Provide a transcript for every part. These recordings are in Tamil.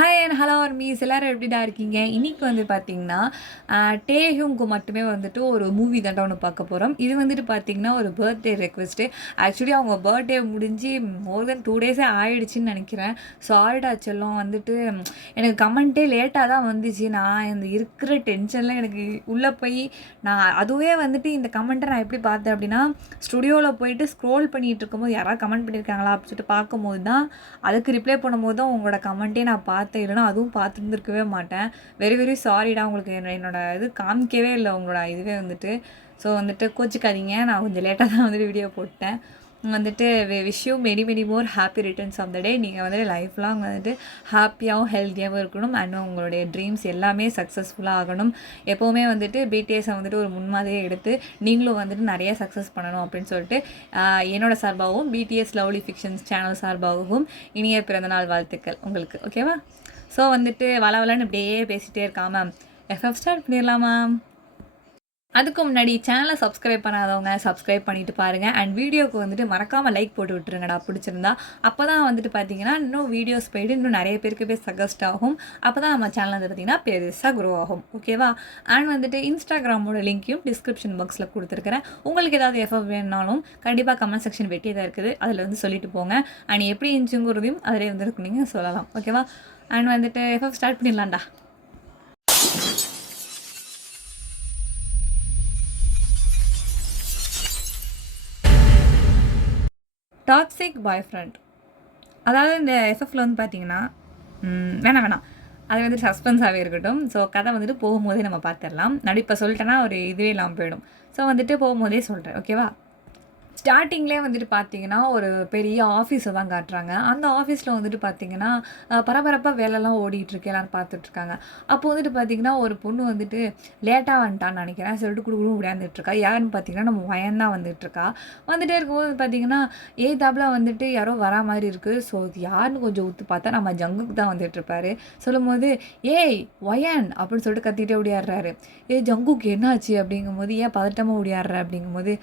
ஹாய் அண்ட் ஹலோ மீஸ் எல்லாரும் எப்படிடா இருக்கீங்க? இன்னைக்கு வந்து பார்த்தீங்கன்னா, டேஹியூங்க்கு மட்டுமே வந்துட்டு ஒரு மூவி தான்டா ஒண்ணு பார்க்க போறோம். இது வந்துட்டு பார்த்தீங்கன்னா, ஒரு பர்த்டே ரெக்வெஸ்ட்டு. ஆக்சுவலி அவங்க பர்த்டே முடிஞ்சு மோர் தென் 2 டேஸே ஆயிடுச்சுன்னு நெனைக்கிறேன். சாரிடா செல்லம் வந்துட்டு எனக்கு கமெண்ட்டே லேட்டா தான் வந்துச்சு. நான் இந்த இருக்கிற டென்ஷன்ல எனக்கு உள்ள போய் நான் அதுவே வந்துட்டு இந்த கமெண்ட்ட நான் எப்படி பார்த்தேன் அப்படின்னா, ஸ்டுடியோல போயிட்டு ஸ்க்ரோல் பண்ணிட்டு இருக்கும்போது யாராவது கமெண்ட் பண்ணியிருக்காங்களா அப்படின்னு சொல்லிட்டு பார்க்கும்போது தான், அதுக்கு ரிப்ளை பண்ணும்போது தான் உங்களோட கமெண்ட்டே நான் பார்த்தேன். இல்லைனா அதுவும் பார்த்துருந்துருக்கவே மாட்டேன். வெரி வெரி சாரிடா. உங்களுக்கு என்னோட இது காமிக்கவே இல்லை உங்களோட இதுவே வந்துட்டு. ஸோ வந்துட்டு கோச்சிக்காதீங்க. நான் கொஞ்சம் லேட்டாக தான் வந்துட்டு வீடியோ போட்டேன். வந்துட்டு wish you many many more happy returns of the day. நீங்கள் வந்துட்டு லைஃப் லாங் வந்துட்டு ஹாப்பியாகவும் ஹெல்த்தியாகவும் இருக்கணும். அண்ட் உங்களுடைய ட்ரீம்ஸ் எல்லாமே சக்ஸஸ்ஃபுல்லாக ஆகணும். எப்போவுமே வந்துட்டு பிடிஎஸை வந்துட்டு ஒரு முன்மாதிரியை எடுத்து நீங்களும் வந்துட்டு நிறைய சக்ஸஸ் பண்ணணும் அப்படின்னு சொல்லிட்டு என்னோட சார்பாகவும் பிடிஎஸ் லவ்லி ஃபிக்ஷன்ஸ் சேனல் சார்பாகவும் இனிய பிறந்தநாள் வாழ்த்துக்கள் உங்களுக்கு. ஓகேவா? ஸோ வந்துட்டு வளவலன்னு இப்படியே பேசிகிட்டே இருக்காம எஃப்எஃப் ஸ்டார்ட் பண்ணிடலாமா? அதுக்கு முன்னாடி சேனலை சப்ஸ்கிரைப் பண்ணாதவங்க சப்ஸ்கிரைப் பண்ணிட்டு பாருங்கள். அண்ட் வீடியோக்கு வந்துட்டு மறக்காமல் லைக் போட்டு விட்டுருங்கடா பிடிச்சிருந்தா. அப்போ தான் வந்துட்டு பார்த்தீங்கன்னா இன்னும் வீடியோஸ் போயிட்டு இன்னும் நிறைய பேருக்கு போய் சஜஸ்ட் ஆகும். அப்போ தான் நம்ம சேனல் வந்து பார்த்திங்கன்னா பெருசாக க்ரோ ஆகும். ஓகேவா? அண்ட் வந்துட்டு இன்ஸ்டாகிராமோட லிங்க்கையும் டிஸ்கிரிப்ஷன் பாக்ஸில் கொடுத்துருக்கிறேன். உங்களுக்கு ஏதாவது எஃப்எஃப் வேணுனாலும் கண்டிப்பாக கமெண்ட் செக்ஷன் வெட்டி தான் இருக்குது. அதில் வந்து சொல்லிட்டு போங்க. அண்ட் எப்படி இருந்துச்சுங்கிறதையும் அதிலே வந்துருக்கு நீங்கள் சொல்லலாம். ஓகேவா? அண்ட் வந்துட்டு எஃப்எஃப் ஸ்டார்ட் பண்ணிடலாம்டா. டாக்ஸிக் பாய் ஃப்ரெண்ட். அதாவது இந்த எஃப்எஃப்ல வந்து பார்த்தீங்கன்னா வேணாம் அது வந்து சஸ்பென்ஸாகவே இருக்கட்டும். ஸோ கதை வந்துட்டு போகும்போதே நம்ம பார்த்துடலாம். இப்போ சொல்லிட்டேன்னா ஒரு இதுவே இல்லாமல் போயிடும். ஸோ வந்துட்டு போகும்போதே சொல்கிறேன். ஓகேவா? ஸ்டார்டிங்லேயே வந்துட்டு பார்த்தீங்கன்னா ஒரு பெரிய ஆஃபீஸை தான் காட்டுறாங்க. அந்த ஆஃபீஸில் வந்துட்டு பார்த்தீங்கன்னா பரபரப்பாக வேலைலாம் ஓடிட்டுருக்கு. எல்லோரும் பார்த்துட்ருக்காங்க. அப்போ வந்துட்டு பார்த்தீங்கன்னா ஒரு பொண்ணு வந்துட்டு லேட்டாக வந்துட்டான்னு நினைக்கிறேன் சொல்லிட்டு குடுக்குடும் விளையாண்டுட்டுருக்கா. யாருன்னு பார்த்தீங்கன்னா நம்ம வயன் தான் வந்துட்டுருக்கா. வந்துகிட்டே இருக்கும்போது பார்த்தீங்கன்னா ஏதாப்பில் வந்துட்டு யாரோ வரா மாதிரி இருக்குது. ஸோ இது யாருன்னு கொஞ்சம் ஊற்று பார்த்தா நம்ம ஜங்குக்கு தான் வந்துட்டுருப்பாரு. சொல்லும்போது ஏய் வயன் அப்படின்னு சொல்லிட்டு கத்திகிட்டே ஓடியாடுறாரு. ஜங்குக்கு என்னாச்சு அப்படிங்கும்போது ஏன் பதட்டமாக ஓடியாடுற அப்படிங்கும்போது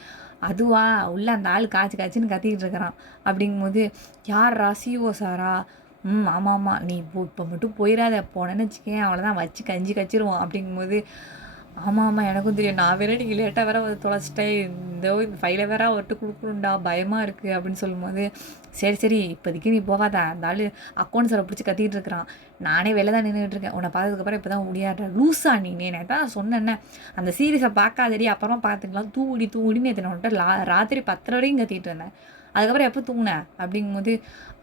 அதுவா உள்ள அந்த ஆள் காய்ச்சின்னு கத்திக்கிட்டு இருக்கிறான். அப்படிங்கும்போது யார்ரா சிஓ சாரா? ஆமாம் நீ இப்போ மட்டும் போயிடாத போனேன்னு வச்சுக்கேன் அவ்வளோதான் வச்சு கஞ்சி கச்சிருவோம் அப்படிங்கும்போது ஆமாம் எனக்கும் தெரியும். நான் வேற நீங்கள் லேட்டாக வேற வந்து தொலைச்சிட்டேன். இந்த ஃபைலை வேற அவர்கிட்ட கொடுக்கணுண்டா பயமாக இருக்குது அப்படின்னு சொல்லும்போது சரி இப்போதைக்கு நீ போகாத. அந்த ஆள் அக்கௌண்ட்ஸில் பிடிச்சி கத்திக்கிட்டு இருக்கிறான். நானே வெளில தான் நின்றுட்டு இருக்கேன். உன்னை பார்த்ததுக்கப்புறம் இப்போ தான் முடியாடுறேன். லூஸா நீ நான் தான் சொன்னேன்னே அந்த சீரீஸை பார்க்காதடி அப்புறம் பார்த்துக்கலாம். தூங்குடின்னு எத்தனை வந்துட்டு ராத்திரி 10 வரையும் கத்திட்டு இருந்தேன். அதுக்கப்புறம் எப்போ தூங்கினேன் அப்படிங்கும்போது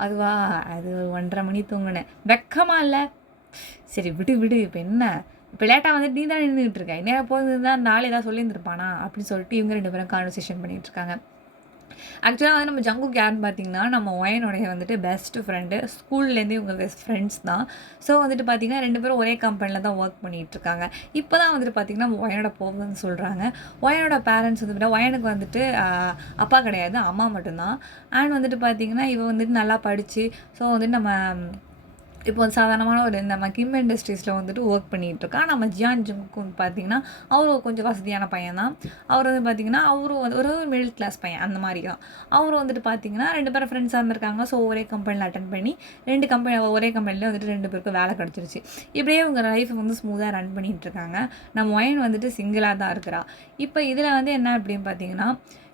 அதுவா அது 1:30 மணி தூங்கினேன். வெக்கமா இல்லை? சரி விடு இப்போ என்ன இப்போ லேட்டாக வந்துட்டு நீ தான் நின்றுட்டு இருக்க. என்ன போகுது அந்த ஆள் ஏதாவது சொல்லியிருந்துருப்பானா அப்படின்னு சொல்லிட்டு இவங்க 2 பேரும் கான்வர்சேஷன் பண்ணிகிட்டு இருக்காங்க. ஆக்சுவலாக வந்து நம்ம ஜங்குக்கு யாருன்னு பார்த்தீங்கன்னா நம்ம ஒயனுடைய வந்துட்டு பெஸ்ட் ஃப்ரெண்டு. ஸ்கூல்லேருந்தே இவங்க பெஸ்ட் ஃப்ரெண்ட்ஸ் தான். ஸோ வந்துட்டு பார்த்தீங்கன்னா 2 பேரும் ஒரே கம்பெனியில் தான் ஒர்க் பண்ணிகிட்டு இருக்காங்க. இப்போ தான் வந்துட்டு பார்த்தீங்கன்னா ஒயனோட போகுதுன்னு சொல்கிறாங்க. ஒயனோட பேரண்ட்ஸ் வந்து ஒயனுக்கு வந்துட்டு அப்பா கிடையாது, அம்மா மட்டும்தான். அண்ட் வந்துட்டு பார்த்தீங்கன்னா இவ வந்துட்டு நல்லா படித்து ஸோ வந்துட்டு நம்ம இப்போ வந்து சாதாரணமான ஒரு நம்ம கிம் இண்டஸ்ட்ரீஸில் வந்துட்டு ஒர்க் பண்ணிகிட்ருக்கா. நம்ம ஜியான் ஜங்குக்கு வந்து பார்த்திங்கன்னா அவர் கொஞ்சம் வசதியான பையன் தான். அவர் வந்து பார்த்திங்கன்னா அவரும் வந்து ஒரு மிடில் கிளாஸ் பையன் அந்த மாதிரி தான். அவர் வந்துட்டு பார்த்திங்கன்னா 2 பேரும் ஃப்ரெண்ட்ஸாக இருந்திருக்காங்க. ஸோ ஒரே கம்பெனியில் அட்டன் பண்ணி 2 கம்பெனி ஒரே கம்பெனியில் வந்துட்டு 2 பேருக்கும் வேலை கிடச்சிருச்சு. இப்படியே இவங்க லைஃப்பை வந்து ஸ்மூத்தாக ரன் பண்ணிகிட்ருக்காங்க. நம்ம ஒயன் வந்துட்டு சிங்கிளாக தான் இருக்கிறா. இப்போ இதில் வந்து என்ன அப்படின்னு பார்த்தீங்கன்னா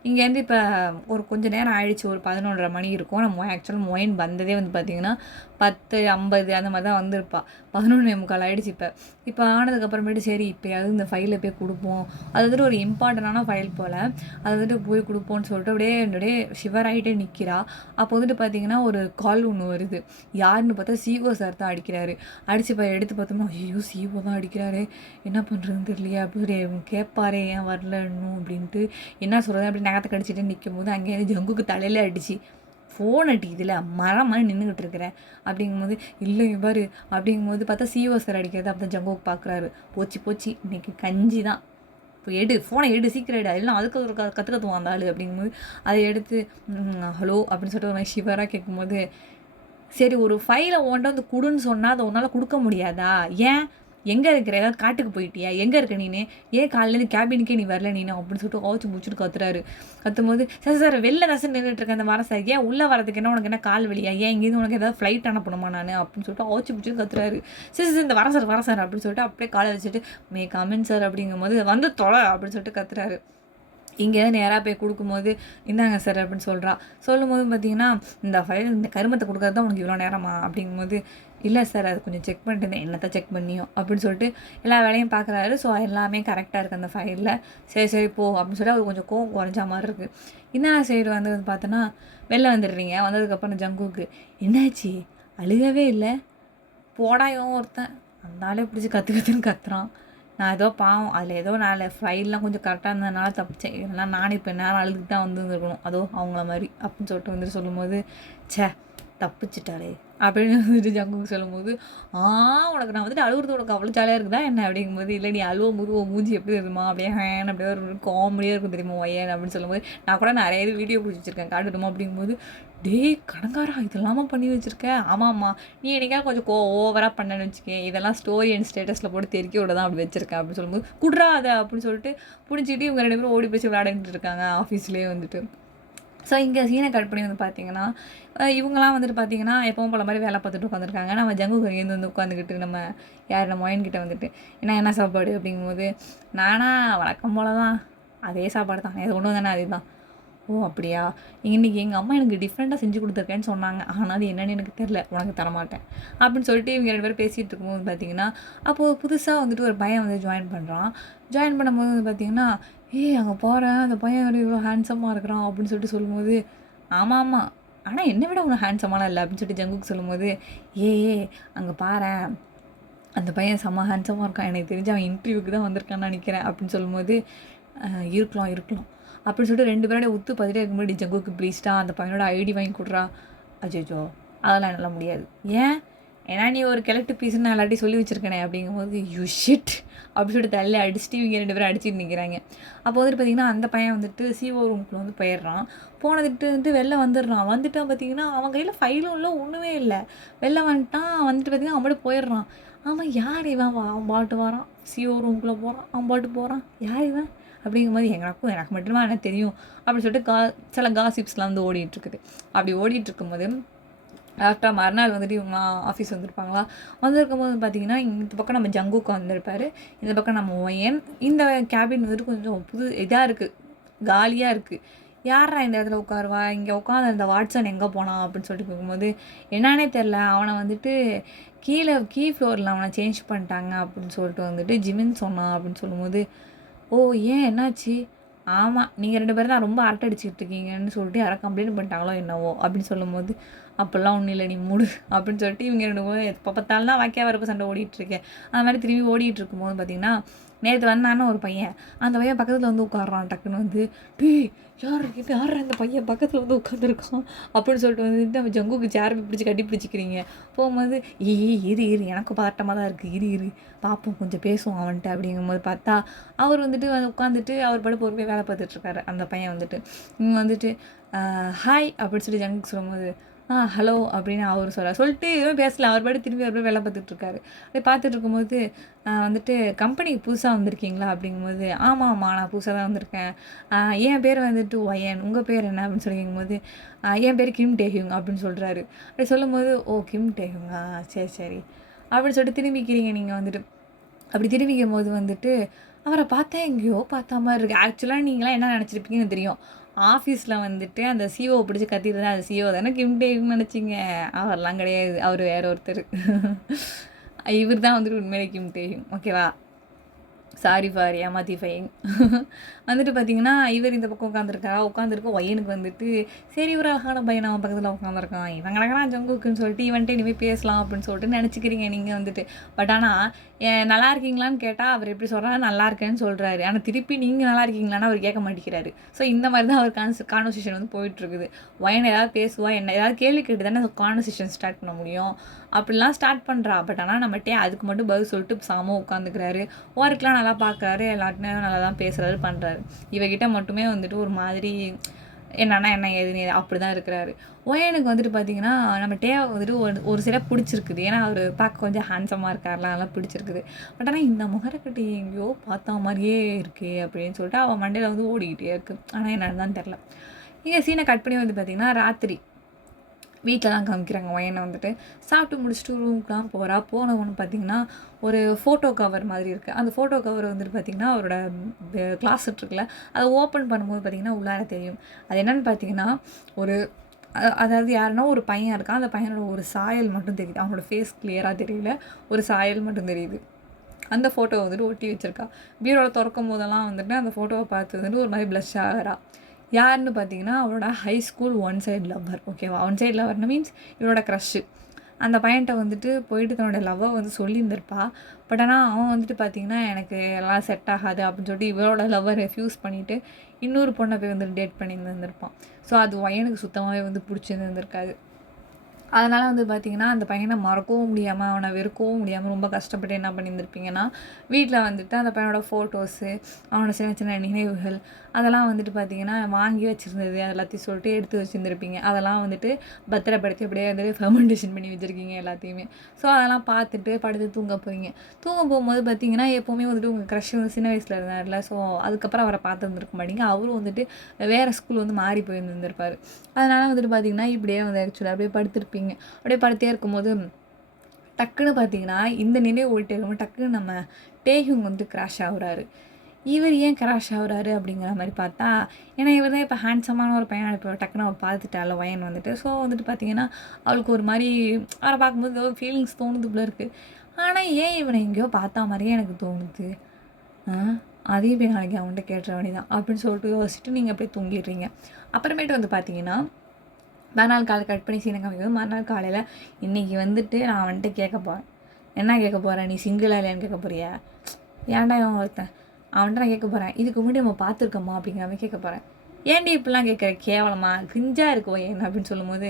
இங்கேருந்து இப்போ ஒரு கொஞ்சம் நேரம் ஆயிடுச்சு. ஒரு 11:30 மணி இருக்கும். நம்ம ஆக்சுவலாக மொயின் வந்ததே வந்து பார்த்திங்கன்னா 10:50 அந்த மாதிரி தான் வந்திருப்பா. 11:45 ஆகிடுச்சு. இப்போ ஆனதுக்கப்புறமேட்டு சரி இப்போயாவது இந்த ஃபைலை போய் கொடுப்போம். அது வந்துட்டு ஒரு இம்பார்ட்டண்டான ஃபைல் போல். அது வந்துட்டு போய் கொடுப்போம்னு சொல்லிட்டு அப்படியே ஷிவர் ஆகிட்டே நிற்கிறா. அப்போ வந்துட்டு பார்த்திங்கன்னா ஒரு கால் ஒன்று வருது. யாருன்னு பார்த்தா சிஓ சார் தான் அடிக்கிறாரு. அடித்து இப்போ எடுத்து பார்த்தோம்னா ஐயோ சிஓ தான் அடிக்கிறாரு, என்ன பண்ணுறதுன்னு தெரியலையா அப்படி கேட்பாரே ஏன் வரல இன்னும் அப்படின்ட்டு என்ன சொல்கிறது அப்படி நகத்தை கடிச்சிட்டு நிற்கும் போது அங்கேயிருந்து ஜங்குக்கு தலையில் அடிச்சு ஃபோன் அடிக்குதுல மரம் மாதிரி நின்றுக்கிட்டு இருக்கிறேன் அப்படிங்கும்போது இல்லை பாரு அப்படிங்கும்போது பார்த்தா சிஓ சார் அடிக்கிறது. அப்போ தான் ஜங்குக்கு பார்க்குறாரு. போச்சு இன்னைக்கு கஞ்சி தான். இப்போ ஃபோனை சீக்கிரம் எல்லாம் அதுக்கு ஒரு கற்றுக்கத்துவோம் அந்த ஆள் அப்படிங்கும்போது அதை எடுத்து ஹலோ அப்படின்னு சொல்லிட்டு ஒரு மாதிரி ஷிவராக கேட்கும்போது சரி ஒரு ஃபைலை ஓன்ட்ட வந்து கொடுன்னு சொன்னால் அதை உன்னால் கொடுக்க முடியாதா? ஏன் எங்கே இருக்கிற, ஏதாவது காட்டுக்கு போயிட்டியா, எங்கே இருக்க நீனு, ஏன் காலையிலேருந்து கேபினுக்கே நீ வரல நீனு அப்படின்னு சொல்லிட்டு ஆச்சு முடிச்சுட்டு கத்துறாரு. கத்தும்போது சார் சார் வெளில தான் சார் நின்றுட்டு இருக்கேன், அந்த வரேன் சார், ஏன் உள்ளே வரதுக்கு என்ன உனக்கு என்ன கால் வலியா, ஏன் இங்கேருந்து உனக்கு ஏதாவது ஃப்ளைட் அனுப்பணுமா நான் அப்படின்னு சொல்லிட்டு ஆச்சு முடிச்சுட்டு கத்துறாரு. சரி சார் இந்த வரேன் சார் அப்படின்னு சொல்லிட்டு அப்படியே காலை வச்சுட்டு மே கமின் சார் அப்படிங்கும்போது வந்து தொலை அப்படின்னு சொல்லிட்டு கத்துறாரு. இங்கே நேராக போய் கொடுக்கும்போது இந்தாங்க சார் அப்படின்னு சொல்லும்போது பார்த்தீங்கன்னா இந்த கருமத்தை கொடுக்கறது தான் உனக்கு இவ்வளோ நேரமா அப்படிங்கும்போது இல்லை சார் அது கொஞ்சம் செக் பண்ணிட்டு இருந்தேன், என்னத்தை செக் பண்ணியோ அப்படின்னு சொல்லிட்டு எல்லா வேலையும் பார்க்குறாரு. ஸோ எல்லாமே கரெக்டாக இருக்குது அந்த ஃபைலில். சரி போ அப்படின்னு சொல்லிட்டு அவர் கொஞ்சம் கோவம் குறைஞ்ச மாதிரி இருக்குது. இன்னும் சைடு வந்து பார்த்தோன்னா வெளில வந்துடுறீங்க. வந்ததுக்கப்புறம் ஜங்குக்கு என்னாச்சு அழுகவே இல்லை, போடாயும் ஒருத்தன் அந்த ஆளே பிடிச்சி கற்றுன்னு கத்துறான். நான் ஏதோ பாவம் அதில் ஏதோ ஃபைல்லாம் கொஞ்சம் கரெக்டாக இருந்ததுனால தப்பிச்சேன், இதெல்லாம் நானும் இப்போ நேரம் அழுதுட்டு தான் வந்துருக்கணும் அதோ அவங்கள மாதிரி அப்படின்னு சொல்லிட்டு வந்துட்டு சொல்லும்போது சே தப்பிச்சிட்டாளே அப்படின்னு வந்துட்டு ஜங்குக்கு சொல்லும்போது உனக்கு நான் வந்துட்டு அழுகுறது உனக்கு அவ்வளோ ஜாலியாக இருக்குதா என்ன அப்படிங்கும்போது இல்லை நீ அழுவ மூஞ்சி எப்படி இருக்குமா அப்படியே ஹேன் அப்படியே ஒரு காமெடியாக இருக்கும் தெரியுமா ஒய்யன் அப்படின்னு சொல்லும்போது நான் கூட நிறைய இது வீடியோ பிடிச்சி வச்சுருக்கேன் காட்டுமா அப்படிங்கும்போது டேய் கடங்காரா இதெல்லாமா பண்ணி வச்சுருக்கேன். ஆமாம்மா நீ என்னைக்கா கொஞ்சம் ஓவராக பண்ணேன்னு வச்சுக்கேன், இதெல்லாம் ஸ்டோரி அண்ட் ஸ்டேட்டஸில் போட்டு தெருக்கி விட தான் அப்படி வச்சுருக்கேன் அப்படின்னு சொல்லும்போது குட்ரா அதை அப்படின்னு சொல்லிட்டு பிடிச்சிட்டு இவங்க 2 பேரும் ஓடி போச்சு விளையாடிட்டு இருக்காங்க ஆஃபீஸ்லேயே வந்துட்டு. ஸோ இங்கே சீனை கட் பண்ணி வந்து பார்த்தீங்கன்னா இவங்களாம் வந்துட்டு பார்த்தீங்கன்னா எப்பவும் போல மாதிரி வேலை பார்த்துட்டு உட்காந்துருக்காங்க. நம்ம ஜங்கு இங்கேருந்து வந்து உட்காந்துக்கிட்டு நம்ம ஒயன்கிட்ட வந்துட்டு என்ன சாப்பாடு அப்படிங்கும்போது நானா வழக்கம் போல தான் அதே சாப்பாடு தான், எது ஒன்று தானே அதே தான். ஓ அப்படியா, இன்றைக்கி எங்கள் அம்மா எனக்கு டிஃப்ரெண்ட்டாக செஞ்சு கொடுத்துருக்கேன்னு சொன்னாங்க, ஆனால் அது என்னென்னு எனக்கு தெரில, உனக்கு தரமாட்டேன் அப்படின்னு சொல்லிட்டு இவங்க 2 பேரும் பேசிகிட்டு இருக்கும்போது பார்த்தீங்கன்னா அப்போது புதுசாக வந்துட்டு ஒரு பையன் வந்து ஜாயின் பண்ணும்போது வந்து பார்த்தீங்கன்னா அங்கே போகிறேன் அந்த பையன் வந்து இவ்வளோ ஹேண்ட்ஸமாக இருக்கிறான் அப்படின்னு சொல்லிட்டு சொல்லும்போது ஆமாம் ஆனால் என்னை விட உனக்கு ஹேண்ட்ஸமான இல்லை அப்படின்னு சொல்லிட்டு ஜங்குக்கு சொல்லும்போது அங்கே பாரேன் அந்த பையன் செம்ம ஹேண்ட்ஸமாக இருக்கான், எனக்கு தெரிஞ்சு அவன் இன்டர்வியூக்கு தான் வந்திருக்கான்னு நினைக்கிறேன் அப்படின்னு சொல்லும்போது இருக்கலாம் அப்படின்னு சொல்லிட்டு 2 பேரோட உத்து பார்த்துட்டே இருக்க முன்னாடி ஜங்குக்கு ப்ளீஸ்டா அந்த பையனோட ஐடி வாங்கி கொடுறா. அஜய்ஜோ அதெல்லாம் என்னால் முடியாது, ஏன்னா நீ ஒரு கிழட்டு பீஸுன்னு நான் எல்லாத்தையும் சொல்லி வச்சுருக்கேனே அப்படிங்கும்போது யூ ஷிட் அப்படி சொல்லிட்டு தள்ளி அடிச்சுட்டு இவங்க 2 பேரும் அடிச்சுட்டு நிற்கிறாங்க. அப்போ வந்துட்டு பார்த்திங்கன்னா அந்த பையன் வந்துட்டு சிஓ ரூமுக்குள்ள வந்து போயிடுறான். போனதுட்டு வெளில வந்துட்டான் பார்த்திங்கன்னா அவன் கையில் ஃபைலும் இல்லை ஒன்றுமே இல்லை. வெளில வந்துட்டான் பார்த்திங்கன்னா அவன் பாட்டு போயிடுறான். அவன் யார் இவன் அவன் பாட்டு வரான் சிஓ ரூமுக்குள்ளே போகிறான், அவன் பாட்டு போகிறான், யார் இவன் அப்படிங்கும்போது எனக்கு மட்டுமா எனக்கு தெரியும் அப்படின்னு சொல்லிட்டு சில காசிப்ஸ்லாம் வந்து ஓடிட்டுருக்குது. அப்படி ஓடிட்டுருக்கும்போது ஆஃப்டர் மறுநாள் வந்துட்டு இவங்க ஆஃபீஸ் வந்திருப்பாங்களா, வந்திருக்கும்போது பார்த்தீங்கன்னா இந்த பக்கம் நம்ம ஜங்குக்கு வந்திருப்பார், இந்த பக்கம் நம்ம ஒயன். இந்த கேபின் வந்துட்டு கொஞ்சம் இதாக இருக்குது, காலியாக இருக்குது. யாரா இந்த இடத்துல உட்காருவா, இங்கே உட்காந்து இந்த வாட்ஸன் எங்கே போனான் அப்படின்னு சொல்லிட்டு கேட்கும்போது என்னன்னே தெரில, அவனை வந்துட்டு கீ ஃப்ளோரில் அவனை சேஞ்ச் பண்ணிட்டாங்க அப்படின்னு சொல்லிட்டு வந்துட்டு ஜிமின் சொன்னான் அப்படின்னு சொல்லும்போது ஏன் என்னாச்சு, ஆமாம் நீங்கள் 2 பேரும் தான் ரொம்ப அரட்டை அடிச்சுக்கிட்டு இருக்கீங்கன்னு சொல்லிட்டு யாரை கம்ப்ளைண்ட் பண்ணிட்டாங்களோ என்னவோ அப்படின்னு சொல்லும்போது அப்போல்லாம் ஒன்றும் இல்லை நீ மூடு அப்படின்னு சொல்லிட்டு இவங்க 2 பேரும் எப்போ பார்த்தாலும் தான் வாக்கியா வரப்போ சண்டை ஓடிட்டுருக்கேன். அந்த மாதிரி திரும்பி ஓடிட்டு இருக்கும்போது பார்த்தீங்கன்னா நேற்று வந்தானே ஒரு பையன், அந்த பையன் பக்கத்தில் வந்து உட்காடுறான். டக்குன்னு வந்து யார் இந்த பையன் பக்கத்தில் வந்து உட்காந்துருக்கான் அப்படின்னு சொல்லிட்டு வந்துட்டு நம்ம ஜங்குக்கு சேர் பிடிச்சி கட்டி பிடிச்சிக்கிறீங்க. போகும்போது இரு எனக்கு பதட்டமாக தான் இருக்குது, இரு பார்ப்போம் கொஞ்சம் பேசுவோம் அவன்ட்டு அப்படிங்கும்போது பார்த்தா அவர் வந்துட்டு உட்காந்துட்டு அவர் படம் பொறுமையாக வேலை பார்த்துட்ருக்காரு. அந்த பையன் இவங்க வந்துட்டு ஹாய் அப்படின்னு சொல்லி ஜங்குக்கு சொல்லும்போது ஹலோ அப்படின்னு அவர் சொல்லிட்டு எதுவும் பேசல, அவர் பாட்டு திரும்பி அவர் வேலை பார்த்துட்ருக்காரு. அப்படியே பார்த்துட்டு இருக்கும்போது வந்துட்டு கம்பெனிக்கு புதுசாக வந்திருக்கீங்களா அப்படிங்கும்போது ஆமாம் நான் புதுசாக தான் வந்திருக்கேன், என் பேர் வந்துட்டு ஒயன், உங்கள் பேர் என்ன அப்படின்னு சொல்லிக்கும்போது என் பேர் கிம் டேஹியூங் அப்படின்னு சொல்கிறாரு. அப்படி சொல்லும்போது கிம் டேஹியூங்கா சரி அப்படின்னு சொல்லிட்டு திரும்பிக்கிறீங்க நீங்கள் வந்துட்டு. அப்படி திரும்பிக்கும் போது வந்துட்டு அவரை பார்த்தா எங்கேயோ பார்த்த மாதிரி இருக்குது. ஆக்சுவலாக நீங்களாம் என்ன நினச்சிருப்பீங்கன்னு தெரியும், ஆஃபீஸில் வந்துட்டு அந்த சிஓ பிடிச்சி கத்திட்டு தான் அது சிஓ தானே கிம் டேஹியூங்னு நினச்சிங்க, அவரெல்லாம் கிடையாது, அவர் வேற ஒருத்தர். இவர் தான் வந்துட்டு உண்மையிலே கிம் டேஹியூங், ஓகேவா, சாரி ஃபார் ஏமாத்திஃபையிங். வந்துட்டு பார்த்தீங்கன்னா இவர் இந்த பக்கம் உட்காந்துருக்க ஒயனுக்கு வந்துட்டு சரி ஒரு அழகான பையன் அவன் பக்கத்தில் உட்காந்துருக்கான், இவன் கிடக்கிறான் ஜங்குக்குன்னு சொல்லிட்டு இவன்ட்டு இனிமேல் பேசலாம் அப்படின்னு சொல்லிட்டு நினச்சிக்கிறீங்க நீங்கள் வந்துட்டு. பட் ஆனால் நல்லா இருக்கீங்களான்னு கேட்டால் அவர் எப்படி சொல்கிறாரு, நல்லா இருக்கேன்னு சொல்கிறாரு. ஆனால் திருப்பி நீங்கள் நல்லா இருக்கீங்களான்னு அவர் கேட்க மாட்டேங்கிறாரு. ஸோ இந்த மாதிரி தான் அவர் கான்வர்சேஷன் வந்து போயிட்டுருக்குது. ஒயன் ஏதாவது பேசுவா, என்ன ஏதாவது கேள்வி கேட்டு தானே கான்வர்சேஷன் ஸ்டார்ட் பண்ண முடியும், அப்படிலாம் ஸ்டார்ட் பண்ணுறா. பட் ஆனால் நம்மகிட்டே அதுக்கு மட்டும் பதில் சொல்லிட்டு சாம உட்காந்துக்கிறாரு. ஒர்க்லாம் நல்லா பார்க்குறாரு, எல்லாருமே நல்லா தான் பேசுகிறாரு பண்ணுறாரு. இவகிட்ட மட்டுமே வந்துட்டு ஒரு மாதிரி என்னன்னா என்ன ஏதுன்னு அப்படி தான் இருக்கிறாரு. ஒயனுக்கு வந்துட்டு பார்த்தீங்கன்னா, நம்ம டேவை வந்துட்டு ஒரு ஒரு சில பிடிச்சிருக்குது. ஏன்னா, அவரு பார்க்க கொஞ்சம் ஹேண்ட்ஸமா இருக்கார்ல, அதெல்லாம் பிடிச்சிருக்குது. பட் ஆனா, இந்த முகரக்கட்டை எங்கேயோ பார்த்தா மாரியே இருக்கே அப்படின்னு சொல்லிட்டு அவ மண்டையில வந்து ஓடிக்கிட்டே இருக்கு. ஆனா என்னன்னு தான் தெரியல. இங்க சீன கட் பண்ணி வந்து பார்த்தீங்கன்னா, ராத்திரி வீட்டில் தான் காமிக்கிறாங்க. ஒயனை வந்துட்டு சாப்பிட்டு முடிச்சுட்டு ரூமுக்குலாம் போகிறா. போனவொன்னு பார்த்தீங்கன்னா ஒரு ஃபோட்டோ கவர் மாதிரி இருக்குது. அந்த ஃபோட்டோ கவர் வந்துட்டு பார்த்திங்கன்னா அவரோட கிளாஸட் இருக்குல்ல, அதை ஓப்பன் பண்ணும்போது பார்த்திங்கன்னா உள்ளார தெரியும். அது என்னென்னு பார்த்தீங்கன்னா ஒரு அதாவது யாருன்னா ஒரு பையன் இருக்கான். அந்த பையனோட ஒரு சாயல் மட்டும் தெரியுது. அவனோட ஃபேஸ் கிளியராக தெரியல, ஒரு சாயல் மட்டும் தெரியுது. அந்த ஃபோட்டோவை வந்துட்டு ஒட்டி வச்சுருக்கா. பீரோவில் திறக்கும் போதெல்லாம் வந்துட்டு அந்த ஃபோட்டோவை பார்த்து வந்துட்டு ஒரு மாதிரி ப்ளஷ் ஆகிறா. யாருன்னு பார்த்தீங்கன்னா அவளோட high school one side lover. ஓகேவா, ஒன் சைடு லவ்வர்னு மீன்ஸ் இவளோட க்ரஷ்ஷு. அந்த பையன்கிட்ட வந்துட்டு போயிட்டு தன்னோட லவ்வை வந்து சொல்லியிருந்திருப்பா. பட் ஆனால் அவன் வந்துட்டு பார்த்தீங்கன்னா எனக்கு எல்லாம் செட் ஆகாது அப்படின்னு சொல்லிட்டு இவளோட லவ்வை ரெஃப்யூஸ் பண்ணிவிட்டு இன்னொரு பொண்ணை போய் வந்து டேட் பண்ணியிருந்திருப்பான். ஸோ அது பையனுக்கு சுத்தமாகவே வந்து பிடிச்சிருந்துருக்காது. அதனால் வந்து பார்த்திங்கன்னா அந்த பையனை மறக்கவும் முடியாமல் அவனை வெறுக்கவும் முடியாமல் ரொம்ப கஷ்டப்பட்டு என்ன பண்ணியிருந்திருப்பீங்கன்னா வீட்டில் வந்துட்டு அந்த பையனோட ஃபோட்டோஸு, அவனோட சின்ன சின்ன நினைவுகள் அதெல்லாம் வந்துட்டு பார்த்திங்கன்னா வாங்கி வச்சுருந்தது எல்லாத்தையும் சொல்லிட்டு எடுத்து வச்சுருந்துருப்பீங்க. அதெல்லாம் வந்துட்டு பத்திரப்படுத்தி அப்படியே வந்துட்டு ஃபெர்மெண்டேஷன் பண்ணி வச்சுருக்கீங்க எல்லாத்தையுமே. ஸோ அதெல்லாம் பார்த்துட்டு படுத்து தூங்க போகிறீங்க. தூங்க போகும்போது பார்த்திங்கன்னா எப்போவுமே வந்துட்டு உங்கள் க்ரஷ் வந்து சின்ன வயசில் இருந்தார்ல, ஸோ அதுக்கப்புறம் அவரை பார்த்துருந்துருக்க மாட்டீங்க. அவரும் வந்துட்டு வேறு ஸ்கூல் வந்து மாறி போயிருந்துருப்பார். அதனால் வந்துட்டு பார்த்திங்கன்னா இப்படியே வந்து ஆக்சுவலாக அப்படியே படுத்துருப்பீங்க. அப்படியே படுத்தே இருக்கும்போது டக்குன்னு பார்த்தீங்கன்னா இந்த நினைவு ஓடிட்டே இருக்கும்போது டக்குன்னு நம்ம டேஹுங் வந்து கிராஷ் ஆகுறாரு. இவர் ஏன் கிராஷ் ஆகுறாரு அப்படிங்கிற மாதிரி பார்த்தா, ஏன்னா இவர் தான் இப்போ ஹேண்ட்ஸமான ஒரு பையன் இப்போ டக்குன்னு அவள் பார்த்துட்டால வயன் வந்துட்டு. ஸோ வந்துட்டு பார்த்தீங்கன்னா அவளுக்கு ஒரு மாதிரி அவரை பார்க்கும்போது ஏதோ ஃபீலிங்ஸ் தோணுது போல இருக்குது. ஆனால் ஏன் இவனை எங்கேயோ பார்த்தா மாதிரியே எனக்கு தோணுது, அதையும் போய் நாளைக்கு அவன்கிட்ட கேட்டுற வேண்டியதான் அப்படின்னு சொல்லிட்டு யோசிச்சுட்டு நீங்கள் அப்படியே தூங்கிடுறீங்க. அப்புறமேட்டு வந்து பார்த்தீங்கன்னா மறுநாள் காலை கட் பண்ணி சீனை காமிக்கிறது. மறுநாள் காலையில் இன்றைக்கி வந்துட்டு நான் வந்துட்டு கேட்க போகிறேன். என்ன கேட்க போகிறேன், நீ சிங்கிளாக இல்லையான்னு கேட்க போறியா? ஏன்டா இவன் ஒருத்தன் அவன்கிட்ட நான் கேட்க போகிறேன், இதுக்கு முன்னாடி நம்ம பார்த்துருக்கோமா அப்படிங்கிற மாதிரி கேட்க போகிறேன். ஏன்டி இப்படிலாம் கேட்குற, கேவலமா கிஞ்சாக இருக்கும் ஏன் அப்படின்னு சொல்லும்போது,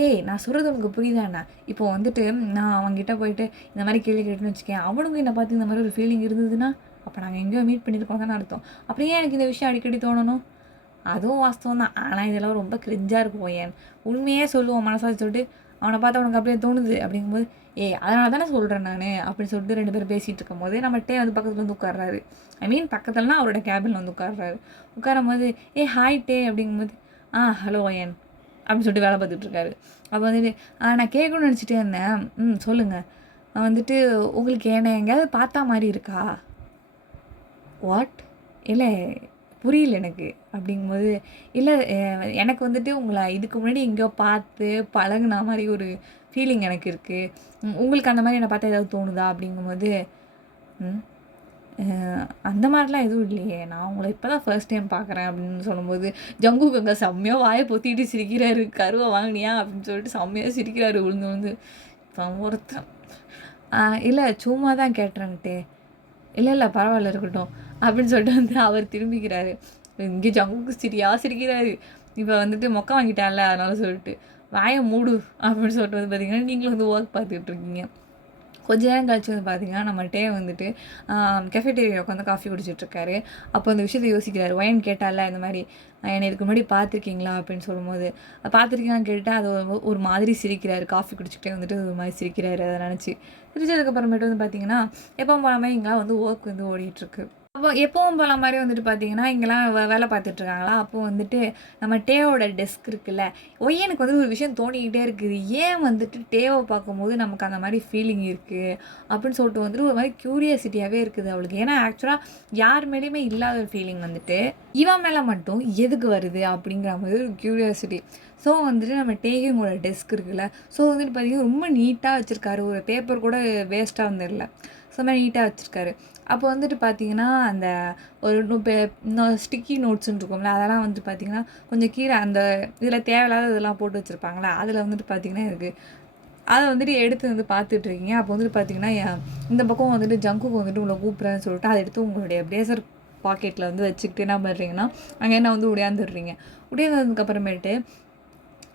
ஏய் நான் சொல்கிறது உனக்கு புரியுதாண்ணா? இப்போ வந்துட்டு நான் அவங்ககிட்ட போயிட்டு இந்த மாதிரி கேள்வி கேட்டுன்னு வச்சுக்கேன், அவனுக்கும் என்னை பார்த்து இந்த மாதிரி ஒரு ஃபீலிங் இருந்ததுன்னா அப்போ நாங்கள் எங்கேயோ மீட் பண்ணியிருக்கோம் தானே அர்த்தம். அப்படியே எனக்கு இந்த விஷயம் அடிக்கடி தோணணும். அதுவும் வாஸ்தவம் தான். ஆனால் இதெல்லாம் ரொம்ப கிரிஞ்சாக இருக்கும் ஏன் உண்மையே சொல்லுவோம் மனசாக சொல்லிட்டு அவனை பார்த்தா உனக்கு அப்படியே தோணுது அப்படிங்கும்போது, அதனால தானே சொல்கிறேன் நான் அப்படின்னு சொல்லிட்டு 2 பேரும் பேசிகிட்டு இருக்கும் போதே நம்ம டே வந்து பக்கத்தில் வந்து உட்கார்றாரு. ஐ மீன் பக்கத்துலனா அவரோட கேபினில் வந்து உட்கார்றாரு. உட்காரும் போது ஹாய் டே அப்படிங்கும்போது ஹலோ ஏன் அப்படின்னு சொல்லிட்டு வேலை பார்த்துட்ருக்காரு. அப்போ வந்துட்டு நான் கேட்கணும்னு நினச்சிட்டே இருந்தேன், சொல்லுங்கள், வந்துட்டு உங்களுக்கு என்ன எங்கேயாவது பார்த்தா மாதிரி இருக்கா? வாட்? இல்லை புரியல எனக்கு அப்படிங்கும்போது, இல்லை எனக்கு வந்துட்டு உங்களை இதுக்கு முன்னாடி எங்கேயோ பார்த்து பழகுன மாதிரி ஒரு ஃபீலிங் எனக்கு இருக்குது. உங்களுக்கு அந்த மாதிரி என்னை பார்த்தா ஏதாவது தோணுதா அப்படிங்கும்போது, அந்த மாதிரிலாம் எதுவும் இல்லையே, நான் உங்களை இப்போ தான் ஃபர்ஸ்ட் டைம் பார்க்குறேன் அப்படின்னு சொல்லும்போது ஜங்குக் அங்கே செம்மையாக வாயை பொத்திட்டு சிரிக்கிறாரு. கருவை வாங்கினியா அப்படின்னு சொல்லிட்டு செம்மையாக சிரிக்கிறாரு விழுந்து வந்து. இப்போ ஒருத்தன் இல்லை சும்மா தான் கேட்டுறேன்ட்டு, இல்லை பரவாயில்ல இருக்கட்டும் அப்படின்னு சொல்லிட்டு வந்து அவர் திரும்பிக்கிறாரு. இங்கே ஜங்குக்கு சிரிக்கிறாரு. இப்போ வந்துட்டு மொக்க வாங்கிட்டான்ல அதனால சொல்லிட்டு வாயை மூடு அப்படின்னு சொல்லிட்டு வந்து பார்த்திங்கன்னா நீங்களும் வந்து ஒர்க் பார்த்துட்ருக்கீங்க. கொஞ்ச நேரம் கழிச்சு வந்து பார்த்திங்கன்னா நம்ம டே வந்துட்டு கெஃபேட்டேரியா உட்காந்து காஃபி குடிச்சிட்ருக்காரு. அப்போ அந்த விஷயத்தை யோசிக்கிறாரு. ஒயன் கேட்டால இந்த மாதிரி என்னை இதுக்கு முன்னாடி பார்த்துருக்கீங்களா அப்படின்னு சொல்லும்போது, பார்த்துருக்கீங்களான்னு கேட்டால் அது ஒரு மாதிரி சிரிக்கிறாரு. காஃபி குடிச்சிக்கிட்டே வந்துட்டு ஒரு மாதிரி சிரிக்கிறாரு. அதை நினச்சி சிரிச்சதுக்கப்புறமேட்டு வந்து பார்த்திங்கன்னா எப்போ போகாமல் இங்கெல்லாம் வந்து ஒர்க் வந்து ஓடிட்டுருக்கு. அப்போ எப்பவும் போல மாதிரி வந்துட்டு பார்த்தீங்கன்னா இங்கெல்லாம் வேலை பார்த்துட்ருக்காங்களா. அப்போது வந்துட்டு நம்ம டேவோட டெஸ்க் இருக்குல்ல, எனக்கு வந்து ஒரு விஷயம் தோணிக்கிட்டே இருக்குது, ஏன் வந்துட்டு டேவை பார்க்கும்போது நமக்கு அந்த மாதிரி ஃபீலிங் இருக்குது அப்படின்னு சொல்லிட்டு வந்துட்டு ஒரு மாதிரி க்யூரியாசிட்டியாகவே இருக்குது அவளுக்கு. ஏன்னா ஆக்சுவலாக யார் மேலேயுமே இல்லாத ஒரு ஃபீலிங் வந்துட்டு இவன் மேலே மட்டும் எதுக்கு வருது அப்படிங்கிற மாதிரி ஒரு க்யூரியாசிட்டி. ஸோ வந்துட்டு நம்ம டேகிங்கோட டெஸ்க் இருக்குல்ல, ஸோ வந்துட்டு பார்த்திங்கன்னா ரொம்ப நீட்டாக வச்சுருக்காரு. ஒரு பேப்பர் கூட வேஸ்ட்டாக வந்துடல, ஸோ மாதிரி நீட்டாக வச்சுருக்காரு. அப்போ வந்துட்டு பார்த்திங்கன்னா அந்த ஒரு ஸ்டிக்கி நோட்ஸுன்னு இருக்கும்ல, அதெல்லாம் வந்துட்டு பார்த்திங்கன்னா கொஞ்சம் கீழே அந்த இதில் தேவையில்லாத இதெல்லாம் போட்டு வச்சுருப்பாங்களா, அதில் வந்துட்டு பார்த்திங்கன்னா இருக்குது. அதை வந்துட்டு எடுத்து வந்து பார்த்துட்ருக்கீங்க. அப்போ வந்துட்டு பார்த்திங்கன்னா இந்த பக்கம் வந்துட்டு ஜங்குக்கு வந்துட்டு உங்களை கூப்பிட்றேன்னு சொல்லிட்டு அதை எடுத்து உங்களுடைய பிளேசர் பாக்கெட்டில் வந்து வச்சுக்கிட்டு என்ன பண்ணுறீங்கன்னா அங்கே என்ன வந்து உடையாந்துடுறீங்க. உடையாந்ததுக்கப்புறமேட்டு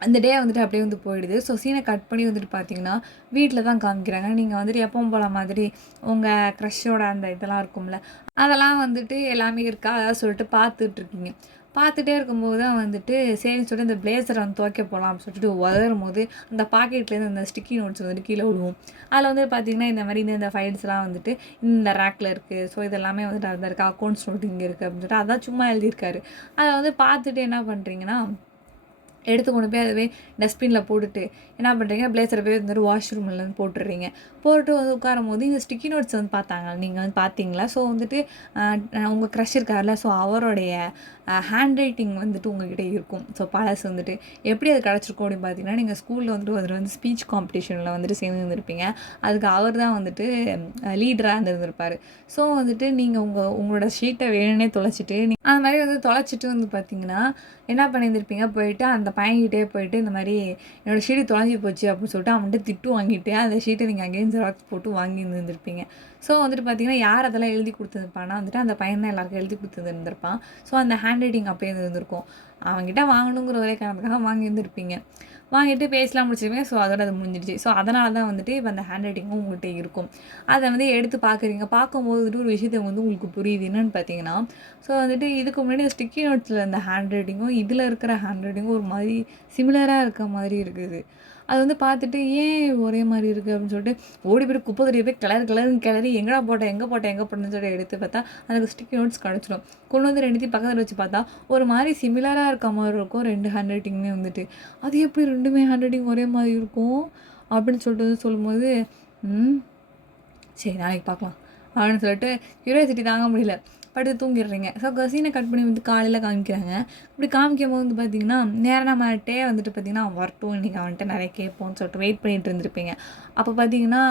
அந்த டே வந்துட்டு அப்படியே வந்து போயிடுது. ஸோ சீனை கட் பண்ணி வந்துட்டு பார்த்தீங்கன்னா வீட்டில் தான் காமிக்கிறாங்க. நீங்கள் வந்துட்டு எப்பவும் போல மாதிரி உங்கள் க்ரஷ்ஷோட அந்த இதெல்லாம் இருக்கும்ல, அதெல்லாம் வந்துட்டு எல்லாமே இருக்கா அதான் சொல்லிட்டு பார்த்துட்ருக்கீங்க. பார்த்துட்டே இருக்கும்போது தான் வந்துட்டு சரின்னு சொல்லிட்டு இந்த பிளேசரை வந்து துவைக்க போகலாம் அப்படின்னு சொல்லிட்டு உதறும்போது அந்த பாக்கெட்லேருந்து அந்த ஸ்டிக்கி நோட்ஸ் வந்துட்டு கீழே விழுவும். அதில் வந்து பார்த்திங்கன்னா இந்த மாதிரி இந்த ஃபைல்ஸ்லாம் வந்துட்டு இந்த ரேக்கில் இருக்குது. ஸோ இதெல்லாமே வந்துட்டு அதில் இருக்குது. அக்கௌண்ட்ஸ் நோட் இங்கே இருக்குது அப்படின்னு சொல்லிட்டு அதான் சும்மா எழுதியிருக்காரு. அதை வந்து பார்த்துட்டு என்ன பண்ணுறீங்கன்னா எடுத்து கொண்டு போய் அதுவே டஸ்ட்பினில் போட்டுட்டு என்ன பண்ணுறீங்க, பிளேசரை போய் இந்த வாஷ்ரூமில் வந்து போட்டுடுறீங்க. போட்டு வந்து உட்காரும்போது இந்த ஸ்டிக்கி நோட்ஸ் வந்து பார்த்தாங்க. நீங்கள் வந்து பார்த்தீங்களா? ஸோ வந்துட்டு உங்கள் க்ரஷ் இருக்கார்ல, ஸோ அவருடைய ஹேண்ட் ரைட்டிங் வந்துட்டு உங்ககிட்ட இருக்கும். ஸோ பழசு வந்துட்டு எப்படி அது கிடச்சிருக்கும் அப்படின்னு பார்த்தீங்கன்னா, நீங்கள் ஸ்கூலில் வந்துட்டு அதில் வந்து ஸ்பீச் காம்படிஷனில் வந்துட்டு சேர்ந்து இருந்திருப்பீங்க. அதுக்கு அவர் தான் வந்துட்டு லீடராக இருந்திருந்திருப்பார். ஸோ வந்துட்டு நீங்கள் உங்களோட ஷீட்டை வேணுன்னே தொலைச்சிட்டு அந்த மாதிரி வந்து தொலைச்சிட்டு வந்து பார்த்தீங்கன்னா என்ன பண்ணியிருந்திருப்பீங்க, போயிட்டு அந்த பையன்கிட்டே போயிட்டு இந்த மாதிரி என்னோடய ஷீட்டு தொலைஞ்சி போச்சு அப்படின்னு சொல்லிட்டு அவன்கிட்ட திட்டு வாங்கிட்டு அந்த ஷீட்டை நீங்கள் அங்கேயும் ஜெராக்ஸ் போட்டு வாங்கி இருந்திருப்பீங்க. ஸோ வந்துட்டு பார்த்தீங்கன்னா யார் அதெல்லாம் எழுதி கொடுத்துருப்பான்னா வந்துட்டு அந்த பையன் தான் எல்லாருக்கும் எழுதி கொடுத்துருந்துருப்பான். ஸோ அந்த ஹேண்ட் ரைட்டிங் அப்படியே இருந்திருக்கும். அவங்ககிட்ட வாங்கணுங்கிற ஒரே காரணத்துக்காக வாங்கி இருந்திருப்பீங்க. வாங்கிட்டு பேசலாம் முடிச்சிருப்பீங்க. ஸோ அதோட அது முடிஞ்சிடுச்சு. ஸோ அதனால தான் வந்துட்டு இப்போ அந்த ஹேண்ட் ரைட்டிங்கும் உங்கள்கிட்ட இருக்கும். அதை வந்து எடுத்து பார்க்குறீங்க. பார்க்கும்போது வந்துட்டு ஒரு விஷயத்தை வந்து உங்களுக்கு புரியுது. என்னென்னு பார்த்தீங்கன்னா, ஸோ வந்துட்டு இதுக்கு முன்னாடி ஸ்டிக்கி நோட்ஸில் இருந்த ஹேண்ட் ரைட்டிங்கும் இதில் இருக்கிற ஹேண்ட் ரைட்டிங்கும் ஒரு மாதிரி சிமிலராக இருக்க மாதிரி இருக்குது. அது வந்து பார்த்துட்டு ஏன் ஒரே மாதிரி இருக்குது அப்படின்னு சொல்லிட்டு ஓடி போய் குப்பை தொட்டியை போய் கிளறுன்னு கிளறி எங்கே போட்டேன்னு சொல்லி எடுத்து பார்த்தா அதுக்கு ஸ்டிக்கி நோட்ஸ் கிடச்சிடும். கொண்டு வந்து ரெண்டுத்தையும் பக்கத்தில் வச்சு பார்த்தா ஒரு மாதிரி சிமிலராக இருக்க மாதிரி இருக்கும். 2 ஹேண்ட் ரைட்டிங்குமே வந்துட்டு அது எப்படி 2மே ஹேண்ட் ரைட்டிங் ஒரே மாதிரி இருக்கும் அப்படின்னு சொல்லிட்டு வந்து சொல்லும்போது சரி நாளைக்கு பார்க்கலாம் அப்படின்னு சொல்லிட்டு க்யூரியாசிட்டி தாங்க முடியல, படுத்து தூங்கிடுறீங்க. ஸோ சீனை கட் பண்ணி வந்து காலையில் காமிக்கிறாங்க. இப்படி காமிக்கும் போது வந்து பார்த்திங்கன்னா நேராக நம்மகிட்டே வந்துட்டு பார்த்திங்கன்னா வரட்டும், இன்றைக்கி அவன்கிட்ட நிறைய கேட்போம்னு சொல்லிட்டு வெயிட் பண்ணிகிட்டு இருந்திருப்பீங்க. அப்போ பார்த்திங்கன்னா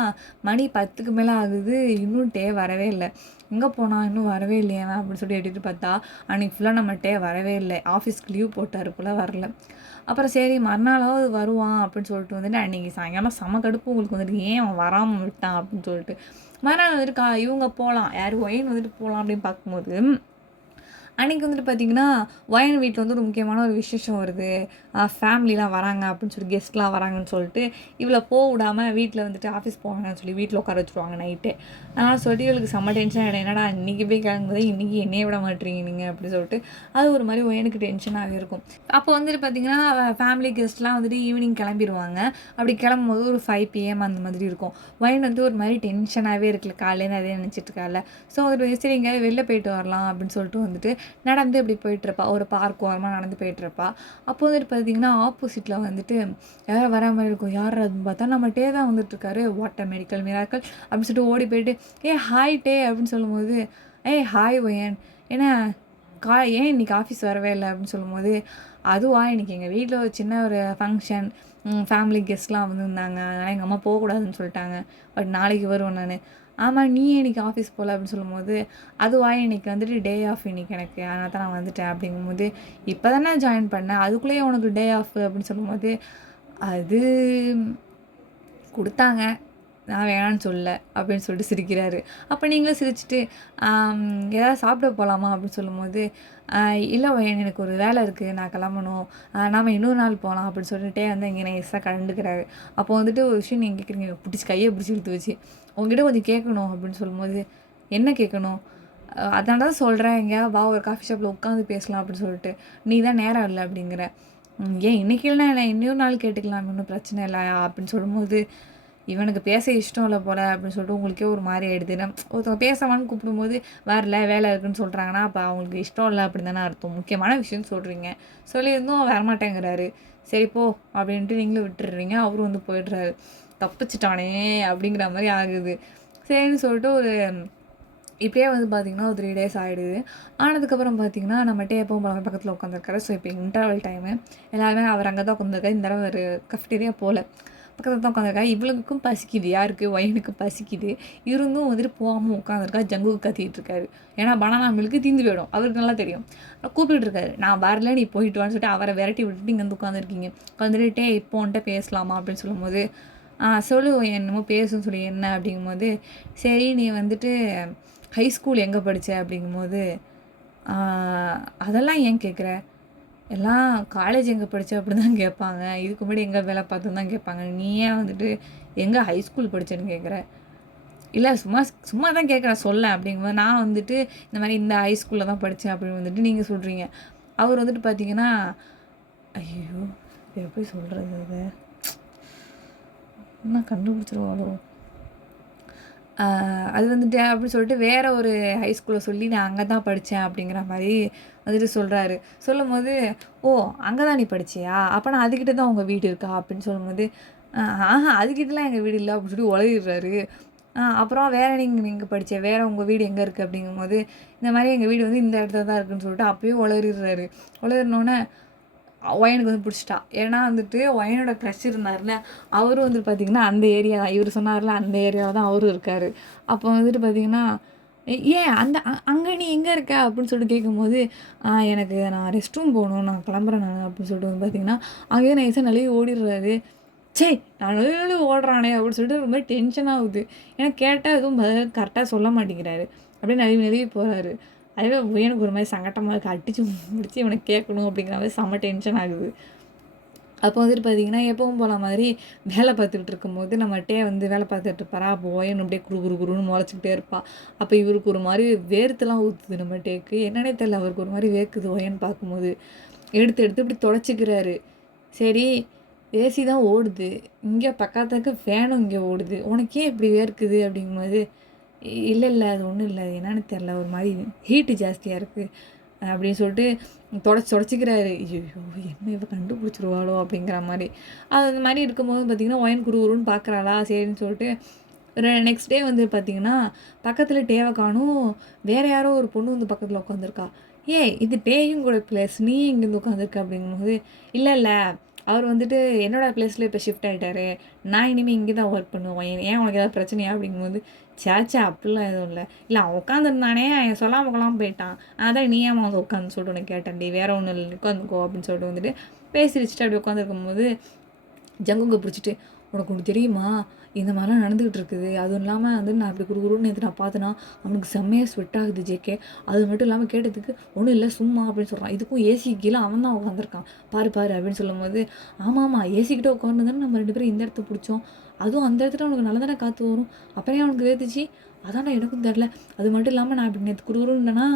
மணி 10க்கு மேலே ஆகுது, இன்னும் வரவே இல்லை. எங்கே போனால் இன்னும் வரவே இல்லையா அப்படின்னு சொல்லிட்டு எடுத்துகிட்டு பார்த்தா அன்றைக்கி ஃபுல்லாக நம்மகிட்டே வரவே இல்லை. ஆஃபீஸ்க்கு லீவ் போட்டார் போல், வரல. அப்புறம் சரி மறுநாளாவது வருவான் அப்படின்னு சொல்லிட்டு வந்துட்டு அன்றைக்கி சாயங்காலம் செம கடுப்பு உங்களுக்கு வந்துட்டு ஏன் அவன் வராமல் விட்டான் அப்படின்னு சொல்லிட்டு மறுநாள் வந்துட்டு இவங்க போகலாம், யார் ஒயின் வந்துட்டு போகலாம் அப்படின்னு பார்க்கும்போது அன்றைக்கி வந்துட்டு பார்த்திங்கன்னா ஒயின் வீட்டில் வந்து ஒரு முக்கியமான ஒரு விசேஷம் வருது, ஃபேமிலிலாம் வராங்க அப்படின்னு சொல்லி கெஸ்ட்லாம் வராங்கன்னு சொல்லிட்டு இவளை போக விடாமல் வீட்டில் வந்துட்டு ஆஃபீஸ் போவாங்கன்னு சொல்லி வீட்டில் உட்கார வச்சுருவாங்க நைட்டே. அதனால் சொல்லிட்டு இவளுக்கு செம்ம டென்ஷன் ஆகிடும். என்னடா இன்றைக்கி போய் கிளம்பும்போது இன்றைக்கி என்னையே விட மாட்டீங்க நீங்கள் அப்படின்னு சொல்லிட்டு அது ஒரு மாதிரி ஒயனுக்கு டென்ஷனாகவே இருக்கும். அப்போ வந்துட்டு பார்த்திங்கன்னா ஃபேமிலி கெஸ்ட்லாம் வந்துட்டு ஈவினிங் கிளம்பிடுவாங்க. அப்படி கிளம்பும்போது ஒரு 5 PM அந்த மாதிரி இருக்கும். ஒயின் வந்து ஒரு மாதிரி டென்ஷனாகவே இருக்குல்ல, காலையில் அதே நினச்சிட்டு இருக்கால. ஸோ ஒரு சரி எங்கேயாவது வெளில போயிட்டு வரலாம் அப்படின்னு சொல்லிட்டு வந்துட்டு நடந்து இப்படி போயிட்டுருப்பா, ஒரு பார்க் ஓரமாக நடந்து போயிட்டுருப்பா. அப்போ வந்துட்டு பார்த்திங்கன்னா ஆப்போசிட்டில் வந்துட்டு யாரும் வர மாதிரி இருக்கும். யார் அதுன்னு பார்த்தா நம்மகிட்டே தான் வந்துட்டுருக்காரு. வாட்டர் மெடிக்கல் மிராக்கள் அப்படின்னு சொல்லிட்டு ஓடி போயிட்டு ஹாய் டே அப்படின்னு சொல்லும்போது ஹாய் ஒயன், ஏன்னா ஏன் இன்றைக்கி ஆஃபீஸ் வரவே இல்லை அப்படின்னு சொல்லும்போது அதுவா இன்றைக்கி எங்கள் வீட்டில் ஒரு சின்ன ஒரு ஃபங்க்ஷன், ஃபேமிலி கெஸ்ட்லாம் வந்துருந்தாங்க, அதனால் எங்கள் அம்மா போகக்கூடாதுன்னு சொல்லிட்டாங்க, பட் நாளைக்கு வருவேன் நான். ஆமாம் நீ இன்றைக்கி ஆஃபீஸ் போகல அப்படின்னு சொல்லும்போது அதுவா இன்றைக்கி வந்துட்டு டே ஆஃப் இன்றைக்கி எனக்கு, அதனால் தான் நான் வந்துட்டேன் அப்படிங்கும்போது இப்போ தானே ஜாயின் பண்ணேன் அதுக்குள்ளேயே உனக்கு டே ஆஃப் அப்படின்னு சொல்லும்போது அது கொடுத்தாங்க நான் வேணான்னு சொல்ல அப்படின்னு சொல்லிட்டு சிரிக்கிறாரு. அப்போ நீங்களும் சிரிச்சுட்டு ஏதாவது சாப்பிட போகலாமா அப்படின்னு சொல்லும்போது இல்லை எனக்கு ஒரு வேலை இருக்குது, நான் கிளம்பணும், நாம் இன்னொரு நாள் போகலாம் அப்படின்னு சொல்லிட்டே வந்து இங்கே நைஸாக கலந்துக்கிறாரு. அப்போ வந்துட்டு ஒரு விஷயம் நீங்கள் கேட்குறீங்க, கையை பிடிச்சி இழுத்து வச்சு உங்ககிட்ட கொஞ்சம் கேட்கணும் அப்படின்னு சொல்லும்போது என்ன கேட்கணும், அதனால தான் சொல்கிறேன் எங்கேயா வா ஒரு காஃபி ஷாப்பில் உட்காந்து பேசலாம் அப்படின்னு சொல்லிட்டு, நீ தான் நேரம் இல்லை அப்படிங்கிற. ஏன் இன்றைக்கி இல்லைனா இல்லை இன்னொரு நாள் கேட்டுக்கலாம், ஒன்றும் பிரச்சனை இல்லையா அப்படின்னு சொல்லும்போது இவனுக்கு பேச இஷ்டம் இல்லை போல் அப்படின்னு சொல்லிட்டு உங்களுக்கே ஒரு மாதிரி ஆகிடுது. ஒருத்தவங்க பேசவான்னு கூப்பிடும்போது வரல வேலை இருக்குன்னு சொல்கிறாங்கன்னா அப்போ அவங்களுக்கு இஷ்டம் இல்லை அப்படின்னு தானே அர்த்தம். முக்கியமான விஷயம்னு சொல்கிறீங்க, சொல்லியிருந்தும் வரமாட்டேங்கிறாரு. சரி போ அப்படின்ட்டு நீங்களும் விட்டுடுறீங்க, அவரும் வந்து போயிடுறாரு. தப்பிச்சிட்டானே அப்படிங்கிற மாதிரி ஆகுது. சரின்னு சொல்லிட்டு ஒரு இப்படியே வந்து பார்த்திங்கன்னா ஒரு 3 days ஆகிடுது. ஆனதுக்கப்புறம் பார்த்திங்கன்னா நம்மகிட்ட எப்பவும் பக்கத்தில் உட்காந்துருக்காரு. ஸோ இப்போ இன்டர்வல் டைமு எல்லாருமே அவர் அங்கே தான் உட்காந்துருக்காரு. இந்த தடவை ஒரு கஃப்டீரியா போல் பக்கத்தில் தான் உட்காந்துருக்கா. இவளுக்கும் பசிக்குது, யாருக்கு ஒயனுக்கு பசிக்குது, இருந்தும் வந்துட்டு போகாமல் உட்காந்துருக்கா. ஜங்குக்கு கத்திட்டு இருக்காரு. ஏன்னா பனானா மில்க்கு தீந்து போயிடும் அவருக்கு நல்லா தெரியும். கூப்பிட்டு இருக்காரு, நான் வரல நீ போயிட்டு வான்னு சொல்லிட்டு அவரை விரட்டி விட்டுட்டு இங்கே வந்து உட்காந்துருக்கீங்க. உட்காந்துட்டு இப்போ வந்துட்டு பேசலாமா அப்படின்னு சொல்லும்போது சொல்லு என்னமோ பேசுன்னு சொல்லி என்ன அப்படிங்கும்போது சரி நீ வந்துட்டு ஹை ஸ்கூல் எங்கே படித்த அப்படிங்கும்போது அதெல்லாம் ஏன் கேட்குற, எல்லாம் காலேஜ் எங்கே படித்த அப்படி தான் கேட்பாங்க, இதுக்கு முன்னாடி எங்கே வேலை பார்த்துன்னு தான் கேட்பாங்க, நீ ஏன் வந்துட்டு எங்கே ஹை ஸ்கூல் படித்தேன்னு கேட்குற. இல்லை சும்மா தான் கேட்குறேன் சொல்ல அப்படிங்கும்போது நான் வந்துட்டு இந்த மாதிரி இந்த ஹை ஸ்கூலில் தான் படித்தேன் அப்படின்னு வந்துட்டு நீங்கள் சொல்கிறீங்க. அவர் வந்துட்டு பார்த்தீங்கன்னா, ஐயோ! எப்படி சொல்கிறது அதை? நான் கண்டுபிடிச்சிருவாளோ? அது வந்துட்டு அப்படி சொல்லிட்டு வேற ஒரு ஹை ஸ்கூலில் சொல்லி நான் அங்கே தான் படித்தேன் அப்படிங்கிற மாதிரி வந்துட்டு சொல்கிறாரு. சொல்லும்போது, ஓ அங்கே தான் நீ படிச்சியா, அப்போனா அதுக்கிட்ட தான் உங்கள் வீடு இருக்கா அப்படின்னு சொல்லும்போது, ஆஹா அதுக்கிட்டலாம் எங்கள் வீடு இல்லை அப்படின்னு சொல்லி உளறிடுறாரு. அப்புறம் வேற நீங்கள் படிச்ச வேற உங்கள் வீடு எங்கே இருக்குது அப்படிங்கும்போது, இந்த மாதிரி எங்கள் வீடு வந்து இந்த இடத்துல தான் இருக்குன்னு சொல்லிட்டு அப்பயே உளறிடுறாரு. உளறினோடனே ஒயனுக்கு வந்து பிடிச்சிட்டா. ஏன்னா வந்துட்டு ஒயனோட க்ரஷ் இருந்தார்ல, அவரும் வந்துட்டு பார்த்தீங்கன்னா அந்த ஏரியா தான். இவர் சொன்னார்ல அந்த ஏரியாவில் தான் அவரும் இருக்கார். அப்போ வந்துட்டு பார்த்தீங்கன்னா, ஏன் அந்த அங்கே நீ எங்கே இருக்க அப்படின்னு சொல்லிட்டு கேட்கும்போது, எனக்கு நான் ரெஸ்ட் ரூம் போகணும், நான் கிளம்புறேன் நான் அப்படின்னு சொல்லிட்டு வந்து பார்த்தீங்கன்னா, அங்கேயே நைஸாக நழுவி ஓடிடுறாரு. சே நழுவி ஓடுறானே அப்படின்னு சொல்லிட்டு ரொம்ப டென்ஷன் ஆகுது. ஏன்னா கேட்டால் எதுவும் பதில் கரெக்டாக சொல்ல மாட்டேங்கிறாரு. அப்படியே நழுவி நழுவி போகிறாரு. அதுவே எனக்கு ஒரு மாதிரி சங்கட்டமாக இருக்குது. அடித்து முடிச்சு இவனை கேட்கணும் அப்படிங்கிற மாதிரி செம்ம டென்ஷன் ஆகுது. அப்போ வந்துட்டு பார்த்தீங்கன்னா, எப்பவும் போல மாதிரி வேலை பார்த்துக்கிட்டு இருக்கும்போது நம்மகிட்டே வந்து வேலை பார்த்துட்டு இருப்பாரா, அப்போ ஒயன் அப்படியே குருன்னு முளைச்சிக்கிட்டே இருப்பா. அப்போ இவருக்கு ஒரு மாதிரி வேர்த்துலாம் ஊற்றுது நம்மகிட்டேக்கு. என்னன்னே தெரியல, அவருக்கு ஒரு மாதிரி வேர்க்குது ஒயன் பார்க்கும்போது. எடுத்து இப்படி தொடச்சிக்கிறாரு. சரி ஏசி தான் ஓடுது, இங்கே பக்கத்துக்கு ஃபேனும் இங்கே ஓடுது, உனக்கே இப்படி வேர்க்குது அப்படிங்கும்போது, இல்லை அது ஒன்றும் இல்லை, என்னன்னு தெரில, ஒரு மாதிரி ஹீட்டு ஜாஸ்தியாக இருக்குது அப்படின்னு சொல்லிட்டு தொடச்சிக்கிறாரு. ஐயோ என்ன இவ கண்டுபிடிச்சிருவாளோ அப்படிங்கிற மாதிரி. அது மாதிரி இருக்கும்போது பார்த்திங்கன்னா ஒயன் குருன்னு பார்க்குறாளா, சரின்னு சொல்லிட்டு நெக்ஸ்ட் டே வந்து பார்த்திங்கன்னா பக்கத்தில் டேவை காணும், வேறு யாரோ ஒரு பொண்ணு வந்து பக்கத்தில் உட்காந்துருக்கா. இது டேயும் கூட பிளேஸ், நீ இங்கேருந்து உட்காந்துருக்க அப்படிங்கும்போது, இல்லை அவர் வந்துட்டு என்னோடய பிளேஸில் இப்போ ஷிஃப்ட் ஆகிட்டாரு, நான் இனிமேல் இங்கே தான் ஒர்க் பண்ணுவேன், ஏன் உனக்கு ஏதாவது பிரச்சனையா அப்படிங்கும்போது, சேச்சா அப்படிலாம் எதுவும் இல்லை அவன் உட்காந்துருந்தானே சொல்லாமல் கொள்ளாமல் போயிட்டான், அதான் நீ ஏன் வந்து உட்காந்து சொல்லிட்டு உனக்கு கேட்டேன்டி, வேறு ஒன்றும் இல்லை உட்காந்துக்கோ அப்படின்னு சொல்லிட்டு வந்துட்டு பேசி வச்சுட்டு அப்படி உட்காந்துருக்கும்போது ஜங்குங்க பிடிச்சிட்டு, உனக்கு ஒன்று தெரியுமா, இந்த மாதிரிலாம் நடந்துக்கிட்டு இருக்குது, அதுவும் இல்லாமல் வந்து நான் அப்படி குருன்னு நேற்று நான் பார்த்தேன்னா அவனுக்கு செம்மையாக ஸ்வெட் ஆகுது ஜேகே, அது மட்டும் இல்லாமல் கேட்டதுக்கு ஒன்றும் இல்லை சும்மா அப்படின்னு சொல்கிறான், இதுக்கும் ஏசி கீழே அவன் தான் உட்காந்துருக்கான் பாரு அப்படின்னு சொல்லும்போது, ஆமாம் ஏசிக்கிட்ட உட்காந்து தானே நம்ம 2 பேரும் இந்த இடத்த பிடிச்சோம், அதுவும் அந்த இடத்துல அவனுக்கு நல்ல தானே காற்று வரும், அப்புறம் அவனுக்கு வேத்துச்சு, அதான் எனக்கும் தெரில, அது மட்டும் இல்லாமல் நான் இப்படி நேற்று குருன்னா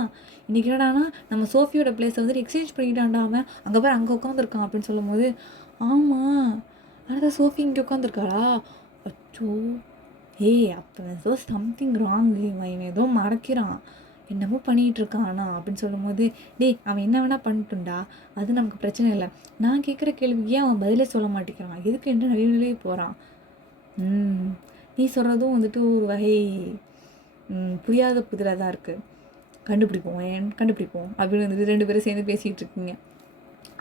இன்றைக்கி என்னடானா நம்ம சோஃபியோட பிளேஸை வந்துட்டு எக்ஸ்சேஞ்ச் பண்ணிக்கிட்டான்டா அவன், அங்கே போய் அங்கே உட்காந்துருக்கான் அப்படின்னு சொல்லும்போது, ஆமாம் ஆனால் சோஃபி இங்கே உட்காந்துருக்காளா, அச்சோ அப்போ ஏதோ சம்திங் ராங், இவன் ஏதோ மறைக்கிறான், என்னமோ பண்ணிகிட்டு இருக்கானா அப்படின்னு சொல்லும்போது, அவன் என்ன வேணால் பண்ணிட்டுண்டா, அது நமக்கு பிரச்சனை இல்லை, நான் கேட்குற கேள்விக்கு ஏன் அவன் பதிலே சொல்ல மாட்டேங்கிறான், எதுக்கு என்ன நிலையிலே போகிறான், நீ சொல்கிறதும் வந்துட்டு ஒரு வகை புரியாத புதிராக தான் இருக்குது, கண்டுபிடிப்போம் அப்படின்னு வந்துட்டு 2 பேரும் சேர்ந்து பேசிகிட்டு இருக்கீங்க.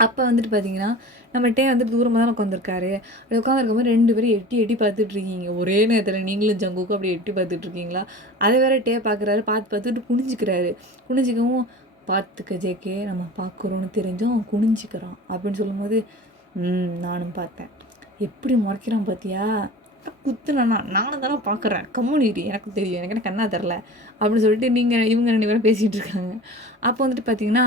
அப்போ வந்துட்டு பார்த்தீங்கன்னா நம்மகிட்டே வந்துட்டு தூரமாக தான் உட்காந்துருக்காரு. அப்படி உட்காந்துருக்கும்போது 2 பேரும் எட்டி பார்த்துட்ருக்கீங்க, ஒரே நேரத்தில் நீங்களும் ஜங்குக்கும் அப்படி எட்டி பார்த்துட்ருக்கீங்களா, அதை வேற டே பார்க்குறாரு, பார்த்துட்டு குனிஞ்சிக்கவும், பார்த்துக்க ஜேகே நம்ம பார்க்குறோன்னு தெரிஞ்சும் குனிஞ்சிக்கிறான் அப்படின்னு சொல்லும்போது, நானும் பார்த்தேன், எப்படி முறைக்கிறான் பார்த்தியா, குத்துனா நானும் தானே பார்க்குறேன், கம்யூனிட்டி எனக்கு தெரியும், எனக்கு என்ன கண்ணா தெரில அப்படின்னு சொல்லிட்டு இவங்க 2 பேரும் பேசிகிட்டு இருக்காங்க. அப்போ வந்துட்டு பார்த்தீங்கன்னா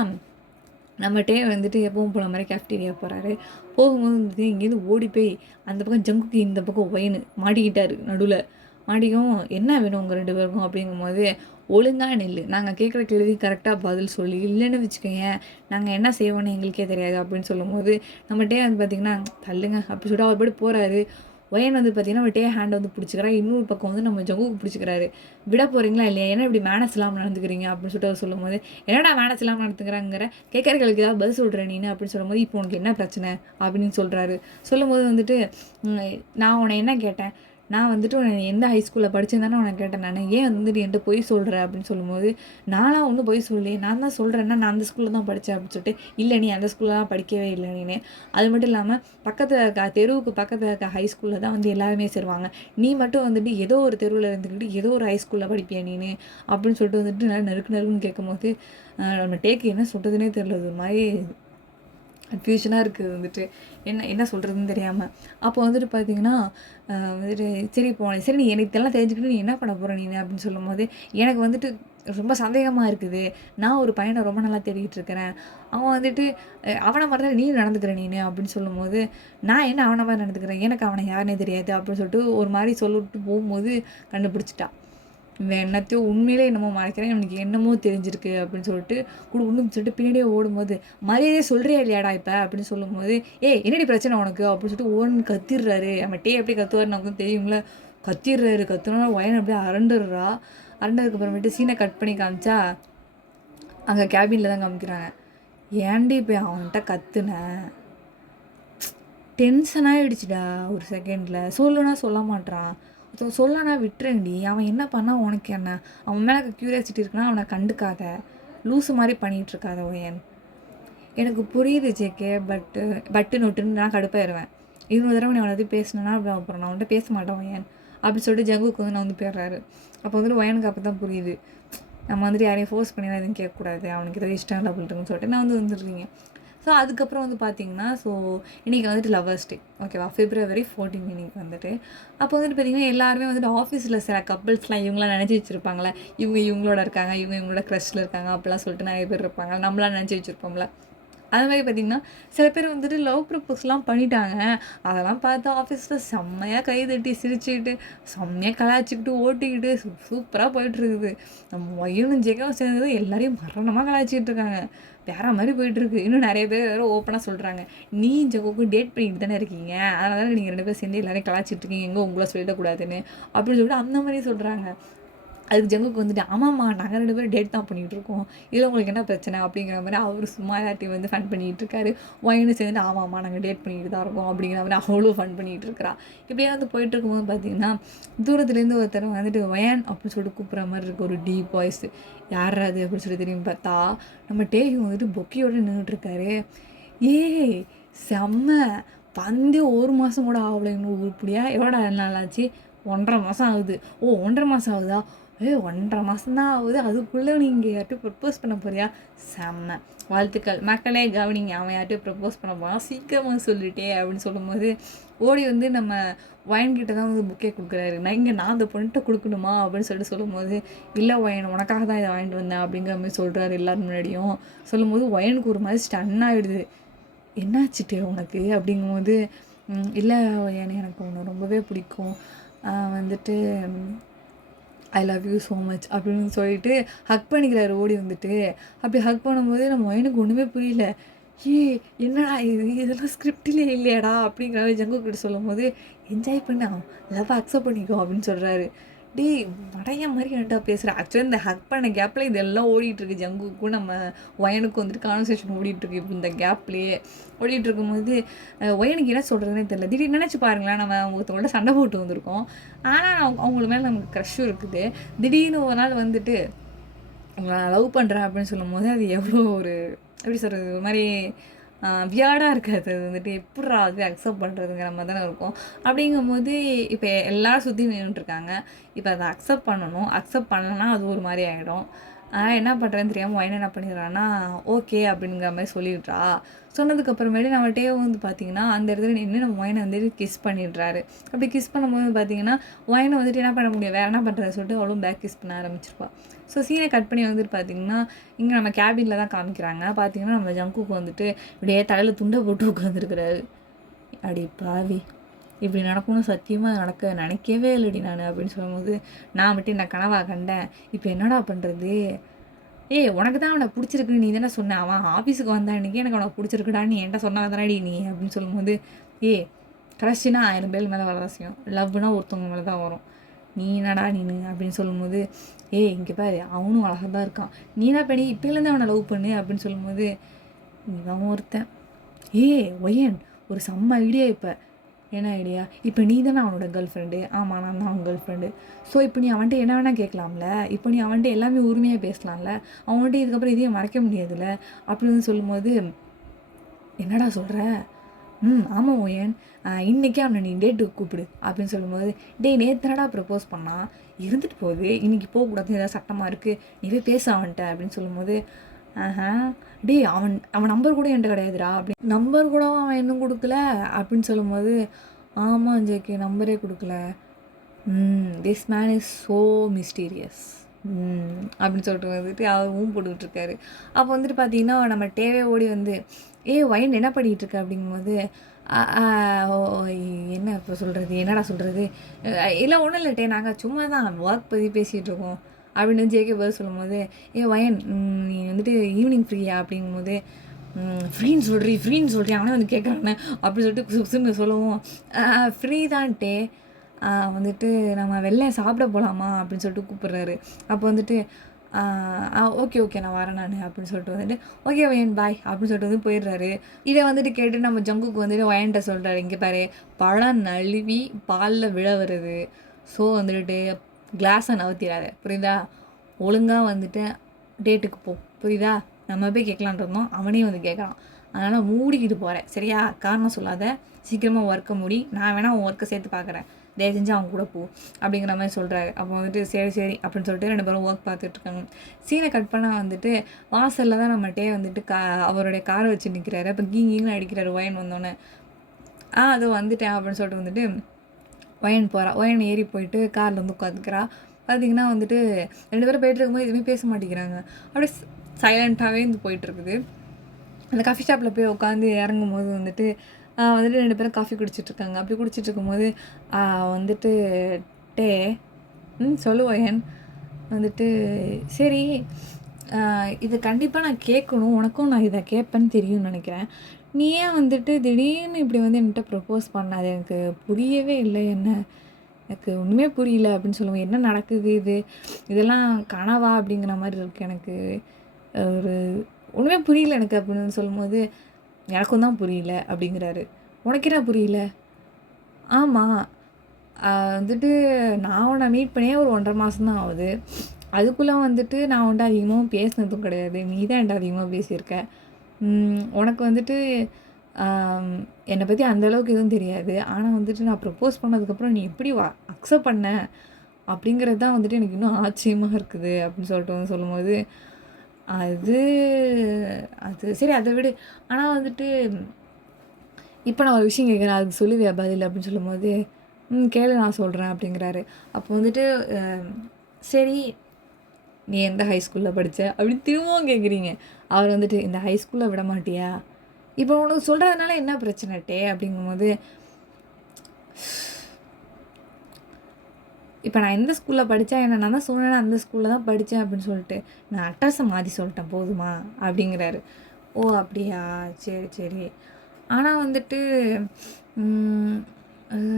நம்மகிட்டே வந்துட்டு எப்பவும் போன மாதிரி கேஃப்டீரியா போகிறாரு. போகும்போது வந்துட்டு இங்கேருந்து ஓடி போய் அந்த பக்கம் ஜங்குக்கு இந்த பக்கம் ஒயின்னு மாட்டிக்கிட்டார் நடுவில். மாட்டிக்கவும் என்ன வேணும் உங்கள் 2 பேருக்கும் அப்படிங்கும்போது, ஒழுங்காக நில்லு, நாங்கள் கேட்குற கேள்வி கரெக்டாக பதில் சொல்லி, இல்லைன்னு வச்சுக்கோங்க நாங்கள் என்ன செய்வோன்னு எங்களுக்கே தெரியாது அப்படின்னு சொல்லும்போது, நம்மகிட்டே வந்து பார்த்திங்கன்னா தள்ளுங்க அப்படி சொல்லிட்டு அவர் போய்ட்டு போகிறாரு. ஒயன் வந்து பார்த்தீங்கன்னா அவர்கிட்டே ஹேண்டை வந்து பிடிச்சிக்கிறா, இன்னொரு பக்கம் வந்து நம்ம ஜங்குக்கு பிடிச்சிக்கிறாரு. விட போகிறீங்களா இல்லையா, ஏன்னா இப்படி மேனஸ் இல்லாமல் நடந்துக்கிறீங்க அப்படின்னு சொல்லிட்டு அவர் சொல்லும்போது, என்னடா மேனஸ் இல்லாமல் நடந்துக்கிறாங்கிற, கேட்குறங்களுக்கு ஏதாவது பதில் சொல்கிறேன் நீனு அப்படின்னு சொல்லும்போது, இப்போ உனக்கு என்ன பிரச்சனை அப்படின்னு சொல்கிறாரு. சொல்லும்போது வந்துட்டு, நான் உன்னை என்ன கேட்டேன், நான் வந்துட்டு உன்னை எந்த ஹை ஸ்கூலில் படிச்சிருந்தானே உனக்கு கேட்டேன், நான் ஏன் வந்துட்டு என்கிட்ட பொய் சொல்கிறேன் அப்படின்னு சொல்லும்போது, நானாக ஒன்றும் பொய் சொல்லலையே, நான் தான் சொல்கிறேன்னா நான் அந்த ஸ்கூலில் தான் படித்தேன் அப்படின்னு சொல்லிட்டு, இல்லை நீ அந்த ஸ்கூலில் தான் படிக்கவே இல்லை நீனு, அது மட்டும் இல்லாமல் பக்கத்தில் இருக்க தெருவுக்கு பக்கத்தில் இருக்க ஹை ஸ்கூலில் தான் வந்து எல்லாருமே சேருவாங்க, நீ மட்டும் வந்துட்டு ஏதோ ஒரு தெருவில் இருந்துக்கிட்டு ஏதோ ஒரு ஹை ஸ்கூலில் படிப்பியா நீனு அப்படின்னு சொல்லிட்டு வந்துட்டு நல்லா நறுக்குன்னு கேட்கும்போது, நம்ம டேக்கு என்ன சொல்கிறதுனே தெரியல, ஒரு மாதிரி கன்ஃபியூஷனாக இருக்குது வந்துட்டு என்ன சொல்கிறதுன்னு தெரியாமல். அப்போ வந்துட்டு பார்த்தீங்கன்னா வந்துட்டு சரி நீ எனக்கு இதெல்லாம் தெரிஞ்சுக்கிட்டு நீ என்ன பண்ண போகிற நீ அப்படின்னு சொல்லும்போது, எனக்கு வந்துட்டு ரொம்ப சந்தேகமாக இருக்குது, நான் ஒரு பையனை ரொம்ப நல்லா தேடிக்கிட்டு இருக்கிறேன், அவன் வந்துட்டு அவனை மாதிரி தான் நீ நடந்துக்கிற நீனு அப்படின்னு சொல்லும்போது, நான் என்ன அவனை மாதிரி நடந்துக்கிறேன், எனக்கு அவனை யாருனே தெரியாது அப்படின்னு சொல்லிட்டு ஒரு மாதிரி சொல்லிட்டு போகும்போது கண்டுபிடிச்சிட்டா. இவன் என்னத்தையும் உண்மையிலே என்னமோ மறைக்கிறேன், இவனுக்கு என்னமோ தெரிஞ்சிருக்கு அப்படின்னு சொல்லிட்டு குடுக்குன்னு சொல்லிட்டு பின்னாடியே ஓடும்போது, மரியாதையே சொல்றியா இல்லையாடா இப்போ அப்படின்னு சொல்லும்போது, ஏய் என்னடி பிரச்சனை உனக்கு அப்படின்னு சொல்லிட்டு ஓன்னு கத்திடுறாரு. நம்ம டே எப்படி கத்துவாரு நமக்கு தெரியுங்களா, கத்திடுறாரு. கத்துனா ஒயன் அப்படியே அரண்டுடுறா. அரண்டதுக்கு அப்புறமேட்டு சீனை கட் பண்ணி காமிச்சா அங்கே கேபினில் தான் காமிக்கிறாங்க. ஏன்டி இப்போ அவன்கிட்ட கத்துனேன், டென்ஷன் ஆகிடுச்சுடா ஒரு செகண்டில். சொல்லுனா சொல்ல மாட்டான், சொல்லனா விட்டுறேன்டி. அவன் என்ன பண்ணால் உனக்கு என்ன, அவன் மேலே க்யூரியாசிட்டி இருக்குன்னா அவனை கண்டுக்காத, லூஸு மாதிரி பண்ணிகிட்ருக்காத ஒயன். எனக்கு புரியுது ஜேகே, பட்டு நோட்டுன்னு நான் கடுப்பாயிருவேன். இன்னொரு தடவை நீ அவனை வந்து பேசினேன்னா அப்புறம் நான் அவன்கிட்ட பேச மாட்டேன் ஒயன் அப்படின்னு சொல்லிட்டு ஜங்குக்கு வந்து நான் வந்து போயிடுறாரு. அப்போ வந்துட்டு ஒயனுக்கு அப்போ தான் புரியுது, நம்ம வந்துட்டு யாரையும் ஃபோர்ஸ் பண்ணி எதுவும் கேட்கக்கூடாது, அவனுக்கு எதாவது இஷ்டம் இல்லை அப்படின்ட்டுன்னு சொல்லிட்டு நான் வந்து வந்துடுறீங்க. ஸோ அதுக்கப்புறம் வந்து பார்த்திங்கன்னா, ஸோ இன்றைக்கி வந்துட்டு லவ்வர்ஸ் டே, ஓகேவா, February 14 இன்றைக்கி வந்துட்டு. அப்போ வந்துட்டு பார்த்திங்கன்னா எல்லாருமே வந்துட்டு ஆஃபீஸில் சில கப்பிள்ஸ்லாம் இவங்களாம் நினச்சி வச்சுருப்பாங்களே, இவங்களோட இருக்காங்க, இவங்களோட க்ரஷில் இருக்காங்க அப்படிலாம் சொல்லிட்டு நிறைய பேர் இருப்பாங்க, நம்மளாம் நினச்சி வச்சுருப்போம்ல. அது மாதிரி பார்த்திங்கன்னா சில பேர் வந்துட்டு லவ் ப்ரப்போஸ்லாம் பண்ணிட்டாங்க. அதெல்லாம் பார்த்து ஆஃபீஸில் செம்மையாக கை தட்டி சிரிச்சுக்கிட்டு செம்மையாக கலாய்ச்சிக்கிட்டு ஓட்டிக்கிட்டு சூப்பராக போயிட்டுருக்குது. நம்ம ஒய்யனும் ஜெகவும் சேர்ந்தது எல்லாரையும் மரணமாக கலாய்ச்சிக்கிட்டு இருக்காங்க, வேற மாதிரி போயிட்டுருக்கு. இன்னும் நிறைய பேர் வேறு ஓப்பனாக சொல்கிறாங்க, நீ ஜெகோக்கும் டேட் பண்ணிட்டு தானே இருக்கீங்க, அதனால தானே நீங்கள் 2 பேரும் சேர்ந்து எல்லாரையும் கலாய்ச்சிட்டு இருக்கீங்க, எங்கே உங்களை சொல்லிடக்கூடாதுன்னு அப்படின்னு சொல்லிட்டு அந்த மாதிரி சொல்கிறாங்க. அதுக்கு ஜங்குக்கு வந்துட்டு, ஆமாம்மா நாங்கள் 2 பேரும் டேட் தான் பண்ணிகிட்டு இருக்கோம், இதில் உங்களுக்கு என்ன பிரச்சனை அப்படிங்கிற மாதிரி அவர் சும்மா எல்லாத்தையும் வந்து ஃபன் பண்ணிகிட்டு இருக்காரு. ஒயனு சேர்ந்துட்டு ஆமாம்மா நாங்கள் டேட் பண்ணிக்கிட்டு தான் இருக்கோம் அப்படிங்கிற மாதிரி அவ்வளோ ஃபன் பண்ணிகிட்டு இருக்கிறா. இப்படியே வந்து போயிட்டு இருக்கும்போது பார்த்தீங்கன்னா தூரத்துலேருந்து ஒருத்தர் வந்துட்டு ஒயன் அப்படின்னு சொல்லிட்டு கூப்பிட்ற மாதிரி இருக்குது, ஒரு டீப் வாய்ஸ். யார் அது அப்படின்னு சொல்லி திரும்பி பார்த்தா நம்ம டேயும் வந்துட்டு பொக்கியோடு நின்றுட்டுருக்காரு. ஏ செம்ம, வந்து 1 மாதம் கூட ஆகலை இன்னும் உருப்படியா, எவ்வளோ நாளாச்சு, 1.5 மாதம் ஆகுது. ஓ 1.5 மாதம் ஆகுதா, 1.5 மாதம்தான் ஆகுது, அதுக்குள்ளே நீங்கள் யார்ட்டும் ப்ரப்போஸ் பண்ண போறியா, செம்ம வாழ்த்துக்கள் மக்களே, கவனிங்க, அவன் யார்ட்டும் ப்ரப்போஸ் பண்ண போகிறான், சீக்கிரமாக சொல்லிட்டே அப்படின்னு சொல்லும்போது ஓடி வந்து நம்ம ஒயன்கிட்ட தான் வந்து புக்கே கொடுக்குறாரு. நான் அந்த பொண்ணுகிட்ட கொடுக்கணுமா அப்படின்னு சொல்லிட்டு சொல்லும்போது, இல்லை ஒயன் உனக்காக தான் இதை வாங்கிட்டு வந்தேன் அப்படிங்கிற மாதிரி சொல்கிறாரு எல்லாரும் முன்னாடியும். சொல்லும்போது ஒயனுக்கு ஒரு மாதிரி ஸ்டன் ஆகிடுது, என்னாச்சுட்டு உனக்கு அப்படிங்கும்போது, இல்லை ஒயன் எனக்கு ஒன்று ரொம்பவே பிடிக்கும், வந்துட்டு I love you so much அப்படின்னு சொல்லிட்டு ஹக் பண்ணிக்கிறாரு ஓடி வந்துட்டு. அப்படி ஹக் பண்ணும்போது நம்ம ஒயனுக்கு ஒன்றுமே புரியல, என்னடா இதெல்லாம் ஸ்கிரிப்டிலே இல்லையாடா அப்படிங்கிற மாதிரி ஜங்குக்கிட்ட சொல்லும்போது, என்ஜாய் பண்ண, லவ் அக்செப்ட் பண்ணிக்கோ அப்படின்னு சொல்கிறாரு. டே வடைய மாதிரி என்கிட்ட பேசுகிறேன். ஆக்சுவலாக இந்த ஹக் பண்ண கேப்பில் இதெல்லாம் ஓடிட்டுருக்கு, ஜங்குக்கும் நம்ம ஒயனுக்கும் வந்துட்டு கான்வர்சேஷன் ஓடிட்டுருக்கு. இப்போ இந்த கேப்லேயே ஓடிட்டு இருக்கும்போது ஒயனுக்கு என்ன சொல்கிறதுனே தெரியல. திடீர்னு நினச்சி பாருங்களேன், நம்ம ஒருத்தவங்கள்ட்ட சண்டை போட்டு வந்திருக்கோம், ஆனால் அவங்களுக்கு மேலே நமக்கு க்ரஷ்ஷும் இருக்குது. திடீர்னு ஒரு நாள் வந்துட்டு நான் லவ் பண்ணுறேன் அப்படின்னு சொல்லும்போது அது எவ்வளோ ஒரு எப்படி சொல்கிறது, ஒரு மாதிரி வியார்டாக இருக்காது. அது வந்துட்டு எப்பட்றா அது அக்செப்ட் பண்ணுறதுங்கிற மாதிரி தானே இருக்கும். அப்படிங்கும்போது இப்போ எல்லோரும் சுற்றி நின்றுட்டுருக்காங்க, இப்போ அதை அக்செப்ட் பண்ணணும். அக்செப்ட் பண்ணலன்னா அது ஒரு மாதிரி ஆகிடும். என்ன பண்ணுறேன்னு தெரியாமல் ஒயன் என்ன பண்ணிடுறான்னா ஓகே அப்படிங்கிற மாதிரி சொல்லிடுறா. சொன்னதுக்கப்புறமேட்டு நம்ம டேவ் வந்து பார்த்திங்கன்னா அந்த இடத்துல நின்று நம்ம ஒயனை வந்துட்டு கிஸ் பண்ணிடுறாரு. அப்படி கிஸ் பண்ணும்போது பார்த்திங்கன்னா ஒயனை வந்துட்டு என்ன பண்ண முடியும், வேறு என்ன பண்ணுறதுன்னு சொல்லிட்டு அவ்வளோ பேக் கிஸ் பண்ண ஆரம்பிச்சிருப்பா. ஸோ சீனை கட் பண்ணி வந்துட்டு பார்த்திங்கன்னா இங்கே நம்ம கேபினில் தான் காமிக்கிறாங்க. பார்த்திங்கன்னா நம்ம ஜங்குக்கு வந்துட்டு இப்படியே தலையில் துண்டை போட்டு உட்காந்துருக்குறாரு. அடி பாவி, இப்படி நடக்கும்னு சத்தியமாக நடக்க நினைக்கவே இல்லைடி நான் அப்படின்னு சொல்லும்போது, நான் மட்டும் என்ன கனவா கண்டேன், இப்போ என்னடா பண்ணுறது, உனக்கு தான் அவனை பிடிச்சிருக்குன்னு நீ தானே சொன்ன, அவன் ஆஃபீஸுக்கு வந்தான் இன்றைக்கி, எனக்கு அவனை பிடிச்சிருக்குடா நீ என்கிட்ட சொன்னால் தானடி நீ அப்படின்னு சொல்லும்போது, க்ரஷ்னா 1000 பேர் மேலே வர அவசியம், லவ்னா ஒருத்தவங்க மேலே தான் வரும், நீ என்னடா நீனு அப்படின்னு சொல்லும்போது, இங்கே பாரு அவனும் அழகாக தான் இருக்கான், நீ என்ன பண்ணி இப்போலேருந்து அவனை லவ் பண்ணு அப்படின்னு சொல்லும்போது, நீ தான் ஒருத்தன், ஒயன் ஒரு செம்ம ஐடியா, இப்போ என்ன ஐடியா, இப்போ நீ தானே அவனோட கேர்ள் ஃப்ரெண்டு, ஆமாம் நான் தான் அவன் கேர்ள் ஃப்ரெண்டு, ஸோ இப்போ நீ அவன்கிட்ட என்ன வேணால் கேட்கலாம்ல, இப்போ நீ அவன்கிட்ட எல்லாமே உரிமையாக பேசலாம்ல, அவன்கிட்ட இதுக்கப்புறம் இதையும் மறைக்க முடியாதுல்ல அப்படின்னு சொல்லும்போது, என்னடா சொல்கிற, ஆமாம் ஒயன், இன்றைக்கே அவனை நீ டேட்டுக்கு கூப்பிடு அப்படின்னு சொல்லும்போது, நேற்று என்னடா ப்ரப்போஸ் பண்ணால் இருந்துட்டு போகுது, இன்றைக்கி போகக்கூடாது ஏதாவது சட்டமாக இருக்குது, நீவே பேச அவன்கிட்ட அப்படின்னு சொல்லும்போது, அவன் நம்பர் கூட என்கிட்ட கிடையாதுடா அப்படி, நம்பர் கூட அவன் இன்னும் கொடுக்கல அப்படின்னு சொல்லும்போது, ஆமாம் ஜேகே நம்பரே கொடுக்கல, this man is so mysterious அப்படின்னு சொல்லிட்டு வந்துட்டு அவர் போட்டுக்கிட்டு இருக்காரு. அப்போ வந்துட்டு பார்த்தீங்கன்னா நம்ம டேவே ஓடி வந்து ஒயன் என்ன பண்ணிகிட்டு இருக்க அப்படிங்கும்போது, அ அ ஓ என்ன இப்போ சொல்கிறது, என்னடா சொல்கிறது, இல்லை ஒன்றும் இல்லட்டே நாங்கள் சும்மா தான் ஒர்க் பற்றி பேசிகிட்டு இருக்கோம் அப்படின்னு ஜேகே பதில் சொல்லும்போது, வயன் நீ வந்துட்டு ஈவினிங் ஃப்ரீயா அப்படிங்கும்போது, ஃப்ரீன்னு சொல்கிறீ அவனே வந்து கேட்குறானே அப்படி சொல்லிட்டு குசுன்னு சொல்லவும், ஃப்ரீ தான்ட்டே வந்துட்டு நம்ம வெளில சாப்பிட போகலாமா அப்படின்னு சொல்லிட்டு கூப்பிட்றாரு. அப்போ வந்துட்டு ஓகே ஓகே நான் வரேன் நான் அப்படின்னு சொல்லிட்டு வந்துட்டு ஓகே வயன் பாய் அப்படின்னு சொல்லிட்டு வந்து போயிடுறாரு. இதை வந்துட்டு கேட்டு நம்ம ஜங்குக்கு வந்துட்டு வயன்ட்ட சொல்கிறாரு, இங்கே பாரு பழம் நழுவி பாலில் விழ வருது, ஸோ வந்துட்டு கிளாஸை நவுத்திடாத புரியுதா, ஒழுங்காக வந்துட்டு டேட்டுக்கு போ புரியுதா, நம்ம போய் கேட்கலான் இருந்தோம் அவனே வந்து கேட்குறான், அதனால் மூடிக்கிட்டு போகிறேன் சரியா, காரணம் சொல்லாத, சீக்கிரமாக ஒர்க்கை மூடி, நான் வேணால் உன் ஒர்க்கை சேர்த்து பார்க்குறேன், தயவு செஞ்சு அவங்க கூட போ அப்படிங்கிற மாதிரி சொல்கிறாரு. அப்போ வந்துட்டு சரி சரி அப்படின்னு சொல்லிட்டு 2 பேரும் ஒர்க் பார்த்துட்ருக்காங்க. சீனை கட் பண்ண வந்துட்டு வாசலில் தான் நம்மகிட்டே வந்துட்டு அவருடைய காரை வச்சு நிற்கிறாரு. அப்போ கீங்கின்னு அடிக்கிறாரு ஒயன் வந்தோடனே. அது வந்துட்டேன் அப்படின்னு சொல்லிட்டு வந்துட்டு ஒயன் போகிறா. ஒயன் ஏறி போயிட்டு காரில் வந்து உட்காந்துக்கிறா. பார்த்திங்கன்னா வந்துட்டு 2 பேரும் போயிட்டு இருக்கும்போது எதுவுமே பேச மாட்டேங்கிறாங்க. அப்படியே சைலண்ட்டாகவே இருந்து போயிட்டுருக்குது. அந்த காஃபி ஷாப்பில் போய் உட்காந்து இறங்கும் போது வந்துட்டு 2 பேரும் காஃபி குடிச்சிட்ருக்காங்க. அப்படி குடிச்சிட்டு இருக்கும்போது வந்துட்டு டே சொல்லுவேன் வந்துட்டு சரி இது கண்டிப்பாக நான் கேட்கணும், உனக்கும் நான் இதை கேட்பேன்னு தெரியும்னு நினைக்கிறேன், நீ ஏன் வந்துட்டு திடீர்னு இப்படி வந்து என்கிட்ட ப்ரப்போஸ் பண்ண, அது எனக்கு புரியவே இல்லை, என்ன எனக்கு ஒன்றுமே புரியல அப்படின்னு சொல்லுவேன், என்ன நடக்குது இதெல்லாம் கனவா அப்படிங்கிற மாதிரி இருக்குது எனக்கு, ஒரு ஒன்றுமே புரியல எனக்கு அப்படின்னு சொல்லும்போது, எனக்கும் தான் புரியல அப்படிங்கிறாரு. உனக்கு என்ன புரியல? ஆமாம் வந்துட்டு நான் உன்னை மீட் பண்ணியே ஒரு 1.5 மாதம் தான் ஆகுது, அதுக்குள்ளே வந்துட்டு நான் உன்ட்ட அதிகமாக பேசினதும் கிடையாது, நீ தான் என்கிட்ட அதிகமாக பேசியிருக்க, உனக்கு வந்துட்டு என்னை பற்றி அந்தளவுக்கு எதுவும் தெரியாது, ஆனால் வந்துட்டு நான் ப்ரப்போஸ் பண்ணதுக்கப்புறம் நீ எப்படி அக்செப்ட் பண்ண அப்படிங்கிறது தான் வந்துட்டு எனக்கு இன்னும் ஆச்சரியமாக இருக்குது அப்படின்னு சொல்லிட்டு வந்து சொல்லும்போது, அது அது சரி அதை விடு, ஆனால் வந்துட்டு இப்போ நான் ஒரு விஷயம் கேட்குறேன், அதுக்கு சொல்லுவியா பதில் அப்படின்னு சொல்லும்போது, கேளு நான் சொல்கிறேன் அப்படிங்கிறாரு. அப்போ வந்துட்டு சரி நீ எந்த ஹை ஸ்கூலில் படித்த அப்படின்னு திரும்பவும் கேட்குறீங்க. அவர் வந்துட்டு இந்த ஹை ஸ்கூலில் விட மாட்டியா, இப்போ உனக்கு சொல்கிறதுனால என்ன பிரச்சனைட்டே அப்படிங்கும்போது, இப்போ நான் எந்த ஸ்கூலில் படித்தேன் என்ன நான் தான் சொன்னேன் அந்த ஸ்கூலில் தான் படித்தேன் அப்படின்னு சொல்லிட்டு நான் அட்ரஸை மாற்றி சொல்லிட்டேன் போதுமா அப்படிங்கிறாரு. ஓ அப்படியா சரி சரி, ஆனால் வந்துட்டு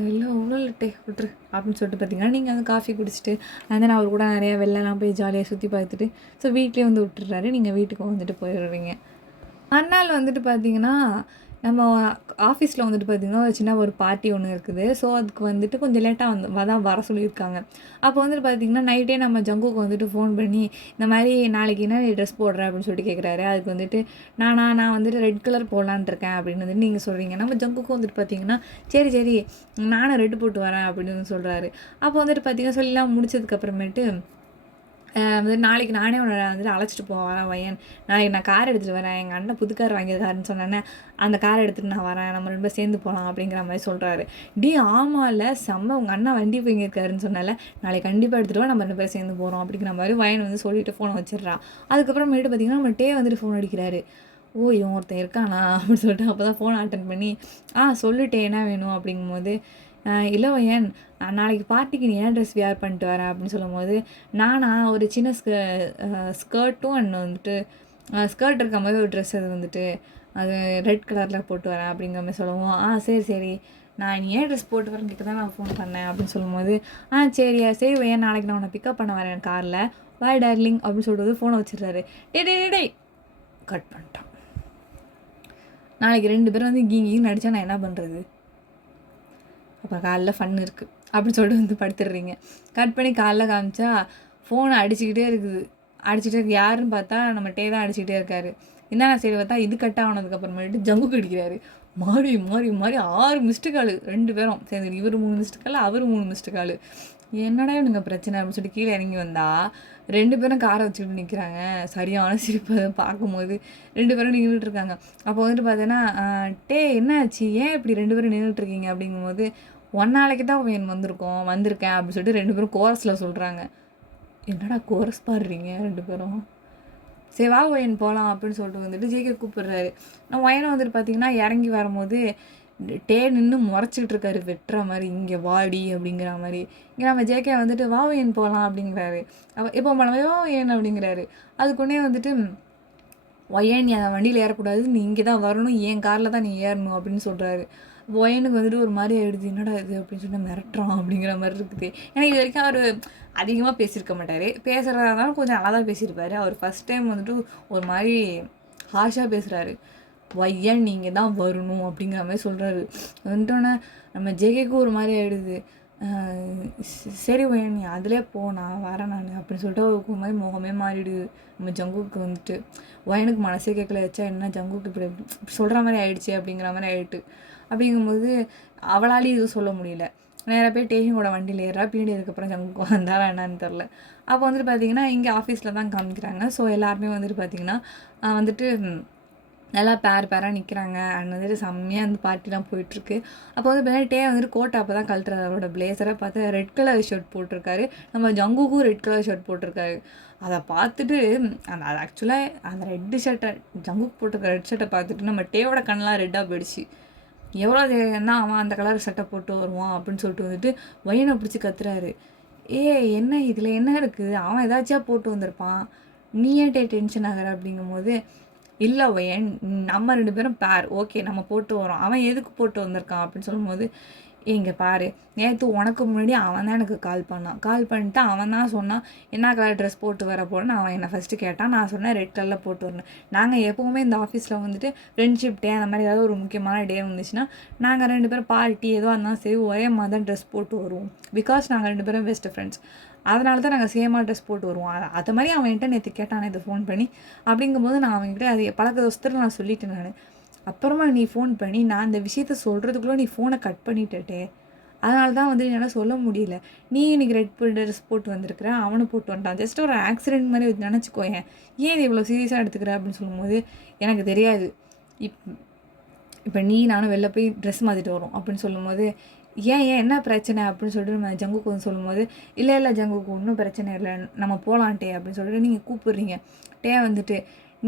இல்லை ஒன்றும் இல்லட்டே விட்ரு அப்படின்னு சொல்லிட்டு பார்த்தீங்கன்னா நீங்கள் வந்து காஃபி குடிச்சிட்டு நான் அவர் கூட நிறையா வெளிலலாம் போய் ஜாலியாக சுற்றி பார்த்துட்டு ஸோ வீட்லேயே வந்து விட்டுறாரு. நீங்கள் வீட்டுக்கு வந்துட்டு போயிடுறீங்க. மறுநாள் வந்துட்டு பார்த்தீங்கன்னா நம்ம ஆஃபீஸில் வந்துட்டு பார்த்திங்கன்னா ஒரு சின்ன ஒரு பார்ட்டி ஒன்று இருக்குது. ஸோ அதுக்கு வந்துட்டு கொஞ்சம் லேட்டாக தான் வர சொல்லியிருக்காங்க. அப்போ வந்துட்டு பார்த்திங்கன்னா நைட்டே நம்ம ஜங்குக்கு வந்துட்டு ஃபோன் பண்ணி இந்த மாதிரி நாளைக்கு என்ன நீ ட்ரெஸ் போடுற அப்படின்னு சொல்லிட்டு கேட்குறாரு. அதுக்கு வந்துட்டு நான் வந்துட்டு ரெட் கலர் போடலான் இருக்கேன் அப்படின்னு வந்துட்டு நீங்கள் சொல்கிறீங்க. நம்ம ஜங்குக்கும் வந்துட்டு பார்த்திங்கன்னா சரி சரி நானும் ரெட்டு போட்டு வரேன் அப்படின்னு சொல்கிறாரு. அப்போ வந்துட்டு பார்த்திங்கன்னா சொல்லலாம் முடிச்சதுக்கப்புறமேட்டு வந்துட்டு நாளைக்கு நானே உன்னை வந்துட்டு அழைச்சிட்டு போவேன் வயன், நாளைக்கு நான் கார் எடுத்துகிட்டு வரேன், எங்கள் அண்ணன் புது கார் வாங்கியிருக்காருன்னு சொன்னேன்னே அந்த காரை எடுத்துகிட்டு நான் வரேன், நம்ம 2 பேரும் சேர்ந்து போகலாம் அப்படிங்கிற மாதிரி சொல்கிறாரு. ஆமாம்ல செம்ம, உங்கள் அண்ணன் வண்டி வாங்கியிருக்காருன்னு சொன்னால நாளைக்கு கண்டிப்பாக எடுத்துகிட்டு வா, நம்ம 2 பேரும் சேர்ந்து போகிறோம் அப்படிங்கிற மாதிரி வயன் வந்து சொல்லிட்டு ஃபோனை வச்சிடுறா. அதுக்கப்புறமேட்டு பார்த்திங்கன்னா நம்ம வந்துட்டு ஃபோன் அடிக்கிறாரு. ஓ இவன் ஒருத்தன் இருக்கானா அப்படின்னு சொல்லிட்டு அப்போ தான் ஃபோன் அட்டன் பண்ணி சொல்லிட்டேன் என்ன வேணும் அப்படிங்கும்போது, இல்லை வயன் நாளைக்கு பார்ட்டிக்கு நீ என்ன ட்ரெஸ் வியர் பண்ணிட்டு வரேன் அப்படின்னு சொல்லும்போது, நானா ஒரு சின்ன ஸ்கர்ட்டும் அண்ட் வந்துட்டு ஸ்கர்ட் இருக்க மாதிரி ஒரு ட்ரெஸ் அது வந்துட்டு அது ரெட் கலரில் போட்டு வரேன் அப்படிங்கிற மாதிரி சொல்லுவோம். சரி சரி நான் நீ ஏன் ட்ரெஸ் போட்டு வரேன்னு கேட்க தான் நான் ஃபோன் பண்ணேன் அப்படின்னு சொல்லும்போது, சரியா சரி வயன் நாளைக்கு நான் உன்னை பிக்கப் பண்ண வரேன் காரில், பாய் டார்லிங் அப்படின்னு சொல்லிட்டு ஃபோனை வச்சிடுறாரு. டே கட் பண்ணிட்டான். நாளைக்கு 2 பேரும் வந்து கீங்கின்னு நடித்தா நான் என்ன பண்ணுறது, அப்போ காலைல ஃபன் இருக்குது அப்படின்னு சொல்லிட்டு வந்து படுத்துடுறீங்க. கட் பண்ணி காலைல காமிச்சா ஃபோனை அடிச்சுக்கிட்டே இருக்குது. யாருன்னு பார்த்தா நம்ம தான் அடிச்சுக்கிட்டே இருக்காரு. என்னென்ன சைடு பார்த்தா இது கட் ஆனதுக்கப்புறமேட்டு ஜங்குக்கு அடிக்கிறாரு. மாறி 6 மிஸ்டு கால் 2 பேரும் சேர்ந்து, இவர் 3 மிஸ்டு கால் அவர் 3 மிஸ்டு கால். என்னடா இவனுங்க பிரச்சனை அப்படின்னு சொல்லிட்டு கீழே இறங்கி வந்தால் 2 பேரும் காரை வச்சுக்கிட்டு நிற்கிறாங்க. சரியான சிரிப்பு பார்க்கும்போது 2 பேரும் நின்றுட்டு இருக்காங்க. அப்போ வந்துட்டு பார்த்தீங்கன்னா என்ன ஆச்சு ஏன் இப்படி 2 பேரும் நின்றுட்டுருக்கீங்க அப்படிங்கும்போது, 1 நாளைக்கு தான் வந்திருக்கேன் அப்படின்னு சொல்லிட்டு 2 பேரும் கோரஸில் சொல்கிறாங்க. என்னடா கோரஸ் பாடுறீங்க 2 பேரும், சரி வா ஒயன் போகலாம் அப்படின்னு சொல்லிட்டு வந்துட்டு ஜேகே கூப்பிடுறாரு. நான் ஒயனை வந்துட்டு பார்த்தீங்கன்னா இறங்கி வரும்போது டே நின்று முறைச்சிக்கிட்டு இருக்காரு வெட்டுற மாதிரி, இங்கே வாடி அப்படிங்கிற மாதிரி. இங்கே நம்ம ஜேகே வந்துட்டு வா ஏன் போகலாம் அப்படிங்கிறாரு. எப்போ போனாலும் ஏன் அப்படிங்கிறாரு. அதுக்குன்னே வந்துட்டு ஒயன் நீ அந்த வண்டியில் ஏறக்கூடாது, நீ இங்கே தான் வரணும், என் காரில் தான் நீ ஏறணும் அப்படின்னு சொல்கிறாரு. ஒயனுக்கு வந்துட்டு ஒரு மாதிரி ஆகிடுது, என்னடா இது அப்படின்னு சொல்லி மிரட்டுறான் அப்படிங்கிற மாதிரி இருக்குது. ஏன்னா இது வரைக்கும் அவர் அதிகமாக பேசியிருக்க மாட்டார், பேசுகிறதா இருந்தாலும் கொஞ்சம் நல்லா தான் பேசியிருப்பார். அவர் ஃபஸ்ட் டைம் வந்துட்டு ஒரு மாதிரி ஹார்ஷாக பேசுகிறாரு. ஒய்யன் நீங்கள் தான் வரணும் அப்படிங்கிற மாதிரி சொல்கிறாரு. வந்துட்டோன்னே நம்ம ஜேகேக்கும் ஒரு மாதிரி ஆகிடுது. சரி ஒயன் நீ அதிலே போ, நான் வரேன் நான் அப்படின்னு சொல்லிட்டு அவருக்கு ஒரு மாதிரி முகமே மாறிடுது. நம்ம ஜங்குக்கு வந்துட்டு ஒயனுக்கு மனசே கேட்கல, வச்சா என்ன ஜங்குக்கு இப்படி சொல்கிற மாதிரி ஆயிடுச்சு அப்படிங்கிற மாதிரி ஆகிட்டு. அப்படிங்கும்போது அவளாலேயும் எதுவும் சொல்ல முடியல. நேராக போய் டேஹிங்கோட வண்டியில் ஏறா. பின்னாடி அதுக்கப்புறம் ஜங்குக்கு வந்தாரா என்னன்னு தெரில. அப்போ வந்துட்டு பார்த்திங்கன்னா இங்கே ஆஃபீஸில் தான் காமிக்கிறாங்க. ஸோ எல்லாருமே வந்துட்டு பார்த்திங்கன்னா வந்துட்டு நல்லா பேராக நிற்கிறாங்க. அண்ட் வந்துட்டு செம்மையாக அந்த பார்ட்டிலாம் போயிட்டுருக்கு. அப்போ வந்து பின்னாடி டே வந்துட்டு கோட்டை அப்போ தான் கழட்டுறாரு. அவரோட பிளேசரை பார்த்து ரெட் கலர் ஷர்ட் போட்டிருக்காரு. நம்ம ஜங்குக்கும் ரெட் கலர் ஷர்ட் போட்டிருக்காரு. அதை பார்த்துட்டு அது ஆக்சுவலாக அந்த ரெட்டு ஷர்ட்டை ஜங்குக்கு போட்டிருக்க ரெட் ஷர்ட்டை பார்த்துட்டு நம்ம டேவோட கண்ணெலாம் ரெட்டாக போயிடுச்சு. எவ்வளோ என்ன அவன் அந்த கலர் சட்டை போட்டு வருவான் அப்படின்னு சொல்லிட்டு வந்துட்டு ஒயனை பிடிச்சி கத்துறாரு. என்ன இதில் என்ன இருக்குது, அவன் ஏதாச்சும் போட்டு வந்திருப்பான், நீ ஏன் டென்ஷன் ஆகிற அப்படிங்கும்போது, இல்லை ஒயன் நம்ம 2 பேரும் பேர், ஓகே நம்ம போட்டு வரோம், அவன் எதுக்கு போட்டு வந்திருக்கான் அப்படின்னு சொல்லும்போது, இங்கே பாரு நேற்று உனக்கு முன்னாடி அவன் தான் எனக்கு கால் பண்ணிட்டு அவன் தான் சொன்னான் என்ன கலர் ட்ரெஸ் போட்டு வர போகிறேன்னு. அவன் என்னை ஃபஸ்ட்டு கேட்டான். நான் சொன்னேன் ரெட் கலரில் போட்டு வரணும். நாங்கள் எப்போவுமே இந்த ஆஃபீஸில் வந்துட்டு ஃப்ரெண்ட்ஷிப் டே அந்த மாதிரி ஏதாவது ஒரு முக்கியமான டே வந்துச்சுன்னா நாங்கள் 2 பேரும் பார்ட்டி ஏதோ இருந்தாலும் சரி ஒரே மாதிரி தான் ட்ரெஸ் போட்டு வருவோம். பிகாஸ் நாங்கள் 2 பேரும் பெஸ்ட் ஃப்ரெண்ட்ஸ், அதனால தான் நாங்கள் சேமாக ட்ரெஸ் போட்டு வருவோம். அது மாதிரி அவன் என்கிட்ட நேற்று கேட்டான் இதை ஃபோன் பண்ணி. அப்படிங்கும்போது நான் அவன்கிட்ட அது பழக்க தோசத்தில் நான் சொல்லிட்டேன். நான் அப்புறமா நீ ஃபோன் பண்ணி நான் அந்த விஷயத்த சொல்கிறதுக்குள்ளே நீ ஃபோனை கட் பண்ணிட்டே, அதனால தான் வந்து என்னால் சொல்ல முடியல. நீ இன்றைக்கி ரெட் ட்ரெஸ் போட்டு வந்திருக்கிற, அவனை போட்டு வந்துட்டான், ஜஸ்ட் ஒரு ஆக்சிடென்ட் மாதிரி நினச்சிக்கோயேன், ஏன் இது இவ்வளோ சீரியஸாக எடுத்துக்கிற அப்படின்னு சொல்லும்போது எனக்கு தெரியாது. இப்போ நீ நானும் வெளில போய் ட்ரெஸ் மாற்றிட்டு வரோம் அப்படின்னு சொல்லும்போது ஏன் என்ன பிரச்சனை அப்படின்னு சொல்லிட்டு நம்ம ஜங்குக்கு வந்து சொல்லும்போது இல்லை ஜங்குக்கு ஒன்றும் பிரச்சனை இல்லை, நம்ம போகலான்ட்டே அப்படின்னு சொல்லிட்டு நீங்கள் கூப்பிடுறீங்க. டே வந்துட்டு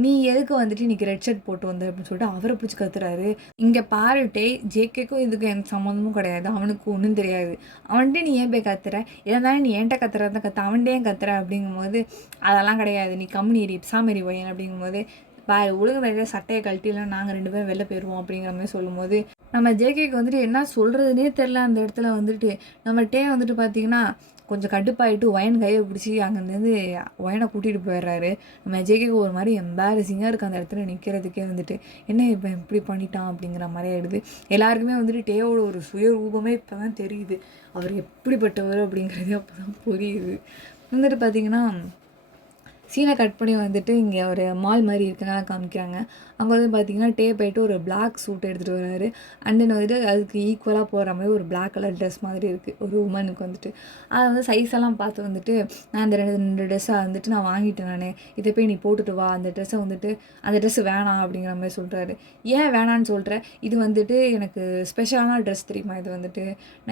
நீ எதுக்கு வந்துட்டு இன்றைக்கி ரெட் ஷர்ட் போட்டு வந்த அப்படின்னு சொல்லிட்டு அவரை பிடிச்சி கத்துறாரு. இங்கே பாருட்டே ஜேகேக்கும் இதுக்கு எந்த சம்மந்தமும் கிடையாது, அவனுக்கு ஒன்றும் தெரியாது. அவன்கிட்ட நீ ஏன் போய் கத்துற, இருந்தாலும் நீ ஏன்ட்ட கத்துறதான் அவன்கிட்ட ஏன் கத்துற அப்படிங்கும்போது அதெல்லாம் கிடையாது, நீ கம்முனி ஏறி சாமரி போயேன் அப்படிங்கும்போது பாரு ஒழுங்கு வேலையை சட்டையை கழட்டிலாம் நாங்கள் 2 பேரும் வெளில போயிடுவோம் அப்படிங்கிற மாதிரி சொல்லும்போது நம்ம ஜேகேக்கு வந்துட்டு என்ன சொல்கிறதுனே தெரில. அந்த இடத்துல வந்துட்டு நம்ம டே வந்துட்டு பார்த்திங்கன்னா கொஞ்சம் கடுப்பாயிட்டு ஒயன் கையை பிடிச்சி அங்கேருந்து ஒயனை கூட்டிகிட்டு போயிடுறாரு. நம்ம ஜேகேக்கு ஒரு மாதிரி எம்பாரசிங்காக இருக்குது அந்த இடத்துல நிற்கிறதுக்கே வந்துட்டு, என்ன இப்போ இப்படி பண்ணிட்டான் அப்படிங்கிற மாதிரி ஆகிடுது. எல்லாருக்குமே வந்துட்டு டேவோட ஒரு சுயரூபமே இப்போ தான் தெரியுது, அவர் எப்படிப்பட்டவர் அப்படிங்கிறதே அப்போ தான் புரியுது. வந்துட்டு பார்த்திங்கன்னா சீனை கட் பண்ணி வந்துட்டு இங்கே ஒரு மால் மாதிரி இருக்குன்னா காமிக்கிறாங்க. அங்கே வந்து பார்த்திங்கன்னா டே போய்ட்டு ஒரு பிளாக் சூட் எடுத்துகிட்டு வராரு. அண்ட் தென் வந்துட்டு அதுக்கு ஈக்குவலாக போகிற மாதிரி ஒரு பிளாக் கலர் ட்ரெஸ் மாதிரி இருக்குது ஒரு உமனுக்கு வந்துட்டு. அதை வந்து சைஸெல்லாம் பார்த்து வந்துட்டு நான் அந்த 2 ட்ரெஸ்ஸை வந்துட்டு நான் வாங்கிட்டேன், நான் இதை போய் நீ போட்டுட்டு வா, அந்த ட்ரெஸ்ஸை வந்துட்டு அந்த ட்ரெஸ்ஸு வேணாம் அப்படிங்கிற மாதிரி சொல்கிறாரு. ஏன் வேணான்னு சொல்கிறேன், இது வந்துட்டு எனக்கு ஸ்பெஷலான ட்ரெஸ் தெரியுமா, இது வந்துட்டு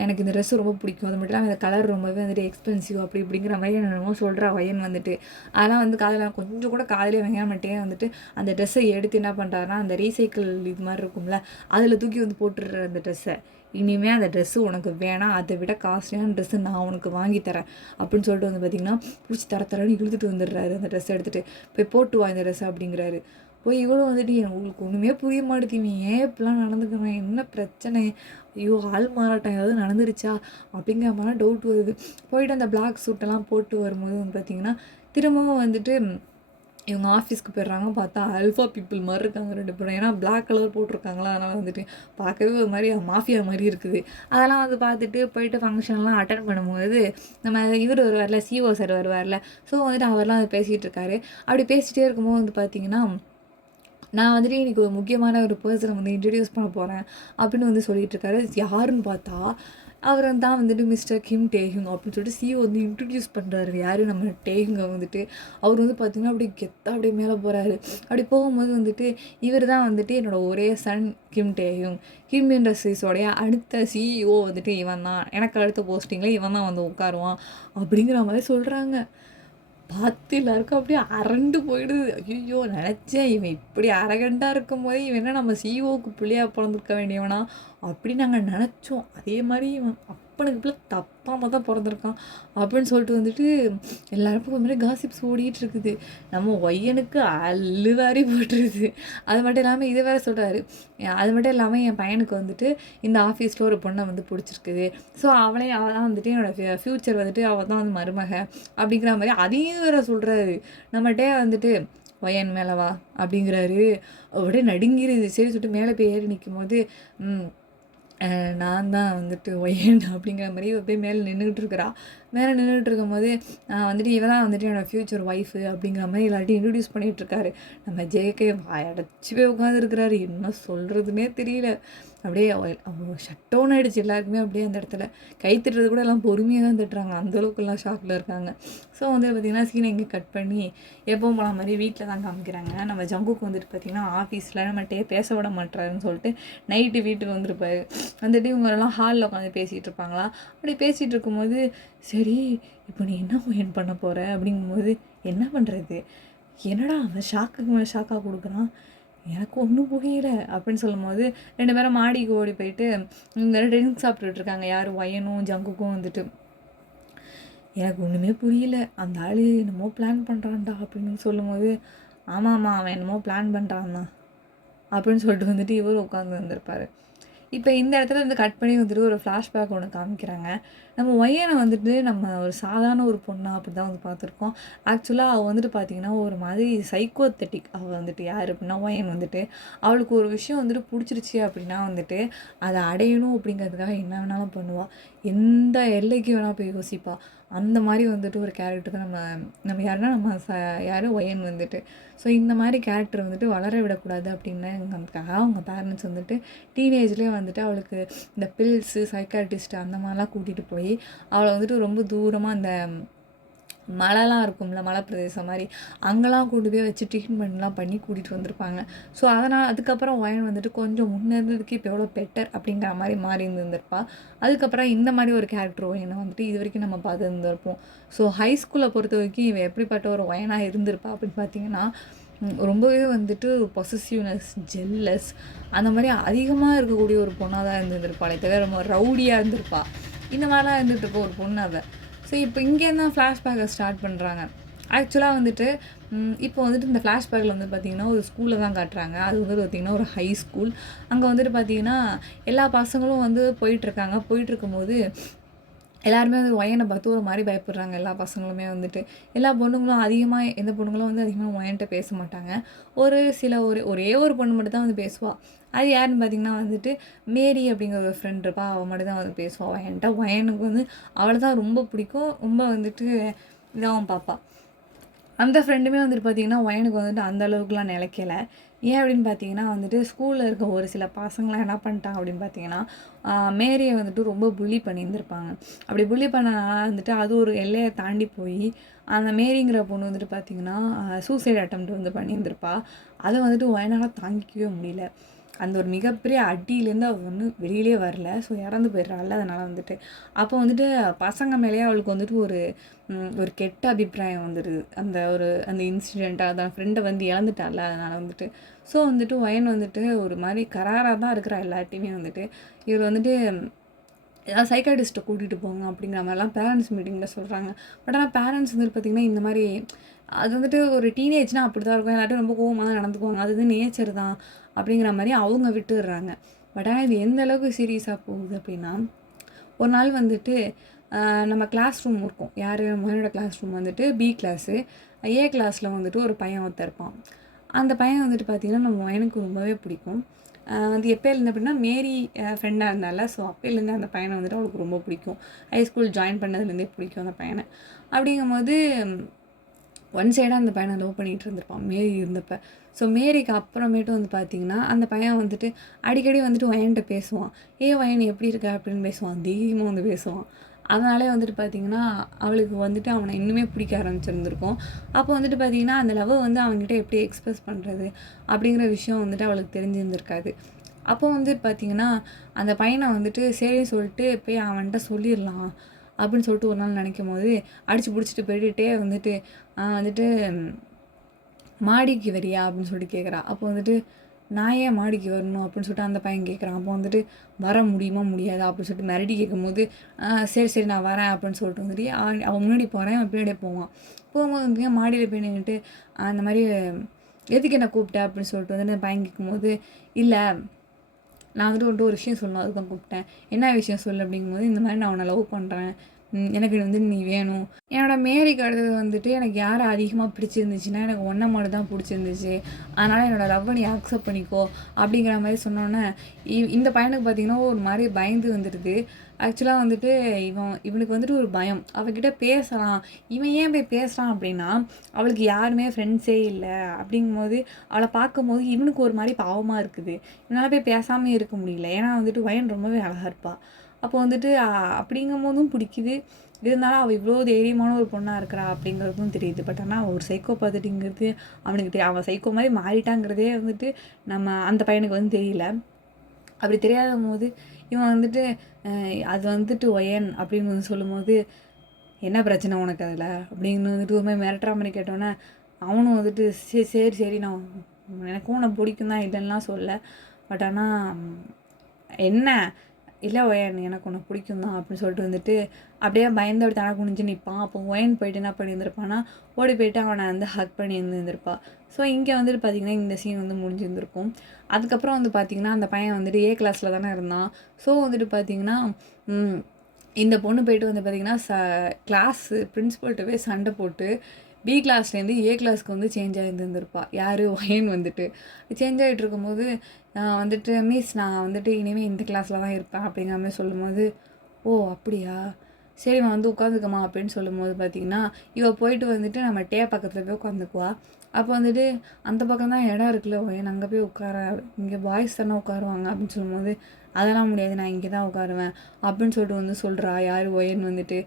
எனக்கு இந்த ட்ரெஸ்ஸு ரொம்ப பிடிக்கும், அது மட்டும் இல்லாமல் இந்த கலர் ரொம்பவே வந்துட்டு எக்ஸ்பென்சிவ் அப்படி இப்படிங்கிற மாதிரி என்னமோ சொல்கிற வயன் வந்துட்டு அதெல்லாம் வந்து காதில் கொஞ்சம் கூட காதிலே வாங்காமட்டே வந்துட்டு அந்த ட்ரெஸ்ஸை எடுத்து என்ன பண்ணுறாருன்னா அந்த ரீசைக்கிள் இது மாதிரி இருக்கும்ல அதில் தூக்கி வந்து போட்டுடுற அந்த ட்ரெஸ்ஸை. இனிமேல் அந்த ட்ரெஸ்ஸு உனக்கு வேணாம், அதை விட காஸ்ட்லியான ட்ரெஸ்ஸு நான் உனக்கு வாங்கி தரேன் அப்படின்னு சொல்லிட்டு வந்து பார்த்திங்கன்னா பிடிச்சி தரன்னு இழுத்துட்டு வந்துடுறாரு. அந்த ட்ரெஸ்ஸை எடுத்துகிட்டு போய் போட்டு வா இந்த ட்ரெஸ்ஸை அப்படிங்கிறாரு. போய் இவ்வளோ வந்துட்டு உங்களுக்கு ஒன்றுமே புரிய மாட்டேங்குது, ஏன் இப்படிலாம் நடந்துக்கிறேன், என்ன பிரச்சனை, ஐயோ ஆள் மாறாட்டம் ஏதாவது நடந்துருச்சா அப்படிங்கிற மாதிரி டவுட் வருது. போயிட்டு அந்த பிளாக் சூட்டெல்லாம் போட்டு வரும்போது வந்து பார்த்திங்கன்னா திரும்பவும் வந்துட்டு இவங்க ஆஃபீஸ்க்கு போயிடுறாங்க. பார்த்தா அல்ஃபா பீப்புள் மாதிரி இருக்காங்க 2 பேரும். ஏன்னா பிளாக் கலர் போட்டிருக்காங்களா, அதனால் வந்துட்டு பார்க்கவே ஒரு மாதிரி மாஃபியா மாதிரி இருக்குது. அதெல்லாம் வந்து பார்த்துட்டு போயிட்டு ஃபங்க்ஷன்லாம் அட்டன் பண்ணும்போது நம்ம இவர் வருவார்ல, சிஓ சார் வருவார்ல, ஸோ வந்துட்டு அவர்லாம் அதை பேசிகிட்டு இருக்காரு. அப்படி பேசிகிட்டே இருக்கும்போது வந்து பார்த்திங்கன்னா நான் வந்துட்டு இன்றைக்கி ஒரு முக்கியமான ஒரு பர்சனை வந்து இன்ட்ரடியூஸ் பண்ண போகிறேன் அப்படின்னு வந்து சொல்லிகிட்டு இருக்காரு. யாருன்னு பார்த்தா அவர் தான் வந்துட்டு மிஸ்டர் கிம் டேஹிங் அப்படின்னு சொல்லிட்டு சிஓ வந்து இன்ட்ரடியூஸ் பண்ணுறாரு. யார் நம்ம டேஹிங்கை வந்துட்டு. அவர் வந்து பார்த்திங்கன்னா அப்படி கெத்தாக அப்படியே மேலே போகிறாரு. அப்படி போகும்போது வந்துட்டு இவர் தான் வந்துட்டு என்னோடய ஒரே சன் கிம் டேஹிங், கிம் இண்டஸ்ட்ரீஸோடைய அடுத்த சிஇஓ வந்துட்டு இவன் தான், எனக்கு அடுத்த போஸ்டிங்கில் இவன் தான் வந்து உட்காருவான் அப்படிங்கிற மாதிரி சொல்கிறாங்க. பார்த்து எல்லாருக்கும் அப்படியே அரண்டு போயிடுது. ஐயோ நினச்சேன் இவன் இப்படி அரகண்டாக இருக்கும் போதே இவன் என்ன நம்ம சிஓவுக்கு பிள்ளையாக பிறந்திருக்க வேண்டியவனா, அப்படி நாங்கள் நினச்சோம். அதே மாதிரி அப்பனுக்கு பிள்ளை தப்பாமல் தான் பிறந்திருக்கான் அப்படின்னு சொல்லிட்டு வந்துட்டு எல்லாருக்கும் ஒரு மாதிரி காசிப்ஸ் ஓடிட்டு இருக்குது. நம்ம ஒய்யனுக்கு அள்ளுவாரி போட்டுருது. அது மட்டும் இல்லாமல் இதை வேறு சொல்கிறாரு. அது மட்டும் இல்லாமல் என் பையனுக்கு வந்துட்டு இந்த ஆஃபீஸில் ஒரு பொண்ணை வந்து பிடிச்சிருக்குது. ஸோ அவள் தான் வந்துட்டு என்னோடய ஃப்யூச்சர் வந்துட்டு அவள் தான் வந்து மருமக அப்படிங்கிற மாதிரி அதையும் வேறு சொல்கிறாரு. நம்மகிட்டே வந்துட்டு ஒயன் மேலவா அப்படிங்கிறாரு. அப்படியே நடுங்கிருது. சரி சொல்லிட்டு மேலே போய் ஏறி நிற்கும் போது நான் தான் வந்துட்டு ஒயன் அப்படிங்கிற மாதிரி போய் மேலே நின்றுக்கிட்டு இருக்கிறா. மேலே நின்றுட்டு இருக்கும்போது வந்துட்டு இவ தான் வந்துட்டு என்னோடய ஃப்யூச்சர் ஒய்ஃபு அப்படிங்கிற மாதிரி எல்லாத்தையும் இன்ட்ரடியூஸ் பண்ணிகிட்ருக்காரு. நம்ம ஜேகே வாயடைச்சி போய் உட்காந்துருக்கிறாரு. என்ன சொல்கிறதுனே தெரியல. அப்படியே ஷட் டவுன் ஆகிடுச்சு எல்லாருக்குமே. அப்படியே அந்த இடத்துல கை திட்டுறது கூட எல்லாம் பொறுமையாக தான் திட்டுறாங்க. அந்தளவுக்குலாம் ஷாக்கில் இருக்காங்க. ஸோ வந்து பார்த்திங்கன்னா சீனை இங்கே கட் பண்ணி எப்பவும் போல மாதிரி வீட்டில் தான் காமிக்கிறாங்க. நம்ம ஜங்குக்கு வந்துட்டு பார்த்திங்கன்னா ஆஃபீஸில் நம்மகிட்டே பேச விட மாட்டாருன்னு சொல்லிட்டு நைட்டு வீட்டுக்கு வந்துருப்பாரு. வந்துட்டு இவங்களெல்லாம் ஹாலில் உட்காந்து பேசிகிட்டு இருப்பாங்களா. அப்படி பேசிகிட்டு இருக்கும்போது சரி இப்போ நீ என்ன ஒயன் பண்ண போகிற அப்படிங்கும்போது என்ன பண்ணுறது, என்னடா அவன் ஷாக்குக்கு மேலே ஷாக்காக கொடுக்குறான், எனக்கு ஒன்றும் புரியல அப்படின்னு சொல்லும்போது 2 பேரும் மாடிக்கு ஓடி போயிட்டு இங்கே ட்ரிங்க்ஸ் சாப்பிட்டுட்டு இருக்காங்க. யார் ஒயனும் ஜங்குக்கும் வந்துட்டு. எனக்கு ஒன்றுமே புரியல, அந்த ஆள் என்னமோ பிளான் பண்ணுறான்டா அப்படின்னு சொல்லும்போது ஆமாம்மா அவன் என்னமோ பிளான் பண்ணுறான் தான் அப்படின்னு சொல்லிட்டு வந்துட்டு இவர் உட்காந்து வந்திருப்பார். இப்போ இந்த இடத்துல வந்து கட் பண்ணி வந்துட்டு ஒரு ஃப்ளாஷ்பேக் ஒன்று காமிக்கிறாங்க. நம்ம ஒய்யனை வந்துட்டு நம்ம ஒரு சாதாரண ஒரு பொண்ணா அப்படி தான் வந்து பார்த்துருக்கோம். ஆக்சுவலாக அவள் வந்துட்டு பார்த்திங்கன்னா ஒரு மாதிரி சைக்கோத்தெட்டிக். அவள் வந்துட்டு யார் அப்படின்னா ஒயன் வந்துட்டு அவளுக்கு ஒரு விஷயம் வந்துட்டு பிடிச்சிருச்சு அப்படின்னா வந்துட்டு அதை அடையணும் அப்படிங்கிறதுக்காக என்ன வேணாலும் பண்ணுவாள். எந்த எல்லைக்கு வேணால் போய் யோசிப்பாள். அந்த மாதிரி வந்துட்டு ஒரு கேரக்டர் தான் நம்ம யாருன்னா நம்ம யார் ஒயன் வந்துட்டு. ஸோ இந்த மாதிரி கேரக்டர் வந்துட்டு வளர விடக்கூடாது அப்படின்னு அதுக்காக அவங்க பேரண்ட்ஸ் வந்துட்டு டீனேஜ்லேயே வந்துட்டு அவளுக்கு இந்த பில்ஸு சைக்காட்ரிஸ்ட்டு அந்த மாதிரிலாம் கூட்டிகிட்டு போய் அவளை வந்துட்டு ரொம்ப தூரமாக அந்த மலைலாம் இருக்கும்ல, மலை பிரதேசம் மாதிரி அங்கெல்லாம் கொண்டு போய் வச்சு ட்ரீட்மெண்ட்லாம் பண்ணி கூட்டிகிட்டு வந்திருப்பாங்க. ஸோ அதனால் அதுக்கப்புறம் ஒயன் வந்துட்டு கொஞ்சம் முன்னேறதுக்கு இப்போ எவ்வளோ பெட்டர் அப்படிங்கிற மாதிரி மாறி இருந்திருப்பா. அதுக்கப்புறம் இந்த மாதிரி ஒரு கேரக்டர் ஒயனை வந்துட்டு இது வரைக்கும் நம்ம பார்த்து இருந்திருப்போம். ஸோ ஹை ஸ்கூலை பொறுத்த வரைக்கும் இவன் எப்படிப்பட்ட ஒரு ஒயனாக இருந்திருப்பா அப்படின்னு பார்த்தீங்கன்னா ரொம்பவே வந்துட்டு பொசசிவ்னஸ், ஜெல்லஸ் அந்த மாதிரி அதிகமாக இருக்கக்கூடிய ஒரு பொண்ணாக தான் இருந்திருப்பாளே தவிர ரொம்ப ரவுடியாக இருந்திருப்பா. இந்த மாதிரிலாம் இருந்துகிட்டு இருக்க ஒரு பொண்ணு அவள். ஸோ இப்போ இங்கேருந்து தான் ஃப்ளாஷ்பேக்கை ஸ்டார்ட் பண்ணுறாங்க. ஆக்சுவலாக வந்துட்டு இப்போ வந்துட்டு இந்த ஃப்ளாஷ்பேக்கில் வந்து பார்த்திங்கன்னா ஒரு ஸ்கூலில் தான் காட்டுறாங்க. அது வந்து பார்த்திங்கன்னா ஒரு ஹை ஸ்கூல். அங்கே வந்துட்டு பார்த்திங்கன்னா எல்லா பசங்களும் வந்து போயிட்டுருக்காங்க. போயிட்டுருக்கும்போது எல்லாருமே வந்து ஒயனை பார்த்து ஒரு மாதிரி பயப்படுறாங்க. எல்லா பசங்களுமே வந்துட்டு எல்லா பொண்ணுங்களும் அதிகமாக எந்த பொண்ணுங்களும் வந்து அதிகமாக ஒயன்ட்ட பேச மாட்டாங்க. ஒரே ஒரு பொண்ணு மட்டும் தான் வந்து பேசுவாள். அது யாருன்னு பார்த்திங்கன்னா வந்துட்டு மேரி அப்படிங்கிற ஒரு ஃப்ரெண்ட் இருப்பா. அவள் மட்டும் தான் வந்து பேசுவாள் ஒயன்ட்ட. ஒயனுக்கு வந்து அவளை தான் ரொம்ப பிடிக்கும். ரொம்ப வந்துட்டு இதாகவும் பார்ப்பா. அந்த ஃப்ரெண்டுமே வந்துட்டு பார்த்திங்கன்னா ஒயனுக்கு வந்துட்டு அந்த அளவுக்குலாம் நிலைக்கலை. ஏன் அப்படின்னு பார்த்தீங்கன்னா வந்துட்டு ஸ்கூலில் இருக்க ஒரு சில பசங்களாம் என்ன பண்ணிட்டாங்க அப்படின்னு பார்த்தீங்கன்னா மேரியை வந்துட்டு ரொம்ப புள்ளி பண்ணியிருந்திருப்பாங்க. அப்படி புள்ளி பண்ணனால வந்துட்டு அது ஒரு எல்லையை தாண்டி போய் அந்த மேரிங்கிற பொண்ணு வந்துட்டு பார்த்திங்கன்னா சூசைட் அட்டெம்ப்ட் வந்து பண்ணியிருந்திருப்பா. அதை வந்துட்டு ஒயனால் தாங்கிக்கவே முடியல. அந்த ஒரு மிகப்பெரிய அடியிலேருந்து அவள் வந்து வெளியிலே வரல. ஸோ இறந்து போயிடுறாள். அதனால் வந்துட்டு அப்போ வந்துட்டு பசங்க மேலேயே அவளுக்கு வந்துட்டு ஒரு கெட்ட அபிப்பிராயம் வந்துடுது. அந்த இன்சிடெண்ட்டாக அதான் ஃப்ரெண்டை வந்து இழந்துட்டால. அதனால் வந்துட்டு ஸோ வந்துட்டு ஒயன் வந்துட்டு ஒரு மாதிரி கராராக தான் இருக்கிறா எல்லார்ட்டையுமே வந்துட்டு. இவர் வந்துட்டு ஏதாவது சைக்காட்டிஸ்ட்டை கூட்டிகிட்டு போங்க அப்படிங்கிற மாதிரிலாம் பேரண்ட்ஸ் மீட்டிங்கில் சொல்கிறாங்க. பட் ஆனால் பேரண்ட்ஸ் வந்துட்டு பார்த்திங்கன்னா இந்த மாதிரி அது வந்துட்டு ஒரு டீனேஜ்னால் அப்படி தான் இருக்கும். எல்லார்ட்டும் ரொம்ப கோவமாக தான் நடந்துக்குவாங்க. அது வந்து நேச்சர் தான் அப்படிங்கிற மாதிரி அவங்க விட்டுடுறாங்க. பட் ஆனால் இது எந்த அளவுக்கு சீரியஸாக போகுது அப்படின்னா ஒரு நாள் வந்துட்டு நம்ம கிளாஸ் ரூம் இருக்கும். யார் மகனோட கிளாஸ் ரூம் வந்துட்டு பி கிளாஸு. ஏ கிளாஸில் வந்துட்டு ஒரு பையன் ஒருத்தர் இருப்பான். அந்த பையன் வந்துட்டு பார்த்திங்கன்னா நம்ம எனக்கு ரொம்பவே பிடிக்கும். வந்து எப்போலேருந்து அப்படின்னா மேரி ஃப்ரெண்டாக இருந்தால. ஸோ அப்போலேருந்து அந்த பையனை வந்துட்டு அவளுக்கு ரொம்ப பிடிக்கும். ஹை ஸ்கூல் ஜாயின் பண்ணதுலேருந்தே பிடிக்கும் அந்த பையனை. அப்படிங்கும்போது ஒன் சைடாக அந்த பையனை லவ் பண்ணிகிட்டு இருந்திருப்பான் மேரி இருந்தப்போ. ஸோ மேரிக்கு அப்புறமேட்டு வந்து பார்த்திங்கன்னா அந்த பையன் வந்துட்டு அடிக்கடி வந்துட்டு ஒயன்ட்ட பேசுவான். ஒயன் எப்படி இருக்க அப்படின்னு பேசுவான். தைரியமாக வந்து பேசுவான். அதனாலே வந்துட்டு பார்த்திங்கன்னா அவளுக்கு வந்துட்டு அவனை இன்னுமே பிடிக்க ஆரம்பிச்சிருந்துருக்கும். அப்போ வந்துட்டு பார்த்திங்கன்னா அந்த லவ்வை வந்து அவங்ககிட்ட எப்படி எக்ஸ்ப்ரெஸ் பண்ணுறது அப்படிங்கிற விஷயம் வந்துட்டு அவளுக்கு தெரிஞ்சிருந்திருக்காது. அப்போ வந்துட்டு பார்த்திங்கன்னா அந்த பையனை வந்துட்டு சரின்னு சொல்லிட்டு போய் அவன்கிட்ட சொல்லிடலாம் அப்படின்னு சொல்லிட்டு ஒரு நாள் நினைக்கும் போது அடித்து பிடிச்சிட்டு போயிட்டே வந்துட்டு மாடிக்கு வரியா அப்படின்னு சொல்லிட்டு கேட்குறா. அப்போ வந்துட்டு நான் ஏன் மாடிக்கு வரணும் அப்படின்னு சொல்லிட்டு அந்த பையன் கேட்குறான். அப்போ வந்துட்டு வர முடியுமா முடியாதா அப்படின்னு சொல்லிட்டு மிரட்டி கேட்கும்போது சரி சரி நான் வரேன் அப்படின்னு சொல்லிட்டு வந்துட்டு அவன் முன்னாடி போகிறேன், அவன் பின்னாடியே போவான். போகும்போது வந்து மாடியில் போய் நின்றுட்டு அந்த மாதிரி எதுக்கு என்ன கூப்பிட்டேன் அப்படின்னு சொல்லிட்டு வந்து அந்த பையன் கேட்கும்போது, இல்லை நான் வந்துட்டு ஒரு விஷயம் சொல்லணும் அதுதான் கூப்பிட்டேன். என்ன விஷயம் சொல்லு அப்படிங்கும்போது, இந்த மாதிரி நான் அவனை லவ் பண்ணுறேன், எனக்கு வந்து நீ வேணும். என்னோடய மேரிக்கு அடுத்தது வந்துட்டு எனக்கு யாரை அதிகமாக பிடிச்சிருந்துச்சுன்னா எனக்கு ஒன்றை மட்டும் தான் பிடிச்சிருந்துச்சு, அதனால் என்னோடய லவ்வை நீ அக்செப்ட் பண்ணிக்கோ அப்படிங்கிற மாதிரி சொன்னோன்னே இந்த பையனுக்கு பார்த்திங்கன்னா ஒரு மாதிரி பயந்து வந்துடுது. ஆக்சுவலாக வந்துட்டு இவனுக்கு வந்துட்டு ஒரு பயம், அவகிட்ட பேசலாம், இவன் ஏன் போய் பேசுகிறான் அப்படின்னா அவளுக்கு யாருமே ஃப்ரெண்ட்ஸே இல்லை. அப்படிங்கும்போது அவளை பார்க்கும்போது இவனுக்கு ஒரு மாதிரி பாவமாக இருக்குது, இவனால் போய் பேசாமே இருக்க முடியல. ஏன்னா வந்துட்டு வயன் ரொம்பவே அழகாக இருப்பாள். அப்போ வந்துட்டு அப்படிங்கும் போதும் பிடிக்குது, இருந்தாலும் அவள் இவ்வளோ தைரியமான ஒரு பொண்ணாக இருக்கிறா அப்படிங்கிறதும் தெரியுது. பட் ஆனால் ஒரு சைக்கோ பார்த்துட்டிங்கிறது அவனுக்கு அவன் சைக்கோ மாதிரி மாறிட்டாங்கிறதே வந்துட்டு நம்ம அந்த பையனுக்கு வந்து தெரியல. அப்படி தெரியாத போது இவன் வந்துட்டு அது வந்துட்டு ஒயன் அப்படின்னு வந்து சொல்லும்போது, என்ன பிரச்சனை உனக்கு அதில் அப்படின்னு வந்துட்டு ஒரு மாதிரி மிரட்டுற மாதிரி கேட்டோன்னே அவனும் வந்துட்டு சரி சரி நான் எனக்கும் உன்னை பிடிக்கும் தான் இல்லைன்னா சொல்ல, பட் ஆனால் என்ன இல்லை ஒயன் எனக்கு உன்னை பிடிக்கும் தான் அப்படின்னு சொல்லிட்டு வந்துட்டு அப்படியே பயந்து அப்படி தனக்கு குனிஞ்சு நிற்பான். அப்போ ஒயன் போயிட்டு என்ன பண்ணியிருந்திருப்பான்னா ஓடி போயிட்டு அவனை வந்து ஹக் பண்ணி இருந்திருப்பாள். ஸோ இங்கே வந்துட்டு பார்த்திங்கன்னா இந்த சீன் வந்து முடிஞ்சிருந்திருக்கும். அதுக்கப்புறம் வந்து பார்த்திங்கன்னா அந்த பையன் வந்துட்டு ஏ கிளாஸில் தானே இருந்தான். ஸோ வந்துட்டு பார்த்திங்கன்னா இந்த பொண்ணு போயிட்டு வந்து பார்த்திங்கன்னா கிளாஸு பிரின்ஸிபல்கிட்ட போய் சண்டை போட்டு பி கிளாஸ்லேருந்து ஏ கிளாஸ்க்கு வந்து சேஞ்ச் ஆகியிருந்துருப்பா. யார் ஒயன் வந்துட்டு சேஞ்ச் ஆகிட்டு இருக்கும்போது வந்துட்டு மிஸ் நான் வந்துட்டு இனிமேல் இந்த கிளாஸில் தான் இருப்பேன் அப்படிங்கிற மாதிரி சொல்லும்போது, ஓ அப்படியா சரிம்மா வந்து உட்காந்துக்கம்மா அப்படின்னு சொல்லும்போது பார்த்திங்கன்னா இவள் போயிட்டு வந்துட்டு நம்ம டே பக்கத்தில் போய் உட்காந்துக்குவா. அப்போ வந்துட்டு அந்த பக்கம் தான் இடம் இருக்குல்ல ஒயன், அங்கே போய் உட்கார, இங்கே பாய்ஸ் தானே உட்காருவாங்க அப்படின்னு சொல்லும்போது, அதெல்லாம் முடியாது நான் இங்கே தான் உட்காருவேன் அப்படின்னு சொல்லிட்டு வந்து சொல்கிறா யார் ஒயன் வந்துட்டு.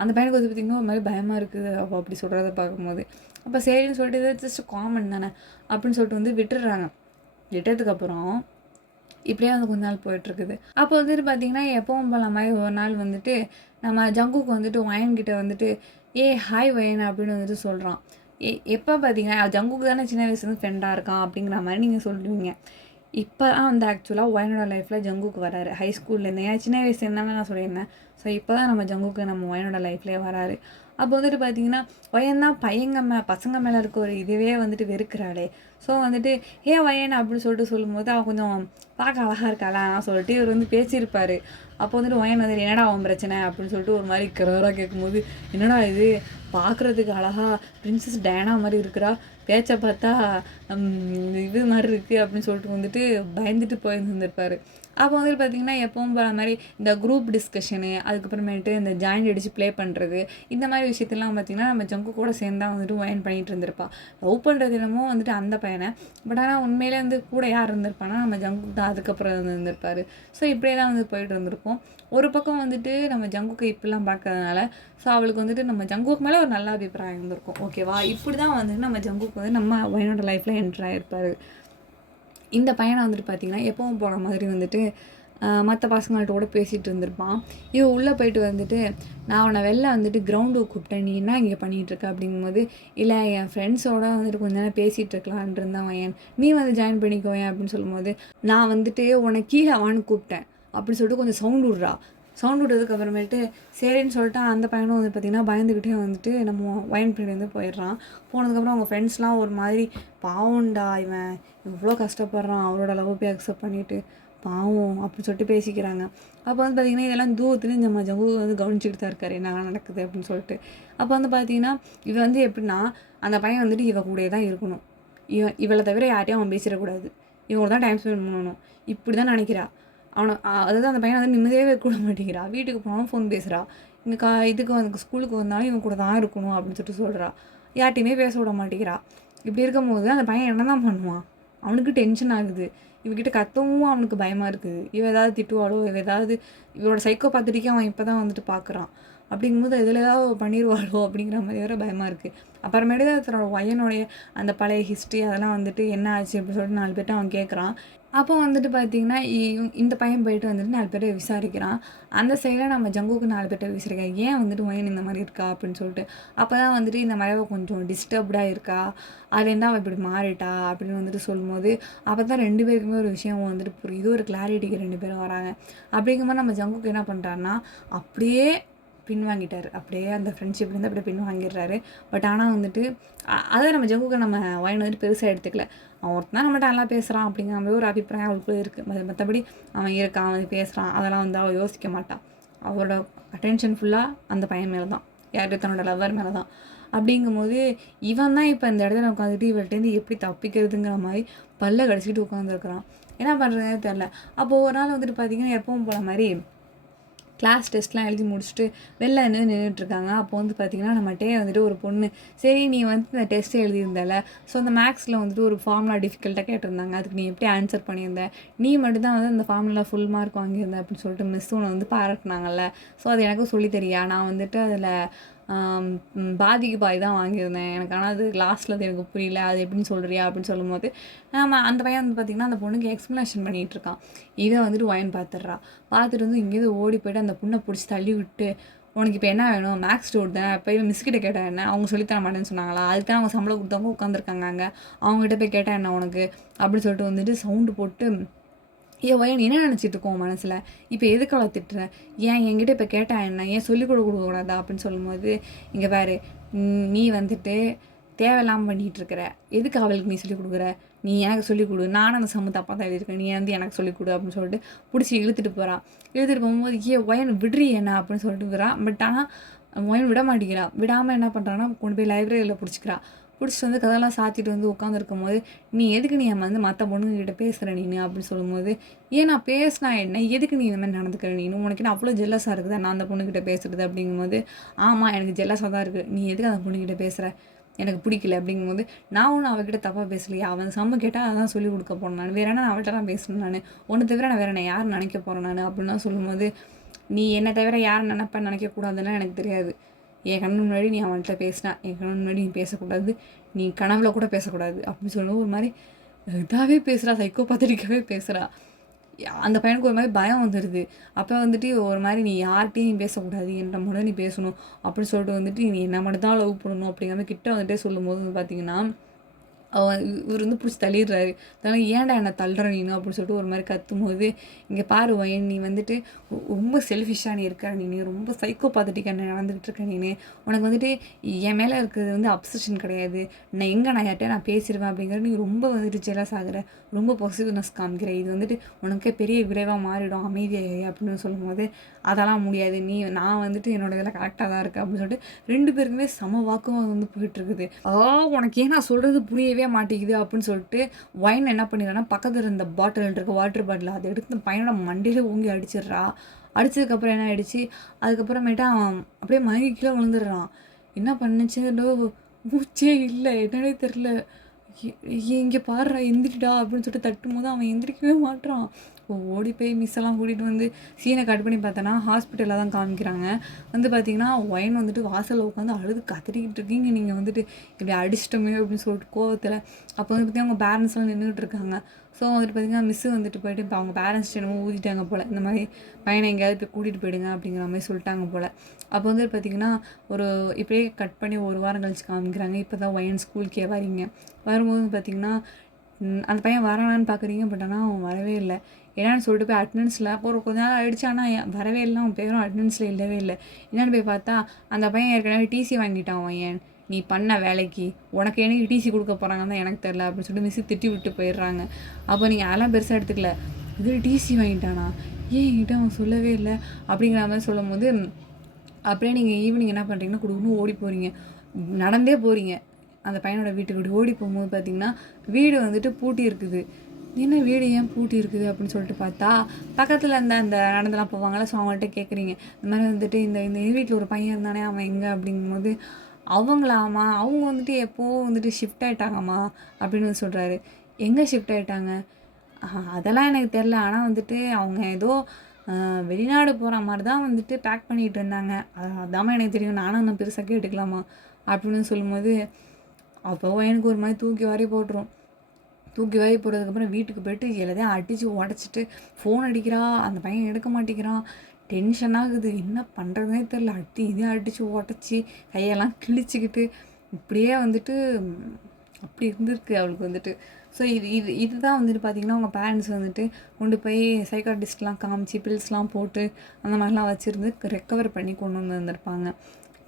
அந்த பையனுக்கு வந்து பார்த்திங்கன்னா ஒரு மாதிரி பயமாக இருக்குது அவள் அப்படி சொல்கிறத பார்க்கும்போது. அப்போ சரின்னு சொல்லிட்டு இது ஜஸ்ட் காமன் தானே அப்படின்னு சொல்லிட்டு வந்து விட்டுடுறாங்க. விட்டதுக்கப்புறம் இப்படியே வந்து கொஞ்ச நாள் போயிட்டுருக்குது. அப்போ வந்துட்டு பார்த்திங்கன்னா எப்பவும் போல மாதிரி ஒரு நாள் வந்துட்டு நம்ம ஜங்குக்கு வந்துட்டு ஒயன்கிட்ட வந்துட்டு ஹாய் ஒயன் அப்படின்னு வந்துட்டு சொல்கிறான். எப்போ பார்த்தீங்கன்னா ஜங்குக்கு தானே சின்ன வயசுலேருந்து ஃப்ரெண்டாக இருக்கான் அப்படிங்கிற மாதிரி நீங்கள் சொல்லுவீங்க. இப்போ தான் வந்து ஆக்சுவலாக ஒயனோட லைஃப்பில் ஜங்குக்கு வராரு ஹை ஸ்கூல்லேருந்து. ஏன் சின்ன வயசு என்னன்னு நான் சொல்லியிருந்தேன். ஸோ இப்போ தான் நம்ம ஜங்குக்கு நம்ம ஒயனோட லைஃப்லேயே வராரு. அப்போ வந்துட்டு பார்த்தீங்கன்னா ஒயன் தான் பசங்க மேலே இருக்க ஒரு இதுவே வந்துட்டு வெறுக்கிறாளே. ஸோ வந்துட்டு ஒயன் அப்படின்னு சொல்லிட்டு சொல்லும்போது அவன் கொஞ்சம் பார்க்க அழகாக இருக்காளான்னு சொல்லிட்டு இவர் வந்து பேசியிருப்பார். அப்போ வந்துட்டு ஒயன் வந்துட்டு என்னடா அவன் பிரச்சனை அப்படின்னு சொல்லிட்டு ஒரு மாதிரி கிரராக கேட்கும்போது, என்னடா இது பார்க்குறதுக்கு அழகாக பிரின்சஸ் டயானா மாதிரி இருக்கிறா, பேச்சை பார்த்தா இது மாதிரி இருக்குது அப்படின்னு சொல்லிட்டு வந்துட்டு பயந்துட்டு போயிருந்துருப்பார். அப்போ வந்துட்டு பார்த்திங்கன்னா எப்பவும் போகிற மாதிரி இந்த குரூப் டிஸ்கஷனு, அதுக்கப்புறமேட்டு இந்த ஜாயிண்ட் அடித்து ப்ளே பண்ணுறது, இந்த மாதிரி விஷயத்தெல்லாம் பார்த்திங்கன்னா நம்ம ஜங்கு கூட சேர்ந்து தான் வந்துட்டு ஒயன் பண்ணிகிட்டு இருந்திருப்பா. லவ் பண்ணுறது என்னமோ வந்துட்டு அந்த பையனை, பட் ஆனால் உண்மையிலே வந்து கூட யார் இருந்திருப்பானா நம்ம ஜங்கு தான் அதுக்கப்புறம் இருந்திருப்பார். ஸோ இப்படியே தான் வந்து போயிட்டு இருந்திருப்போம். ஒரு பக்கம் வந்துட்டு நம்ம ஜங்குக்கு இப்படிலாம் பார்க்கறதுனால ஸோ அவளுக்கு வந்துட்டு நம்ம ஜங்குக்கு மேலே ஒரு நல்ல அபிப்பிராயம் இருந்திருக்கும். ஓகேவா, இப்படி தான் வந்துட்டு நம்ம ஜங்குக்கு வந்து நம்ம ஒயனோட லைஃப்பில் என்ட்ரு ஆகிருப்பார். இந்த பையனை வந்துட்டு பார்த்திங்கன்னா எப்பவும் போகிற மாதிரி வந்துட்டு மற்ற பசங்கள்ட்ட கூட பேசிகிட்டு இருந்திருப்பான். இவன் உள்ளே போயிட்டு வந்துட்டு நான் அவனை வெளில வந்துட்டு கிரவுண்டுக்கு கூப்பிட்டேன், நீ என்ன இங்கே பண்ணிகிட்ருக்க அப்படிங்கும்போது, இல்லை என் ஃப்ரெண்ட்ஸோட வந்துட்டு கொஞ்ச நேரம் பேசிகிட்டு இருக்கலான்ட்டு இருந்தான் வயன், நீ வந்து ஜாயின் பண்ணிக்கோயேன் அப்படின்னு சொல்லும்போது, நான் வந்துட்டு உன்னை கீழே வான்னு கூப்பிட்டேன் அப்படின்னு சொல்லிட்டு கொஞ்சம் சவுண்ட் விட்றா. சவுண்ட் விட்டதுக்கு அப்புறமேட்டு சரின்னு சொல்லிட்டு அந்த பையனும் வந்து பார்த்திங்கன்னா பயந்துக்கிட்டே வந்துட்டு நம்ம ஒயன் பின்னாடி வந்து போயிடுறான். போனதுக்கப்புறம் அவங்க ஃப்ரெண்ட்ஸ்லாம் ஒரு மாதிரி பாவம்டா இவன் இவ்வளோ கஷ்டப்படுறான் அவரோட லவ் போய் அக்செப்ட் பண்ணிவிட்டு பாவம் அப்படின்னு சொல்லிட்டு பேசிக்கிறாங்க. அப்போ வந்து பார்த்திங்கன்னா இதெல்லாம் தூரத்துலேயும் நம்ம ஜங்கு வந்து கவனிச்சுக்கிட்டு தான் இருக்காரு என்ன நடக்குது அப்படின்னு சொல்லிட்டு. அப்போ வந்து பார்த்திங்கன்னா இவன் வந்து எப்படின்னா அந்த பையன் வந்துட்டு இவ கூடயே தான் இருக்கணும், இவளை தவிர யார்ட்டையும் அவன் பேசிடக்கூடாது, இவங்க தான் டைம் ஸ்பெண்ட் பண்ணணும், இப்படி தான் நினைக்கிறா. அவனை அதாவது அந்த பையனை வந்து நிம்மதியாகவே கூட மாட்டேங்கிறா. வீட்டுக்கு போனாலும் ஃபோன் பேசுகிறா, இங்கே இதுக்கு வந்து ஸ்கூலுக்கு வந்தாலும் இவன் கூட தான் இருக்கணும் அப்படின்னு சொல்லிட்டு சொல்கிறா. யார்ட்டையுமே பேச விட மாட்டேங்கிறா. இப்படி இருக்கும்போது அந்த பையன் என்ன தான் பண்ணுவான், அவனுக்கு டென்ஷன் ஆகுது. இவகிட்ட கத்தவும் அவனுக்கு பயமாக இருக்குது. இவ ஏதாவது திட்டுவாளோ, இவ ஏதாவது இவரோட சைக்கோ பார்த்துட்டிக்கே அவன் இப்போ தான் வந்துட்டு பார்க்குறான். அப்படிங்கும்போது இதில் ஏதாவது பண்ணிடுவாளோ அப்படிங்கிற மாதிரி வேறு பயமாக இருக்குது. அப்புறமேட்டு தான் தன்னோட பையனுடைய அந்த பழைய ஹிஸ்ட்ரி அதெல்லாம் வந்துட்டு என்ன ஆச்சு அப்படின்னு சொல்லிட்டு 4 பேர்ட்ட அவன் கேட்குறான். அப்போ வந்துட்டு பார்த்தீங்கன்னா, இந்த பையன் போயிட்டு வந்துட்டு 4 பேர்ட்ட விசாரிக்கிறான். அந்த சைடில் நம்ம ஜங்குக்கு 4 பேர்ட்ட விசாரிக்கிறோம். ஏன் வந்துட்டு ஒயின் இந்த மாதிரி இருக்கா அப்படின்னு சொல்லிட்டு. அப்போ தான் வந்துட்டு இந்த மாதிரி கொஞ்சம் டிஸ்டர்ப்டாக இருக்கா, அதுலேருந்து அவள் இப்படி மாறிட்டா அப்படின்னு வந்துட்டு சொல்லும்போது, அப்போ தான் 2 பேருக்குமே ஒரு விஷயம் வந்துட்டு புரியுது. ஒரு கிளாரிட்டிக்கு 2 பேரும் வராங்க. அப்படிங்கும்போது நம்ம ஜங்குக்கு என்ன பண்ணுறாருன்னா, அப்படியே பின்வாங்கிட்டார். அப்படியே அந்த ஃப்ரெண்ட்ஷிப்லேருந்து அப்படியே பின்வாங்கிடுறாரு. பட் ஆனால் வந்துட்டு அதை நம்ம ஜங்குக்கு நம்ம ஒயின் வந்துட்டு பெருசாக எடுத்துக்கல. அவன் ஒருத்தன் நம்மகிட்ட நல்லா பேசுகிறான் அப்படிங்கிற மாதிரி ஒரு அபிப்பிராயம் அவளுக்குள்ளே இருக்குது. மற்றபடி அவன் இருக்கான், அவன் பேசுகிறான் அதெல்லாம் வந்து அவள் யோசிக்க மாட்டான். அவளோட அட்டென்ஷன் ஃபுல்லாக அந்த பையன் மேலே தான், யார் தன்னோட லவ்வர் மேலே தான். அப்படிங்கும்போது இவன் தான் இப்போ இந்த இடத்துல உட்காந்துட்டு இவள்கிட்டேருந்து எப்படி தப்பிக்கிறதுங்கிற மாதிரி பல்ல கடிச்சிக்கிட்டு உட்காந்துருக்குறான். என்ன பண்ணுறதுனே தெரில. அப்போது ஒரு நாள் வந்துட்டு பார்த்திங்கன்னா எப்பவும் போல மாதிரி கிளாஸ் டெஸ்ட்லாம் எழுதி முடிச்சுட்டு வெளில நின்றுட்டுருக்காங்க. அப்போ வந்து பார்த்திங்கன்னா நம்மகிட்டே வந்துட்டு ஒரு பொண்ணு, சரி நீ வந்து இந்த டெஸ்ட் எழுதியிருந்தால, ஸோ அந்த மேக்ஸில் வந்துட்டு ஒரு ஃபார்முலா டிஃபிகல்ட்டாக கேட்டிருந்தாங்க, அதுக்கு நீ எப்படி ஆன்சர் பண்ணியிருந்த, நீ மட்டும் தான் வந்து அந்த ஃபார்முலா ஃபுல் மார்க் வாங்கியிருந்த அப்படின்னு சொல்லிட்டு மிஸ் உன்னை வந்து பாராட்டினாங்கல்ல, ஸோ அது எனக்கும் சொல்லி தெரியா, நான் வந்துட்டு அதில் பாதிக்கு பாதி தான் வாங்கியிருந்தேன், எனக்கு ஆனால் அது லாஸ்ட்டில் அது எனக்கு புரியல, அது எப்படின்னு சொல்கிறியா அப்படின்னு சொல்லும்போது அந்த பையன் வந்து பார்த்திங்கன்னா அந்த பொண்ணுக்கு எக்ஸ்ப்ளனேஷன் பண்ணிகிட்ருக்கான். இதை வந்துட்டு ஒயன் பார்த்துட்றா. பார்த்துட்டு வந்து இங்கேருந்து ஓடி போய்ட்டு அந்த பொண்ணை பிடிச்சி தள்ளி விட்டு, உனக்கு இப்போ என்ன வேணும், மேக்ஸ் டவுட் தானே, போய் மிஸ்கிட்ட கேட்டால் என்ன, அவங்க சொல்லித்தர மாட்டேன்னு சொன்னாங்களா, அதுக்கு தான் அவங்க சம்பளம் கொடுத்தவங்க உட்காந்துருக்காங்க அங்கே, அவங்ககிட்ட போய் கேட்டால் என்ன உனக்கு அப்படின்னு சொல்லிட்டு வந்துட்டு சவுண்டு போட்டு, ஏன் ஒயன் என்ன நினச்சிட்டு இருக்கோம் மனசில், இப்போ எதுக்கு அவளை திட்டுற, ஏன் என்கிட்ட இப்போ கேட்டால் என்ன, ஏன் சொல்லிக் கொடுக்கக்கூடாதா அப்படின்னு சொல்லும்போது, இங்கே பாரு நீ வந்துட்டு தேவையில்லாமல் பண்ணிகிட்டு இருக்கிற, எதுக்கு அவளுக்கு நீ சொல்லிக் கொடுக்குற, நீ எனக்கு சொல்லிக் கொடு, நானும் அந்த சம்மு தப்பாக தான் எழுதியிருக்கேன், நீ வந்து எனக்கு சொல்லிக் கொடு அப்படின்னு சொல்லிட்டு பிடிச்சி இழுத்துட்டு போகிறான். இழுத்துட்டு போகும்போது ஒயன் விடுறி என்ன அப்படின்னு சொல்லிட்டு இருக்கிறான். பட் ஆனால் ஒயன் விட மாட்டேங்கிறா. விடாமல் என்ன பண்ணுறான்னா கொண்டு போய் லைப்ரரியில் பிடிச்சிக்கிறா. பிடிச்சிட்டு வந்து கதெல்லாம் சாத்திட்டு வந்து உட்காந்துருக்கும் போது, நீ எதுக்கு நீ வந்து மற்ற பொண்ணுங்கிட்ட பேசுகிற நீனு அப்படின்னு சொல்லும்போது, ஏன் நான் பேசினா என்ன, எதுக்கு நீ இந்த மாதிரி நடந்துக்கிற நீனு, உனக்கு என்ன அவ்வளோ ஜெல்லஸாக இருக்குதா நான் அந்த பொண்ணுக்கிட்ட பேசுகிறது அப்படிங்கும்போது, ஆமாம் எனக்கு ஜெல்லஸாக தான் இருக்குது, நீ எதுக்கு அந்த பொண்ணுக்கிட்ட பேசுகிற, எனக்கு பிடிக்கல அப்படிங்கும்போது, நான் ஒன்றும் அவகிட்ட தப்பாக பேசலையா, அவன் சம்மு கேட்டால் அதான் சொல்லிக் கொடுக்க போகிறேன் நான், வேறு என்ன அவள்கிட்ட தான் பேசணும் நான், ஒன்று தவிர நான் வேறு நான் யார் நினைக்க போகிறேன் நான் அப்படின்லாம் சொல்லும்போது, நீ என்னை தவிர யார் நினைப்பேன்னு நினைக்கக்கூடாதுன்னா எனக்கு தெரியாது, என் கண்ணு முன்னாடி நீ அவன்கிட்ட பேசினா என் கண்ணு முன்னாடி நீ பேசக்கூடாது, நீ கனவுல கூட பேசக்கூடாது அப்படின்னு சொல்லுவோம். ஒரு மாதிரி இதாகவே பேசுகிறா, சைக்கோபாத்தட்டிக்காகவே பேசுகிறா. அந்த பையனுக்கு ஒரு மாதிரி பயம் வந்துடுது. அப்போ வந்துட்டு ஒரு மாதிரி நீ யார்கிட்டையும் நீ பேசக்கூடாது, என்கிட்ட மட்டும் நீ பேசணும் அப்படின்னு சொல்லிட்டு வந்துட்டு நீ என்ன மட்டும் தான் லவ் பண்ணணும் அப்படிங்கிற மாதிரி கிட்ட வந்துட்டே சொல்லும்போது வந்து பார்த்தீங்கன்னா, இவர் வந்து பிடிச்சி தள்ளிடுறாரு. அதனால் ஏன்டா என்னை தள்ளுற நீனு அப்படின்னு சொல்லிட்டு ஒரு மாதிரி கத்தும்போது, இங்கே பாரு ஒயன், நீ வந்துட்டு ரொம்ப செல்ஃபிஷாக நீ இருக்க, நீ ரொம்ப சைக்கோபாத்தட்டிக்காக நடந்துக்கிட்டு இருக்க நீ, உனக்கு வந்துட்டு என் மேலே இருக்கிறது வந்து அப்சஷன் கிடையாது, நான் யார்கிட்ட நான் பேசிடுவேன் அப்படிங்கிற, நீ ரொம்ப வந்துட்டு ஜெலஸ் ஆகுற, ரொம்ப பொசிட்டிவ்னஸ் காமிக்கிற, இது வந்துட்டு உனக்கே பெரிய விளைவாக மாறிடும், அமைதியாகி அப்படின்னு சொல்லும்போது, அதெல்லாம் முடியாது, நான் வந்துட்டு என்னோட இதில் கரெக்டாக தான் இருக்கேன் அப்படின்னு சொல்லிட்டு 2 பேருக்குமே சம வாக்குவாதம் வந்து போயிட்டுருக்குது. உனக்கு ஏன் நான் சொல்கிறது புரியவே மாட்டேங்குது அப்படின்னு சொல்லிட்டு ஒயின் என்ன பண்ணிடுறான்னா, பக்கத்தில் இருந்த பாட்டில் இருக்க வாட்டர் பாட்டில் அதை எடுத்து பையனோட மண்டையில ஊங்கி அடிச்சிடுறா. அடிச்சதுக்கப்புறம் என்ன ஆயிடுச்சு, அதுக்கப்புறமேட்டா அவன் அப்படியே மயங்கி கீழே விழுந்துடுறான். என்ன பண்ணுச்சுன்னோ மூச்சே இல்லை, என்னன்னே தெரில. இங்கே பாடுறா எந்திரிடா அப்படின்னு சொல்லிட்டு தட்டும் போது அவன் எந்திரிக்கவே மாட்டான். ஓடி போய் மிஸ்ஸெல்லாம் கூட்டிகிட்டு வந்து சீனை கட் பண்ணி பார்த்தோன்னா ஹாஸ்பிட்டலில் தான் காமிக்கிறாங்க. வந்து பார்த்திங்கன்னா ஒயின் வந்துட்டு வாசலில் உட்காந்து அழுது கத்திரிக்கிட்டு இருக்கீங்க, நீங்கள் வந்துட்டு இப்படி அடிச்சிட்டோமே அப்படின்னு சொல்லிட்டு கோவத்தில். அப்போ வந்து பார்த்திங்கன்னா அவங்க பேரண்ட்ஸ்லாம் நின்றுட்டு இருக்காங்க. ஸோ வந்துட்டு பார்த்திங்கன்னா மிஸ்ஸு வந்துட்டு போய்ட்டு இப்போ அவங்க பேரண்ட்ஸ் என்னமோ ஊதிட்டாங்க போல், இந்த மாதிரி பையனை எங்கேயாவது போய் கூட்டிகிட்டு போயிடுங்க அப்படிங்கிற மாதிரி சொல்லிட்டாங்க போல். அப்போ வந்து பார்த்திங்கன்னா ஒரு இப்படியே கட் பண்ணி ஒரு வாரம் கழிச்சு காமிக்கிறாங்க. இப்போ தான் ஒயின் ஸ்கூலுக்கே வரீங்க. வரும்போது பார்த்திங்கன்னா அந்த பையன் வரானான்னு பார்க்குறீங்க. பட் ஆனால் அவன் வரவே இல்லை. என்னன்னு சொல்லிட்டு போய் அட்டண்டன்ஸில் ஒரு கொஞ்ச நாள் ஆகிடுச்சு, ஆனால் வரவே இல்லை, அவன் பேரும் அட்டண்டன்ஸில் இல்லவே இல்லை. என்னென்னு போய் பார்த்தா அந்த பையன் ஏற்கனவே டிசி வாங்கிட்டான். அவன் ஏன் நீ பண்ண வேலைக்கு உனக்கு எனக்கு டிசி கொடுக்க போகிறாங்கன்னு தான் எனக்கு தெரில அப்படின்னு சொல்லிட்டு மிஸ்ஸு திட்டி விட்டு போயிடுறாங்க. அப்போ நீங்கள் அதெல்லாம் பெருசாக எடுத்துக்கல, இது டிசி வாங்கிட்டானா, ஏன் என்கிட்ட அவன் சொல்லவே இல்லை அப்படிங்கிற மாதிரி சொல்லும் போது, அப்படியே நீங்கள் ஈவினிங் என்ன பண்ணுறீங்கன்னா கொடுக்கணும் ஓடி போகிறீங்க, நடந்தே போகிறீங்க அந்த பையனோட வீட்டுக்கு. ஓடி போகும்போது பார்த்திங்கன்னா வீடு வந்துட்டு பூட்டி இருக்குது. என்ன வீடு ஏன் பூட்டி இருக்குது அப்படின்னு சொல்லிட்டு பார்த்தா, பக்கத்தில் அந்த நடந்தெல்லாம் போவாங்கள்ல, ஸோ அவங்கள்ட்ட கேட்குறீங்க இந்த மாதிரி வந்துட்டு இந்த இந்த வீட்டில் ஒரு பையன் இருந்தானே அவன் எங்கே அப்படிங்கும்போது, அவங்களாமா அவங்க வந்துட்டு எப்போது வந்துட்டு ஷிஃப்ட் ஆகிட்டாங்கம்மா அப்படின்னு சொல்கிறாரு. எங்கே ஷிஃப்ட் ஆகிட்டாங்க, அதெல்லாம் எனக்கு தெரில, ஆனால் வந்துட்டு அவங்க ஏதோ வெளிநாடு போகிற மாதிரி தான் வந்துட்டு பேக் பண்ணிகிட்டு இருந்தாங்க. அதாம்மா எனக்கு தெரியும், நானும் இன்னும் பெருசாக கேட்டுக்கலாமா அப்படின்னு சொல்லும்போது, அப்போ எனக்கு ஒரு மாதிரி தூக்கி வாரி போட்டுரும். தூக்கி வாரி போட்டதுக்கப்புறம் வீட்டுக்கு போய்ட்டு எல்லாத்தையும் அடித்து உடச்சிட்டு ஃபோன் அடிக்கிறா, அந்த பையன் எடுக்க மாட்டேங்கிறான். டென்ஷன் ஆகுது, என்ன பண்ணுறதுனே தெரில. இதையும் அடித்து உடச்சி கையெல்லாம் கிழிச்சிக்கிட்டு இப்படியே வந்துட்டு அப்படி இருந்திருக்கு அவளுக்கு வந்துட்டு. ஸோ இதுதான் வந்துட்டு பார்த்திங்கன்னா அவங்க பேரண்ட்ஸ் வந்துட்டு கொண்டு போய் சைக்காட்டிஸ்ட்லாம் காமிச்சு பில்ஸ்லாம் போட்டு அந்த மாதிரிலாம் வச்சுருந்து ரெக்கவர் பண்ணி கொண்டு வந்திருப்பாங்க.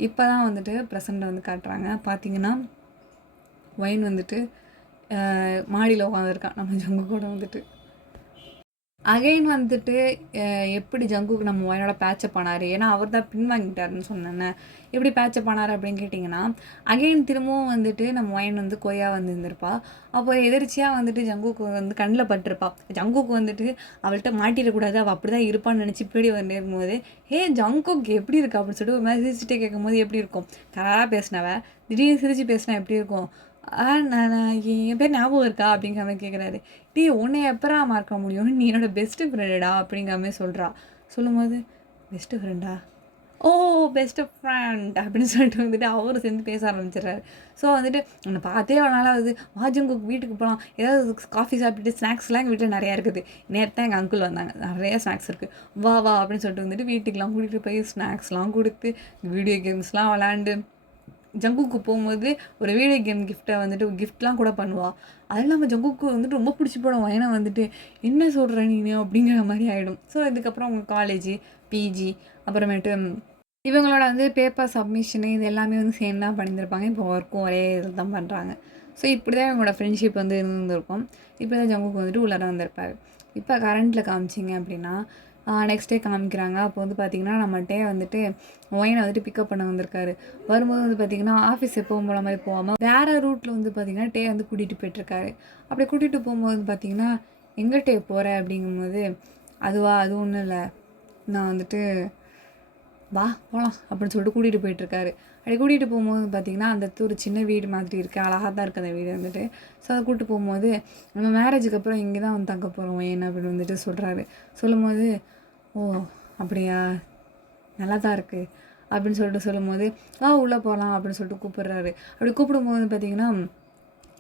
இப்போ தான் வந்துட்டு ப்ரெசண்ட்டை வந்து காட்டுறாங்க. பார்த்திங்கன்னா ஒயின் வந்துட்டு மாடியில் உட்காந்துருக்கான் நம்ம ஜங்கு கூட வந்துட்டு. அகைன் வந்துட்டு எப்படி ஜங்குக்கு நம்ம ஒயனோட பேச்சப் பண்ணார், ஏன்னா அவர் தான் பின்வாங்கிட்டாருன்னு சொன்னேன்னே. எப்படி பேச்சப் பண்ணார் அப்படின்னு கேட்டிங்கன்னா, அகைன் திரும்பவும் வந்துட்டு நம்ம ஒயன் வந்து கொய்யா வந்து இருந்திருப்பா. அப்போ எதிர்ச்சியாக வந்துட்டு ஜங்குக்கு வந்து கண்ணில் பட்டிருப்பா. ஜங்குக்கு வந்துட்டு அவள்கிட்ட மாட்டிடக்கூடாது, அவள் அப்படி தான் இருப்பான்னு நினச்சி இப்படி வந்து இருக்கும்போது, ஜங்குக்கு எப்படி இருக்கா அப்படின்னு சொல்லிட்டு ஒரு மாதிரி சிரிச்சுட்டே கேட்கும்போது எப்படி இருக்கும், கராராக பேசினவ திடீர்னு சிரிச்சு பேசினா எப்படி இருக்கும், நான் என் பேர் ஞாபகம் இருக்கா அப்படிங்கிற மாதிரி கேட்குறாரு. உன்னை எப்பரா மறக்க முடியும், நீ என்னோட பெஸ்ட்டு ஃப்ரெண்டா அப்படிங்கிற மாதிரி சொல்கிறா. சொல்லும்போது பெஸ்ட்டு ஃப்ரெண்டா, ஓ பெஸ்ட்டு ஃப்ரெண்ட் அப்படின்னு சொல்லிட்டு வந்துட்டு அவரும் சேர்ந்து பேச ஆரம்பிச்சிடுறாரு. ஸோ வந்துட்டு என்னை பார்த்தே ஒரு நாளாவது வாஜங்குக்கு வீட்டுக்கு போகலாம், ஏதாவது காஃபி சாப்பிட்டுட்டு ஸ்நாக்ஸ்லாம் எங்கள் வீட்டில் நிறையா இருக்குது. நேரத்தான் எங்கள் அங்கிள் வந்தாங்க, நிறையா ஸ்நாக்ஸ் இருக்குது, வா வா அப்படின்னு சொல்லிட்டு வந்துட்டு வீட்டுக்கெலாம் கூட்டிகிட்டு போய் ஸ்நாக்ஸ்லாம் கொடுத்து வீடியோ கேம்ஸ்லாம் விளாண்டு ஜங்குக்கு போகும்போது ஒரு வீடியோ கேம் கிஃப்ட்டை வந்துட்டு கிஃப்ட்லாம் கூட பண்ணுவாள். அது இல்லாமல் ஜங்குக்கு வந்துட்டு ரொம்ப பிடிச்சி போடும். ஏன்னா வந்துட்டு என்ன சொல்கிற நீ அப்படிங்கிற மாதிரி ஆகிடும். ஸோ இதுக்கப்புறம் அவங்க காலேஜ் பிஜி அப்புறமேட்டு இவங்களோட வந்து பேப்பர் சப்மிஷனு இது எல்லாமே வந்து சேர்ந்து தான் பண்ணியிருப்பாங்க. இப்போ ஒர்க்கும் ஒரே இதில் தான் பண்ணுறாங்க. ஸோ இப்படி தான் இவங்களோட ஃப்ரெண்ட்ஷிப் வந்து இருந்திருக்கும். இப்போ தான் ஜங்குக்கு வந்துட்டு உள்ளார வந்திருப்பார். இப்போ கரண்ட்டில் காமிச்சிங்க அப்படின்னா நெக்ஸ்ட் டே காமிக்கிறாங்க. அப்போ வந்து பார்த்திங்கன்னா நம்மகிட்டே வந்துட்டு ஒயினை வந்துட்டு பிக்கப் பண்ண வந்திருக்காரு. வரும்போது வந்து பார்த்திங்கன்னா ஆஃபீஸ் எப்போவும் போல மாதிரி போகாமல் வேறு ரூட்டில் வந்து பார்த்திங்கன்னா டே வந்து கூட்டிகிட்டு போயிட்டுருக்காரு. அப்படி கூட்டிகிட்டு போகும்போது பார்த்திங்கன்னா எங்கே டே போகிற அப்படிங்கும்போது, அது ஒன்றும் இல்லை, நான் வந்துட்டு வா போகலாம் அப்படின்னு சொல்லிட்டு கூட்டிகிட்டு போயிட்டுருக்காரு. அப்படி கூட்டிகிட்டு போகும்போது பார்த்திங்கன்னா அந்த ஒரு சின்ன வீடு மாதிரி இருக்குது, அழகாக தான் இருக்குது அந்த வீடு வந்துட்டு. ஸோ அதை கூப்பிட்டு போகும்போது நம்ம மேரேஜுக்கு அப்புறம் இங்கே தான் வந்து தங்க போகிறோம் ஏன் அப்படின்னு வந்துட்டு சொல்கிறாரு. சொல்லும்போது ஓ அப்படியா, நல்லா தான் இருக்குது அப்படின்னு சொல்லிட்டு சொல்லும்போது உள்ளே போகலாம் அப்படின்னு சொல்லிட்டு கூப்பிட்றாரு. அப்படி கூப்பிடும்போது பார்த்திங்கன்னா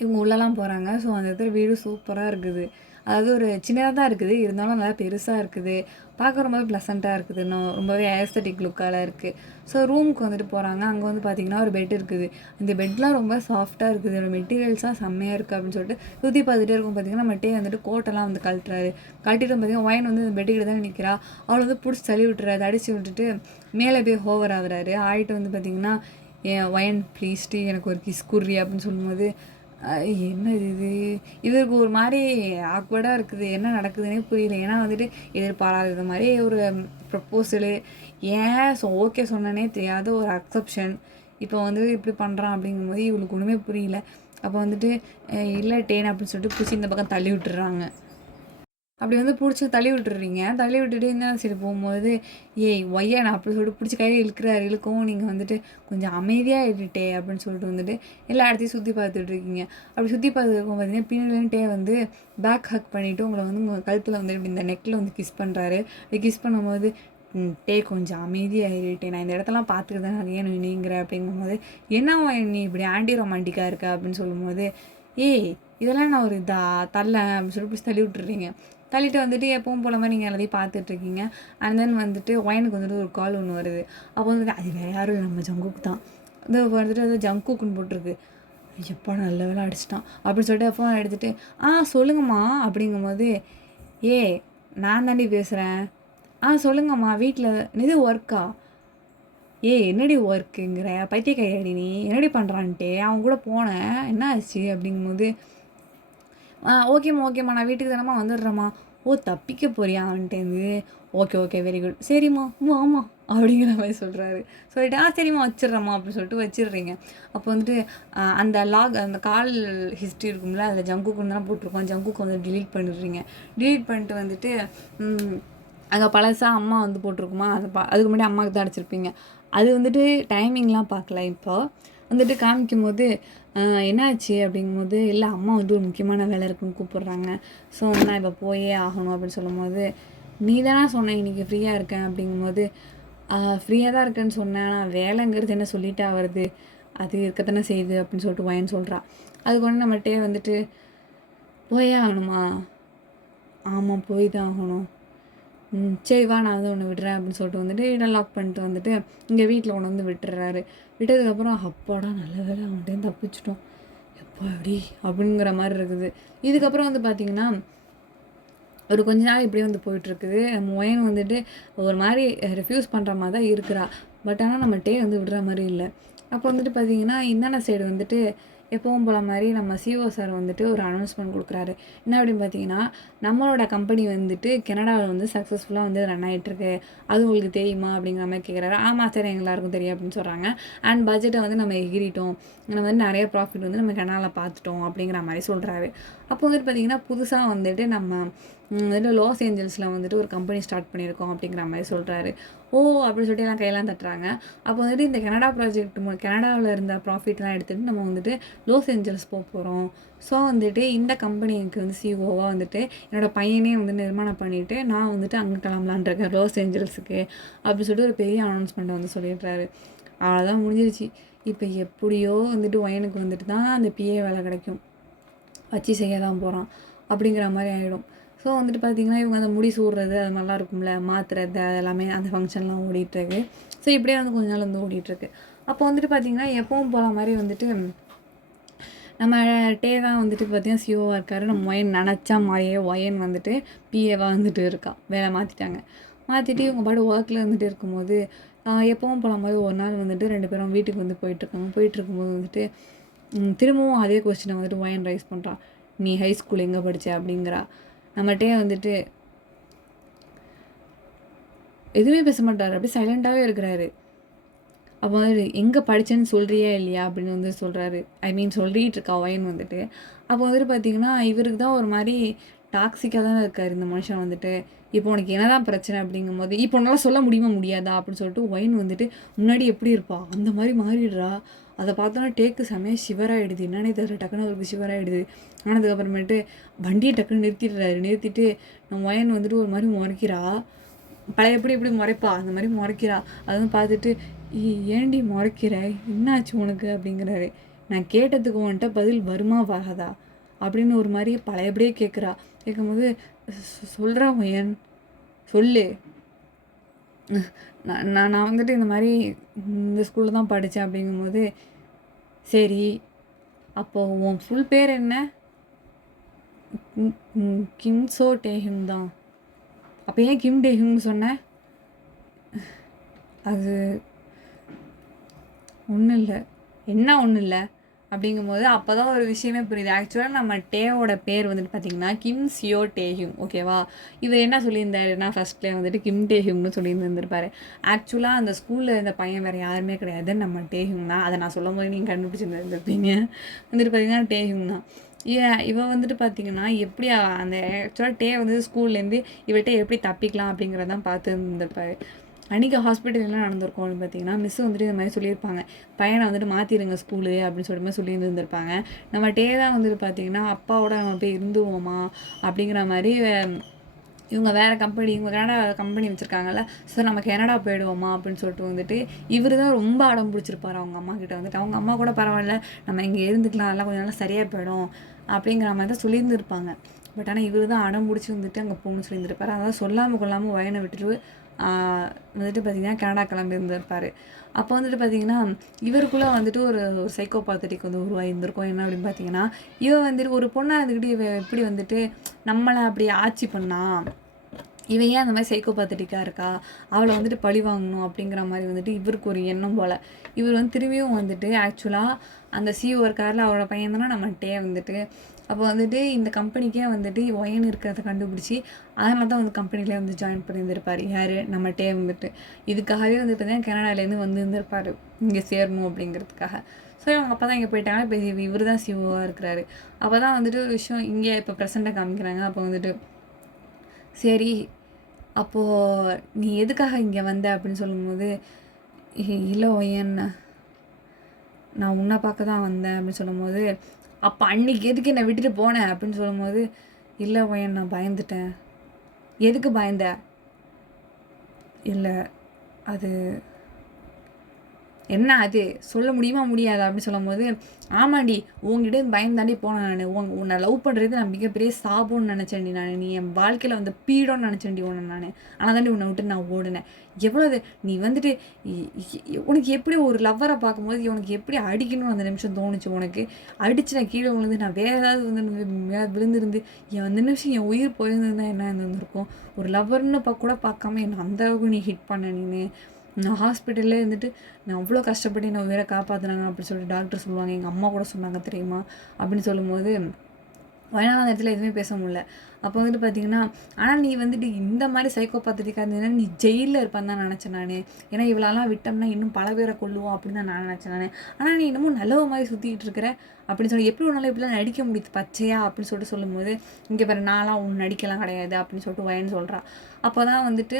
இவங்க உள்ளெல்லாம் போகிறாங்க. ஸோ அந்த இடத்துல வீடு சூப்பராக இருக்குது. அதாவது ஒரு சின்னதாக தான் இருக்குது, இருந்தாலும் நல்லா பெருசாக இருக்குது, பார்க்க ரொம்பவே ப்ளசண்ட்டாக இருக்குது, இன்னும் ரொம்பவே ஏஸ்தட்டிக் லுக்கால் இருக்குது. ஸோ ரூமுக்கு வந்துட்டு போகிறாங்க. அங்கே வந்து பார்த்திங்கன்னா ஒரு பெட் இருக்குது. இந்த பெட்லாம் ரொம்ப சாஃப்ட்டாக இருக்குது, இதோட மெட்டீரியல்ஸாக செம்மையாக இருக்குது அப்படின்னு சொல்லிட்டு சுற்றி பார்த்துட்டே இருக்கும். பார்த்திங்கன்னா மட்டே வந்துட்டு கோட்டெல்லாம் வந்து கழட்டுறாரு. கழட்டிட்டு பார்த்திங்கன்னா ஒயின் வந்து இந்த பெட்டுக்கிட்ட தான் நிற்கிறா. அவளை வந்து பிடிச்சி தள்ளி விட்டுறாரு. அடித்து விட்டுட்டு மேலே போய் ஹோவர் ஆகுறாரு. ஆகிட்டு வந்து பார்த்திங்கன்னா ஒயன் ப்ளீஸ்ட்டு எனக்கு ஒரு கிஸ் குர்ரி அப்படின்னு சொல்லும்போது என்ன இவருக்கு ஒரு மாதிரி ஆக்வர்டாக இருக்குது, என்ன நடக்குதுன்னே புரியல. ஏன்னா வந்துட்டு எதிர்பாராத மாதிரி ஒரு ப்ரப்போசலு, ஓகே சொன்னனே தெரியாத ஒரு அக்செப்ஷன், இப்போ வந்து இப்படி பண்ணுறான் அப்படிங்கும்போது இவளுக்கு ஒன்றுமே புரியல. அப்போ வந்துட்டு இல்லை டேன் அப்படின்னு சொல்லிட்டு பிடிச்சி இந்த பக்கம் தள்ளி விட்டுறாங்க. அப்படி வந்து பிடிச்சி தள்ளி விட்டுறீங்க. தள்ளி விட்டுட்டு என்ன சரி போகும்போது ஒய்யா நான் அப்படி சொல்லிட்டு பிடிச்சி கையை இழுக்கவும் நீங்கள் வந்துட்டு கொஞ்சம் அமைதியாக இருட்டே அப்படின்னு சொல்லிட்டு வந்துட்டு எல்லா இடத்தையும் சுற்றி பார்த்துட்ருக்கீங்க. அப்படி சுற்றி பார்த்துருக்கோம் பார்த்தீங்கன்னா பின்னாடிட்டே வந்து பேக் ஹக் பண்ணிவிட்டு உங்களை வந்து உங்கள் கழுத்தில் வந்து இப்படி இந்த நெக்கில் வந்து கிஸ் பண்ணுறாரு. அப்படி கிஸ் பண்ணும்போது கொஞ்சம் அமைதியாக இருட்டே, நான் இந்த இடத்தெல்லாம் பார்த்துக்கிட்டு தான் நிறைய நீங்கிற அப்படிங்கும்போது என்ன நீ இப்படி ஆன்டி ரொமான்டிக்காக இருக்க அப்படின்னு சொல்லும்போது இதெல்லாம் நான் ஒரு தள்ள அப்படின்னு சொல்லிட்டு பிடிச்சி தள்ளி விட்டுறீங்க. தள்ளிட்டு வந்துட்டு எப்பவும் போல மாதிரி நீங்கள் எல்லாத்தையும் பார்த்துட்ருக்கீங்க. அண்ட் தென் வந்துட்டு ஒயனுக்கு வந்துட்டு ஒரு கால் ஒன்று வருது. அப்போ வந்துட்டு அது வேறு யாரும் இல்லை, நம்ம ஜங்குக்கு தான். இது வந்துட்டு அது ஜங்குக்குன்னு போட்டிருக்கு. எப்போ நல்ல வேலை அடிச்சிட்டான் அப்படின்னு சொல்லிட்டு ஃபோன் எடுத்துகிட்டு சொல்லுங்கம்மா அப்படிங்கும்போது நான் தாண்டி பேசுகிறேன், சொல்லுங்கம்மா வீட்டில் இது ஒர்க்கா, என்னடி ஒர்க்குங்கிற பைத்தியக்காரி நீ என்னடி பண்ணுறான்ட்டே அவன் கூட போனேன் என்ன ஆச்சு அப்படிங்கும்போது ஓகேம்மா நான் வீட்டுக்கு தானம்மா வந்துடுறேம்மா. தப்பிக்க போறியா அவன்கிட்டேருந்து, ஓகே வெரி குட், சரிம்மா வாம்மா அப்படிங்கிற மாதிரி சொல்கிறாரு. சொல்லிட்டு சரிம்மா வச்சிடுறேம்மா அப்படின்னு சொல்லிட்டு வச்சிடுறீங்க. அப்போ வந்துட்டு அந்த கால் ஹிஸ்ட்ரி இருக்கும்ல, அதில் ஜங்குக்குன்னு தான் போட்டிருக்கோம். ஜங்குக்கு வந்து டிலீட் பண்ணிடுறீங்க. டிலீட் பண்ணிட்டு வந்துட்டு அங்கே பழசாக அம்மா வந்து போட்டிருக்குமா, அதுக்கு முன்னாடி அம்மாவுக்கு தான் அடிச்சிருப்பீங்க. அது வந்துட்டு டைமிங்லாம் பார்க்கல. இப்போ வந்துட்டு காமிக்கும் போது என்னாச்சு அப்படிங்கும்போது அம்மா வந்து ஒரு முக்கியமான வேலை இருக்குன்னு கூப்பிட்றாங்க. ஸோ வந்து நான் இப்போ போயே ஆகணும் அப்படின்னு சொல்லும்போது நீ தானே சொன்ன இன்னைக்கு ஃப்ரீயாக இருக்கேன் அப்படிங்கும்போது, ஃப்ரீயாக தான் இருக்கேன்னு சொன்னேன். ஆனால் வேலைங்கிறது என்ன சொல்லிட்டா வருது. அது இருக்கத்தானே செய்யுது அப்படின்னு சொல்லிட்டு ஒயன்னு சொல்கிறா. அதுக்கு ஒன்று நம்மகிட்டே வந்துட்டு போயே ஆகணுமா? ஆமாம் போய் தான் ஆகணும். சரி வா நான் வந்து ஒன்று விடுறேன் அப்படின்னு சொல்லிட்டு வந்துட்டு இடம் லாக் பண்ணிட்டு வந்துட்டு இங்கே வீட்டில் கொண்டு வந்து விட்டுறாரு. விட்டதுக்கப்புறம் அப்பாடா நல்ல வேலை அவன்கிட்ட தப்பிச்சிட்டோம் எப்போ அப்படி அப்படிங்கிற மாதிரி இருக்குது. இதுக்கப்புறம் வந்து பார்த்திங்கன்னா ஒரு கொஞ்ச நாள் இப்படியே வந்து போயிட்டுருக்குது. நம்ம ஒயன் வந்துட்டு ஒரு மாதிரி ரெஃப்யூஸ் பண்ணுற மாதிரி தான் இருக்கிறா. பட் ஆனால் நம்மகிட்டே வந்து விடுற மாதிரி இல்லை. அப்போ வந்துட்டு பார்த்திங்கன்னா இந்தாண்ட சைடு வந்துட்டு எப்பவும் போல மாதிரி நம்ம சிஓ சார் வந்துட்டு ஒரு அனௌன்ஸ்மெண்ட் கொடுக்குறாரு. என்ன அப்படின்னு பார்த்தீங்கன்னா, நம்மளோட கம்பெனி வந்துட்டு கனடாவில் வந்து சக்ஸஸ்ஃபுல்லாக வந்து ரன் ஆகிட்டுருக்கு. அது உங்களுக்கு தெரியுமா அப்படிங்கிற மாதிரி கேட்குறாரு. ஆமாம் சார் எல்லாருக்கும் தெரியும் அப்படின்னு சொல்கிறாங்க. அண்ட் பட்ஜெட்டை வந்து நம்ம எகிரிட்டோம், நம்ம வந்து நிறைய ப்ராஃபிட் வந்து நம்ம கனடாவில் பார்த்துட்டோம் அப்படிங்கிற மாதிரி சொல்கிறாரு. அப்போ வந்துட்டு பார்த்திங்கன்னா புதுசாக வந்துட்டு நம்ம வந்துட்டு லாஸ் ஏஞ்சல்ஸில் வந்துட்டு ஒரு கம்பெனி ஸ்டார்ட் பண்ணியிருக்கோம் அப்படிங்கிற மாதிரி சொல்கிறாரு. ஓ அப்படின்னு சொல்லிட்டு எல்லாம் கையெல்லாம் தட்டுறாங்க. அப்போ வந்துட்டு இந்த கனடா ப்ராஜெக்ட் கனடாவில் இருந்த ப்ராஃபிட்லாம் எடுத்துகிட்டு நம்ம வந்துட்டு லாஸ் ஏஞ்சல்ஸ் போக போகிறோம். ஸோ வந்துட்டு இந்த கம்பெனிக்கு வந்து சிஓவாக வந்துட்டு என்னோடய பையனே வந்து நிர்மாணம் பண்ணிவிட்டு நான் வந்துட்டு அங்கே கிளம்பலான் இருக்கேன் லாஸ் ஏஞ்சல்ஸுக்கு அப்படின்னு சொல்லிட்டு ஒரு பெரிய அனௌன்ஸ்மெண்ட்டை வந்து சொல்லிடுறாரு. அவ்வளோதான் முடிஞ்சிருச்சு. இப்போ எப்படியோ வந்துட்டு ஒயனுக்கு வந்துட்டு தான் அந்த பிஏ வேலை கிடைக்கும், வச்சு செய்ய தான் போகிறான் அப்படிங்கிற மாதிரி ஆகிடும். ஸோ வந்துட்டு பார்த்திங்கன்னா இவங்க அந்த முடி சூடுறது அது மாதிரிலாம் இருக்கும்ல, மாற்றுறது அது எல்லாமே அந்த ஃபங்க்ஷன்லாம் ஓடிட்டுருக்கு. ஸோ இப்படியே வந்து கொஞ்ச நாள் வந்து ஓடிட்டுருக்கு. அப்போ வந்துட்டு பார்த்திங்கன்னா எப்பவும் போகிற மாதிரி வந்துட்டு நம்ம டே தான் வந்துட்டு பார்த்திங்கன்னா சிஓவாக இருக்கார். நம்ம ஒயன் நினச்சா மாதிரியே ஒயன் வந்துட்டு பிஏவாக வந்துட்டு இருக்கா. வேலை மாற்றிட்டாங்க. மாற்றிட்டு இவங்க பாட்டு ஒர்க்கில் வந்துட்டு இருக்கும்போது எப்பவும் போகிற மாதிரி ஒரு நாள் வந்துட்டு 2 பேரும் வீட்டுக்கு வந்து போயிட்டுருக்காங்க. போயிட்டுருக்கும்போது வந்துட்டு திரும்பவும் அதே கொஸ்டினை வந்துட்டு ஒயன் ரைஸ் பண்ணுறான். நீ ஹை ஸ்கூல் எங்கே படித்த அப்படிங்கிறா. நம்மகிட்டே வந்துட்டு எதுவுமே பேச மாட்டார், அப்படியே சைலண்ட்டாகவே இருக்கிறாரு. அப்போ வந்து எங்கே படித்தேன்னு சொல்கிறியா இல்லையா அப்படின்னு வந்து சொல்கிறாரு. ஐ மீன் சொல்லிகிட்டு இருக்கா ஒயன் வந்துட்டு. அப்போ வந்துட்டு பார்த்திங்கன்னா இவருக்கு தான் ஒரு மாதிரி டாக்ஸிக்காக தானே இருக்கார் இந்த மனுஷன் வந்துட்டு. இப்போ உனக்கு என்ன தான் பிரச்சனை அப்படிங்கும்போது இப்போ உன்னால் சொல்ல முடியாதா அப்படின்னு சொல்லிட்டு ஒயன் வந்துட்டு முன்னாடி எப்படி இருப்பா அந்த மாதிரி மாறிடுறா. அதை பார்த்தோன்னா டேக்கு செமையாக ஷிவராகிடுது. என்னன்னே தெரியல, டக்குன்னு அவருக்கு ஷிவராகிடுது. ஆனதுக்கப்புறமேட்டு வண்டியை டக்குன்னு நிறுத்திடுறாரு. நிறுத்திட்டு நம்ம ஒயன் வந்துட்டு ஒரு மாதிரி முறைக்கிறா. பழைய எப்படி முறைப்பா அந்த மாதிரி முறைக்கிறா. அதை வந்து பார்த்துட்டு ஏண்டி முறைக்கிற, என்னாச்சு உனக்கு அப்படிங்கிறாரு. நான் கேட்டதுக்கு உன்கிட்ட பதில் வருமா வராதா அப்படின்னு ஒரு மாதிரி பழையபடியே கேட்குறா. கேட்கும்போது சொல்கிறா ஒயன் சொல்லு, நான் வந்துட்டு இந்த மாதிரி இந்த ஸ்கூலில் தான் படித்தேன் அப்படிங்கும்போது சரி அப்போது உன் ஃபுல் பேர் என்ன? கிம்சோ டேஹுங் தான். அப்போ ஏன் கிம் டேஹுங்னு சொன்னேன்? அது ஒன்றும் இல்லை. என்ன ஒன்றும் இல்லை அப்படிங்கும்போது அப்போ தான் ஒரு விஷயமே புரியுது. ஆக்சுவலாக நம்ம டேவோட பேர் வந்துட்டு பார்த்திங்கன்னா கிம் சியோ டேஹியூங். ஓகேவா? இவர் என்ன சொல்லியிருந்தாருன்னா ஃபஸ்ட்லேயே வந்துட்டு கிம் டேஹியூங்னு சொல்லியிருந்துருப்பாரு. ஆக்சுவலாக அந்த ஸ்கூலில் இருந்த பையன் வேறு யாருமே கிடையாது, நம்ம டேஹியூங் தான். அதை நான் சொல்லும் போது நீங்கள் கண்டுபிடிச்சிருந்துருப்பீங்க. வந்துட்டு பார்த்திங்கன்னா டேஹியூங் தான். இவன் வந்துட்டு பார்த்திங்கன்னா எப்படி அந்த ஆக்சுவலாக டே வந்து ஸ்கூல்லேருந்து இவர்கிட்ட எப்படி தப்பிக்கலாம் அப்படிங்கிறதான் பார்த்து இருந்திருப்பாரு. அன்றைக்கி ஹாஸ்பிட்டல்லாம் நடந்திருக்கும் அப்படின்னு பார்த்தீங்கன்னா மிஸ் வந்துட்டு இந்த மாதிரி சொல்லியிருப்பாங்க, பையனை வந்துட்டு மாற்றிடுங்க ஸ்கூலு அப்படின்னு சொல்லிட்டு சொல்லியிருந்துருப்பாங்க. நம்ம டே தான் வந்துட்டு பார்த்திங்கன்னா அப்பாவோட நம்ம போய் இருந்துவோமா அப்படிங்கிற மாதிரி இவங்க வேறு கம்பெனி, இவங்க கனடா கம்பெனி வச்சுருக்காங்கல்ல, ஸோ நம்ம கனடா போயிடுவோமா அப்படின்னு சொல்லிட்டு வந்துட்டு இவர் தான் ரொம்ப அடம் பிடிச்சிருப்பார் அவங்க அம்மா கிட்ட வந்துட்டு. அவங்க அம்மா கூட பரவாயில்ல நம்ம இங்கே இருந்துக்கலாம், அதெல்லாம் கொஞ்சம் நாள் சரியாக போயிடும் அப்படிங்கிற மாதிரி தான் சொல்லியிருந்துருப்பாங்க. பட் ஆனால் இவர் தான் அடம் பிடிச்சி வந்துட்டு அங்கே போகணும்னு சொல்லியிருந்திருப்பார். அதாவது சொல்லாமல் கொள்ளாமல் வயனை விட்டுட்டு வந்துட்டு பார்த்திங்கன்னா கனடா கிளம்பி இருந்திருப்பார். அப்போ வந்துட்டு பார்த்திங்கன்னா இவருக்குள்ளே வந்துட்டு ஒரு சைக்கோபாத்தட்டிக் வந்து உருவாகியிருந்திருக்கும். என்ன அப்படின்னு பார்த்தீங்கன்னா இவன் வந்துட்டு ஒரு பொண்ணாக இருந்துக்கிட்டு இவன் எப்படி வந்துட்டு நம்மளை அப்படி ஆட்சி பண்ணா, இவன் ஏன் அந்த மாதிரி சைக்கோபாத்தட்டிக்காக இருக்கா, அவளை வந்துட்டு பழி வாங்கணும் அப்படிங்கிற மாதிரி வந்துட்டு இவருக்கு ஒரு எண்ணம் போல். இவர் வந்து திரும்பியும் வந்துட்டு ஆக்சுவலாக அந்த சிஓ இருக்காரில் அவரோட பையன் தானே நம்மகிட்டே வந்துட்டு அப்போ வந்துட்டு இந்த கம்பெனிக்கே வந்துட்டு ஒயன் இருக்கிறத கண்டுபிடிச்சி அதனால தான் வந்து கம்பெனிலே வந்து ஜாயின் பண்ணியிருந்திருப்பார். யார் நம்ம டே வந்துட்டு இதுக்காகவே வந்து பார்த்தீங்கன்னா கனடாலேருந்து வந்து இருந்திருப்பார் இங்கே சேரணும் அப்படிங்கிறதுக்காக. ஸோ இவங்க அப்போ தான் இங்கே போயிட்டாங்க. இப்போ இவர் தான் சிஓவாக இருக்கிறாரு. அப்போ தான் வந்துட்டு ஒரு விஷயம் இங்கே இப்போ ப்ரெசண்ட்டாக காமிக்கிறாங்க. அப்போ வந்துட்டு சரி அப்போது நீ எதுக்காக இங்கே வந்த அப்படின்னு சொல்லும்போது இல்லை ஒயன் நான் உன்னை பார்க்க தான் வந்தேன் அப்படின்னு சொல்லும்போது அப்போ அன்றைக்கி எதுக்கு என்னை விட்டுட்டு போனேன் அப்படின்னு சொல்லும்போது இல்லை ஒயன் நான் பயந்துட்டேன். எதுக்கு பயந்த? இல்லை அது என்ன அது சொல்ல முடியுமா முடியாதா அப்படின்னு சொல்லும்போது, ஆமாண்டி உன்கிட்ட பயந்தாண்டி போனேன் நான். உன்னை லவ் பண்ணுறது நான் மிகப்பெரிய சாபம்னு நினச்சேன்டி நான். நீ என் வாழ்க்கையில் வந்து பீடோன்னு நினச்சேன்டி உன்னை நான். ஆனால் தாண்டி உன்னை விட்டு நான் ஓடினேன். எவ்வளவு நீ வந்துட்டு உனக்கு எப்படி ஒரு லவ்வரை பார்க்கும்போது உனக்கு எப்படி அடிக்கணும்னு அந்த நிமிஷம் தோணுச்சு உனக்கு? அடித்து நான் கீழே விழுந்து நான் வேறு ஏதாவது வந்து விழுந்திருந்து அந்த நிமிஷம் என் உயிர் போயிருந்தா என்ன இருந்திருக்கும்? ஒரு லவ்வர்னு கூட பார்க்காம என்னை அந்த அளவுக்கு நீ ஹிட் பண்ண நீ. நான் ஹாஸ்பிட்டல்லே இருந்துட்டு நான் அவ்வளோ கஷ்டப்பட்டு என்னை உயிரை காப்பாற்றினாங்க அப்படின்னு சொல்லிட்டு டாக்டர் சொல்லுவாங்க. எங்கள் அம்மா கூட சொன்னாங்க தெரியுமா அப்படின்னு சொல்லும்போது வயநாடு அந்த இடத்துல எதுவுமே பேச முடியல. அப்போ வந்துட்டு பார்த்தீங்கன்னா, ஆனால் நீ வந்துட்டு இந்த மாதிரி சைக்கோபாத்தட்டிக்காக இருந்ததுன்னா நீ ஜெயிலில் இருப்பான்னு தான் நினச்சேன் நான். ஏன்னா இவ்வளோலாம் விட்டோம்னா இன்னும் பல பேரை கொல்லுவோம் அப்படின்னு தான் நான் நினச்சேன் நான். ஆனால் நீ இன்னமும் நல்லவ மாதிரி சுற்றிக்கிட்டு இருக்கிற அப்படின்னு சொல்லி எப்படி உன்னால் இப்படிலாம் நடிக்க முடியுது பச்சையா அப்படின்னு சொல்லிட்டு சொல்லும்போது, இங்கே பாரு நான்லாம் ஒன்று நடிக்கலாம் கிடையாது அப்படின்னு சொல்லிட்டு வயன்னு சொல்கிறான். அப்போ தான் வந்துட்டு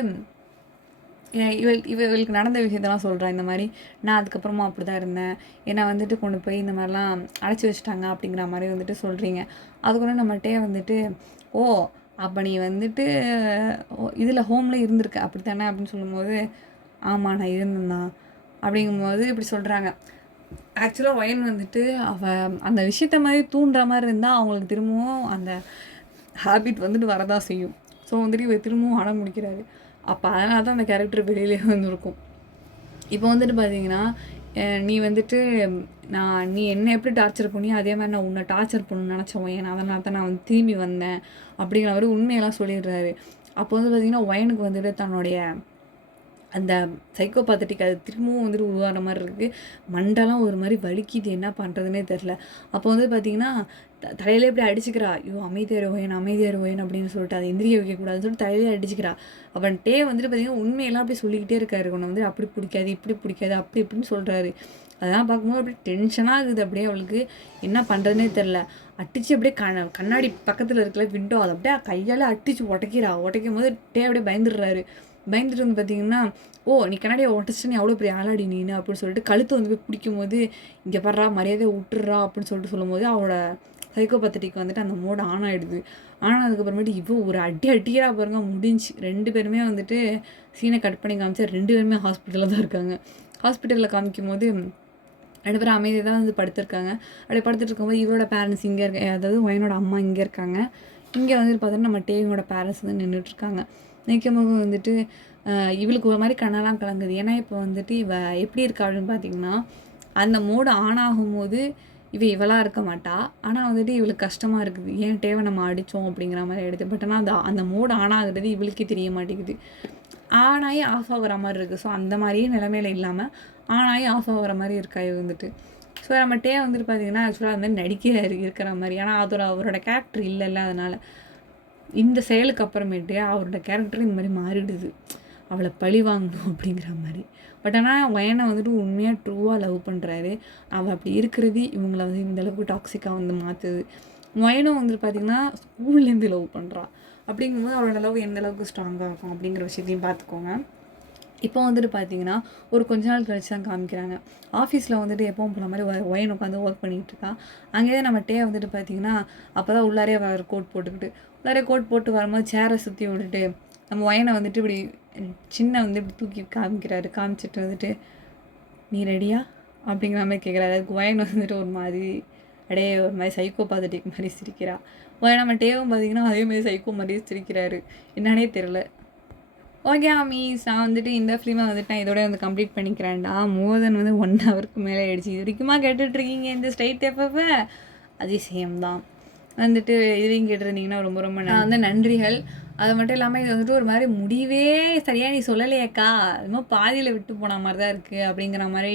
இவளுக்கு நடந்த விஷயத்தெல்லாம் சொல்கிறேன். இந்த மாதிரி நான் அதுக்கப்புறமா அப்படி தான் இருந்தேன். ஏன்னா வந்துட்டு கொண்டு போய் இந்த மாதிரிலாம் அடைச்சி வச்சுட்டாங்க அப்படிங்கிற மாதிரி வந்துட்டு சொல்கிறீங்க. அதுக்கூட நம்மகிட்டே வந்துட்டு ஓ அப்போ நீ வந்துட்டு இதில் ஹோமில் இருந்திருக்க அப்படி தானே அப்படின்னு சொல்லும்போது, ஆமாம் நான் இருந்தேன்தான் அப்படிங்கும்போது இப்படி சொல்கிறாங்க. ஆக்சுவலாக வயன் வந்துட்டு அந்த விஷயத்த மாதிரி தூண்டுற மாதிரி இருந்தால் அவங்களுக்கு திரும்பவும் அந்த ஹேபிட் வந்துட்டு வரதான் செய்யும். ஸோ வந்துட்டு இவர் திரும்பவும் அடம் முடிக்கிறாரு. அப்போ அதனால தான் அந்த கேரக்டர் வெளியிலே வந்துருக்கும். இப்போ வந்துட்டு பார்த்தீங்கன்னா, நீ வந்துட்டு நீ என்ன எப்படி டார்ச்சர் பண்ணியோ அதே மாதிரி நான் உன்னை டார்ச்சர் பண்ணணும்னு நினச்சேன் ஒயன். அதனால தான் நான் வந்து திரும்பி வந்தேன் அப்படிங்கிற மாதிரி உண்மையெல்லாம் சொல்லிடுறாரு. அப்போ வந்து பார்த்திங்கன்னா ஒயனுக்கு வந்துட்டு தன்னுடைய அந்த சைக்கோபாத்தட்டிக் அது திரும்பவும் வந்துட்டு உருவாகிற மாதிரி இருக்குது. மண்டெல்லாம் ஒரு மாதிரி வலிக்குது, என்ன பண்ணுறதுனே தெரில. அப்போ வந்து பார்த்திங்கன்னா தலையிலே இப்படி அடிச்சுக்கிறா. ஐயோ அமைதியாக இருவேன் அப்படின்னு சொல்லிட்டு அதை எந்திரிக்க வைக்கக்கூடாதுன்னு சொல்லிட்டு தலையிலே அடிச்சுக்கிறா. அவன்கிட்டே வந்துட்டு பார்த்திங்கன்னா உண்மையெல்லாம் அப்படி சொல்லிக்கிட்டே இருக்காரு. உன்னை வந்து அப்படி பிடிக்காது இப்படி பிடிக்காது அப்படி இப்படின்னு சொல்கிறாரு. அதெல்லாம் பார்க்கும்போது அப்படியே டென்ஷனாக இருக்குது. அப்படியே அவளுக்கு என்ன பண்ணுறதுனே தெரில. அடித்து அப்படியே கண்ணாடி பக்கத்தில் இருக்கல விண்டோ அதை அப்படியே கையால் அடித்து உடைக்கும் போது அப்படியே பயந்துடுறாரு. பயந்துட்டு வந்து பார்த்தீங்கன்னா, ஓ நீ கண்ணாடியை உடச்சிட்டு நீ அவ்வளோ பெரிய ஆளாடி நீனு அப்படின்னு சொல்லிட்டு கழுத்தை வந்து போய் பிடிக்கும் போது, இங்கே படுறா மரியாதையை விட்டுறா அப்படின்னு சொல்லிட்டு சொல்லும்போது அவளோட சைக்கோபாத்தட்டிக்கு வந்துட்டு அந்த மோடு ஆன் ஆகிடுது. ஆனதுக்கப்புறமேட்டு ஒரு அடிக்கிறா பாருங்க முடிஞ்சு. 2 பேருமே வந்துட்டு சீனை கட் பண்ணி காமிச்சா 2 பேருமே ஹாஸ்பிட்டலில் தான் இருக்காங்க. ஹாஸ்பிட்டலில் காமிக்கும் போது 2 பேரும் அமைதியாக தான் வந்து படுத்திருக்காங்க. அப்படியே படுத்துட்டு இருக்கும்போது இவரோட பேரண்ட்ஸ் இங்கே அதாவது ஒயனோட அம்மா இங்கே இருக்காங்க. இங்கே வந்துட்டு பார்த்தோன்னா நம்ம டேவியோட பேரண்ட்ஸ் வந்து நின்றுட்டுருக்காங்க. நிற்கும்போது வந்துட்டு இவளுக்கு ஒரு மாதிரி கண்ணெல்லாம் கலங்குது. ஏன்னா இப்போ வந்துட்டு எப்படி இருக்கா அப்படின்னு பார்த்தீங்கன்னா, அந்த மோடு ஆன் ஆகும்போது இவளாக இருக்க மாட்டா. ஆனால் வந்துட்டு இவளுக்கு கஷ்டமாக இருக்குது. ஏன் டேவை நம்ம அடித்தோம் அப்படிங்கிற மாதிரி எடுத்து. பட் ஆனால் அந்த மோடு ஆன் ஆகுறது இவளுக்கே தெரிய மாட்டேங்குது. ஆனாகி ஆஃப் ஆகிற மாதிரி இருக்குது. ஸோ அந்த மாதிரியே நிலைமையில இல்லாமல் ஆனாகி ஆஃப் ஆகிற மாதிரி இருக்கா இவ வந்துட்டு. ஸோ நம்ம டே வந்துட்டு பார்த்தீங்கன்னா ஆக்சுவலாக அது மாதிரி நடிக்கிறாரு இருக்கிற மாதிரி. ஆனால் அவரோட கேரக்டர் இல்லைல்ல. அதனால் இந்த செயலுக்கு அப்புறமேட்டு அவரோட கேரக்டர் இந்த மாதிரி மாறிடுது. அவளை பழி வாங்கணும் அப்படிங்கிற மாதிரி. பட் ஆனால் வயனை வந்துட்டு உண்மையாக ட்ரூவாக லவ் பண்ணுறாரு. அவள் அப்படி இருக்கிறது இவங்களை வந்து இந்தளவுக்கு டாக்ஸிக்காக வந்து மாற்றுது. வயனும் வந்துட்டு பார்த்திங்கன்னா ஸ்கூல்லேருந்து லவ் பண்ணுறா. அப்படிங்கும்போது அவளோட லவ் எந்த அளவுக்கு ஸ்ட்ராங்காக இருக்கும் அப்படிங்கிற விஷயத்தையும் பார்த்துக்கோங்க. இப்போ வந்துட்டு பார்த்தீங்கன்னா கொஞ்ச நாள் கழிச்சு தான் காமிக்கிறாங்க. ஆஃபீஸில் வந்துட்டு எப்பவும் போன மாதிரி ஒயன் உட்காந்து ஒர்க் பண்ணிகிட்டு இருக்கா. அங்கேயே நம்ம டே வந்துட்டு பார்த்தீங்கன்னா அப்போ தான் உள்ளாரே கோட் போட்டுக்கிட்டு உள்ளாரே கோட் போட்டு வரும்போது சேரை சுற்றி விட்டுட்டு நம்ம ஒயனை வந்துட்டு இப்படி வந்து இப்படி தூக்கி காமிச்சிட்டு வந்துட்டு நீ ரெடியா அப்படிங்கிற மாதிரி கேட்குறாரு. அதுக்கு ஒயன் வந்துட்டு ஒரு மாதிரி சைக்கோபாத்தட்டிக் மாதிரி சிரிக்கிறா. நம்ம டேவும் பார்த்தீங்கன்னா அதேமாதிரி சைக்கோ மாதிரியே சிரிக்கிறாரு. என்னன்னே தெரில. ஓகே அமீஸ், நான் வந்துட்டு இந்த ஃபிலிமை வந்துட்டு நான் இதோட வந்து கம்ப்ளீட் பண்ணிக்கிறேன்டா. மோதன் வந்து 1 ஹவருக்கு மேலே ஆகிடுச்சு. இது வரைக்குமா கேட்டுட்ருக்கீங்க இந்த ஸ்ட்ரைட் எஃப்எஃப்? அதிசயம்தான். வந்துட்டு இதுலையும் கேட்டிருந்தீங்கன்னா ரொம்ப ரொம்ப நான் வந்து நன்றிகள். அது மட்டும் இல்லாமல் இது வந்துட்டு ஒரு மாதிரி முடிவே சரியாக நீ சொல்லலையேக்கா, அது மாதிரி பாதியில் விட்டு போன மாதிரி தான் இருக்குது அப்படிங்கிற மாதிரி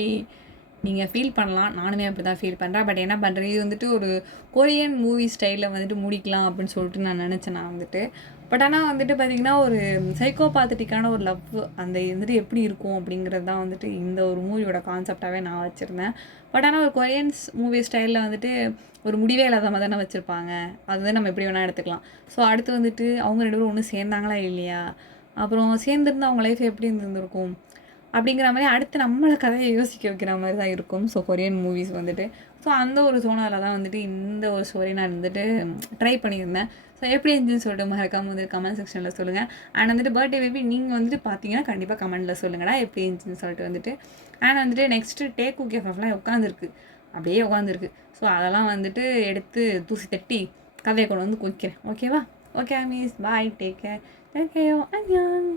நீங்கள் ஃபீல் பண்ணலாம். நானுமே அப்படி தான் ஃபீல் பண்ணுறேன். பட் என்ன பண்ணுறது, இது வந்துட்டு ஒரு கொரியன் மூவி ஸ்டைலில் வந்துட்டு முடிக்கலாம் அப்படின்னு சொல்லிட்டு நான் நினச்சேன் நான் வந்துட்டு. பட் ஆனால் வந்துட்டு பார்த்திங்கன்னா ஒரு சைக்கோபாத்தட்டிக்கான ஒரு லவ் அந்த வந்துட்டு எப்படி இருக்கும் அப்படிங்கிறது தான் வந்துட்டு இந்த ஒரு மூவியோட கான்செப்டாகவே நான் வச்சுருந்தேன். பட் ஆனால் ஒரு கொரியன்ஸ் மூவி ஸ்டைலில் வந்துட்டு ஒரு முடிவே இல்லாத மாதிரி தானே வச்சுருப்பாங்க. அது வந்து நம்ம எப்படி வேணால் எடுத்துக்கலாம். ஸோ அடுத்து வந்துட்டு அவங்க 2 பேரும் ஒன்று சேர்ந்தாங்களா இல்லையா, அப்புறம் சேர்ந்துருந்து அவங்க லைஃப் எப்படி இருந்திருக்கும், அப்படிங்கிற மாதிரி அடுத்து நம்மளை கதையை யோசிக்க வைக்கிற மாதிரி தான் இருக்கும். ஸோ கொரியன் மூவிஸ் வந்துட்டு ஸோ அந்த ஒரு சோனால தான் வந்துட்டு இந்த ஒரு ஸ்டோரி நான் வந்துட்டு ட்ரை பண்ணியிருந்தேன். ஸோ எப்படி இருந்துச்சுன்னு சொல்லிட்டு மறக்காம வந்துட்டு கமெண்ட் செக்ஷனில் சொல்லுங்கள். அண்ட் வந்துட்டு பர்த்டே பேபி நீங்கள் வந்துட்டு பார்த்தீங்கன்னா கண்டிப்பாக கமெண்ட்டில் சொல்லுங்கடா எப்படி இருந்துச்சுன்னு சொல்லிட்டு வந்துட்டு. அண்ட் வந்துட்டு நெக்ஸ்ட்டு டேக் ஓகே ஃபெஃப்லாம் உட்காந்துருக்கு, அப்படியே உட்காந்துருக்கு. ஸோ அதெல்லாம் வந்துட்டு எடுத்து தூசி தட்டி கதையை கொண்டு வந்து குவிக்கிறேன். ஓகேவா? ஓகே மீஸ் பாய், டேக் கேர், டேக் கேர், அன்யான்.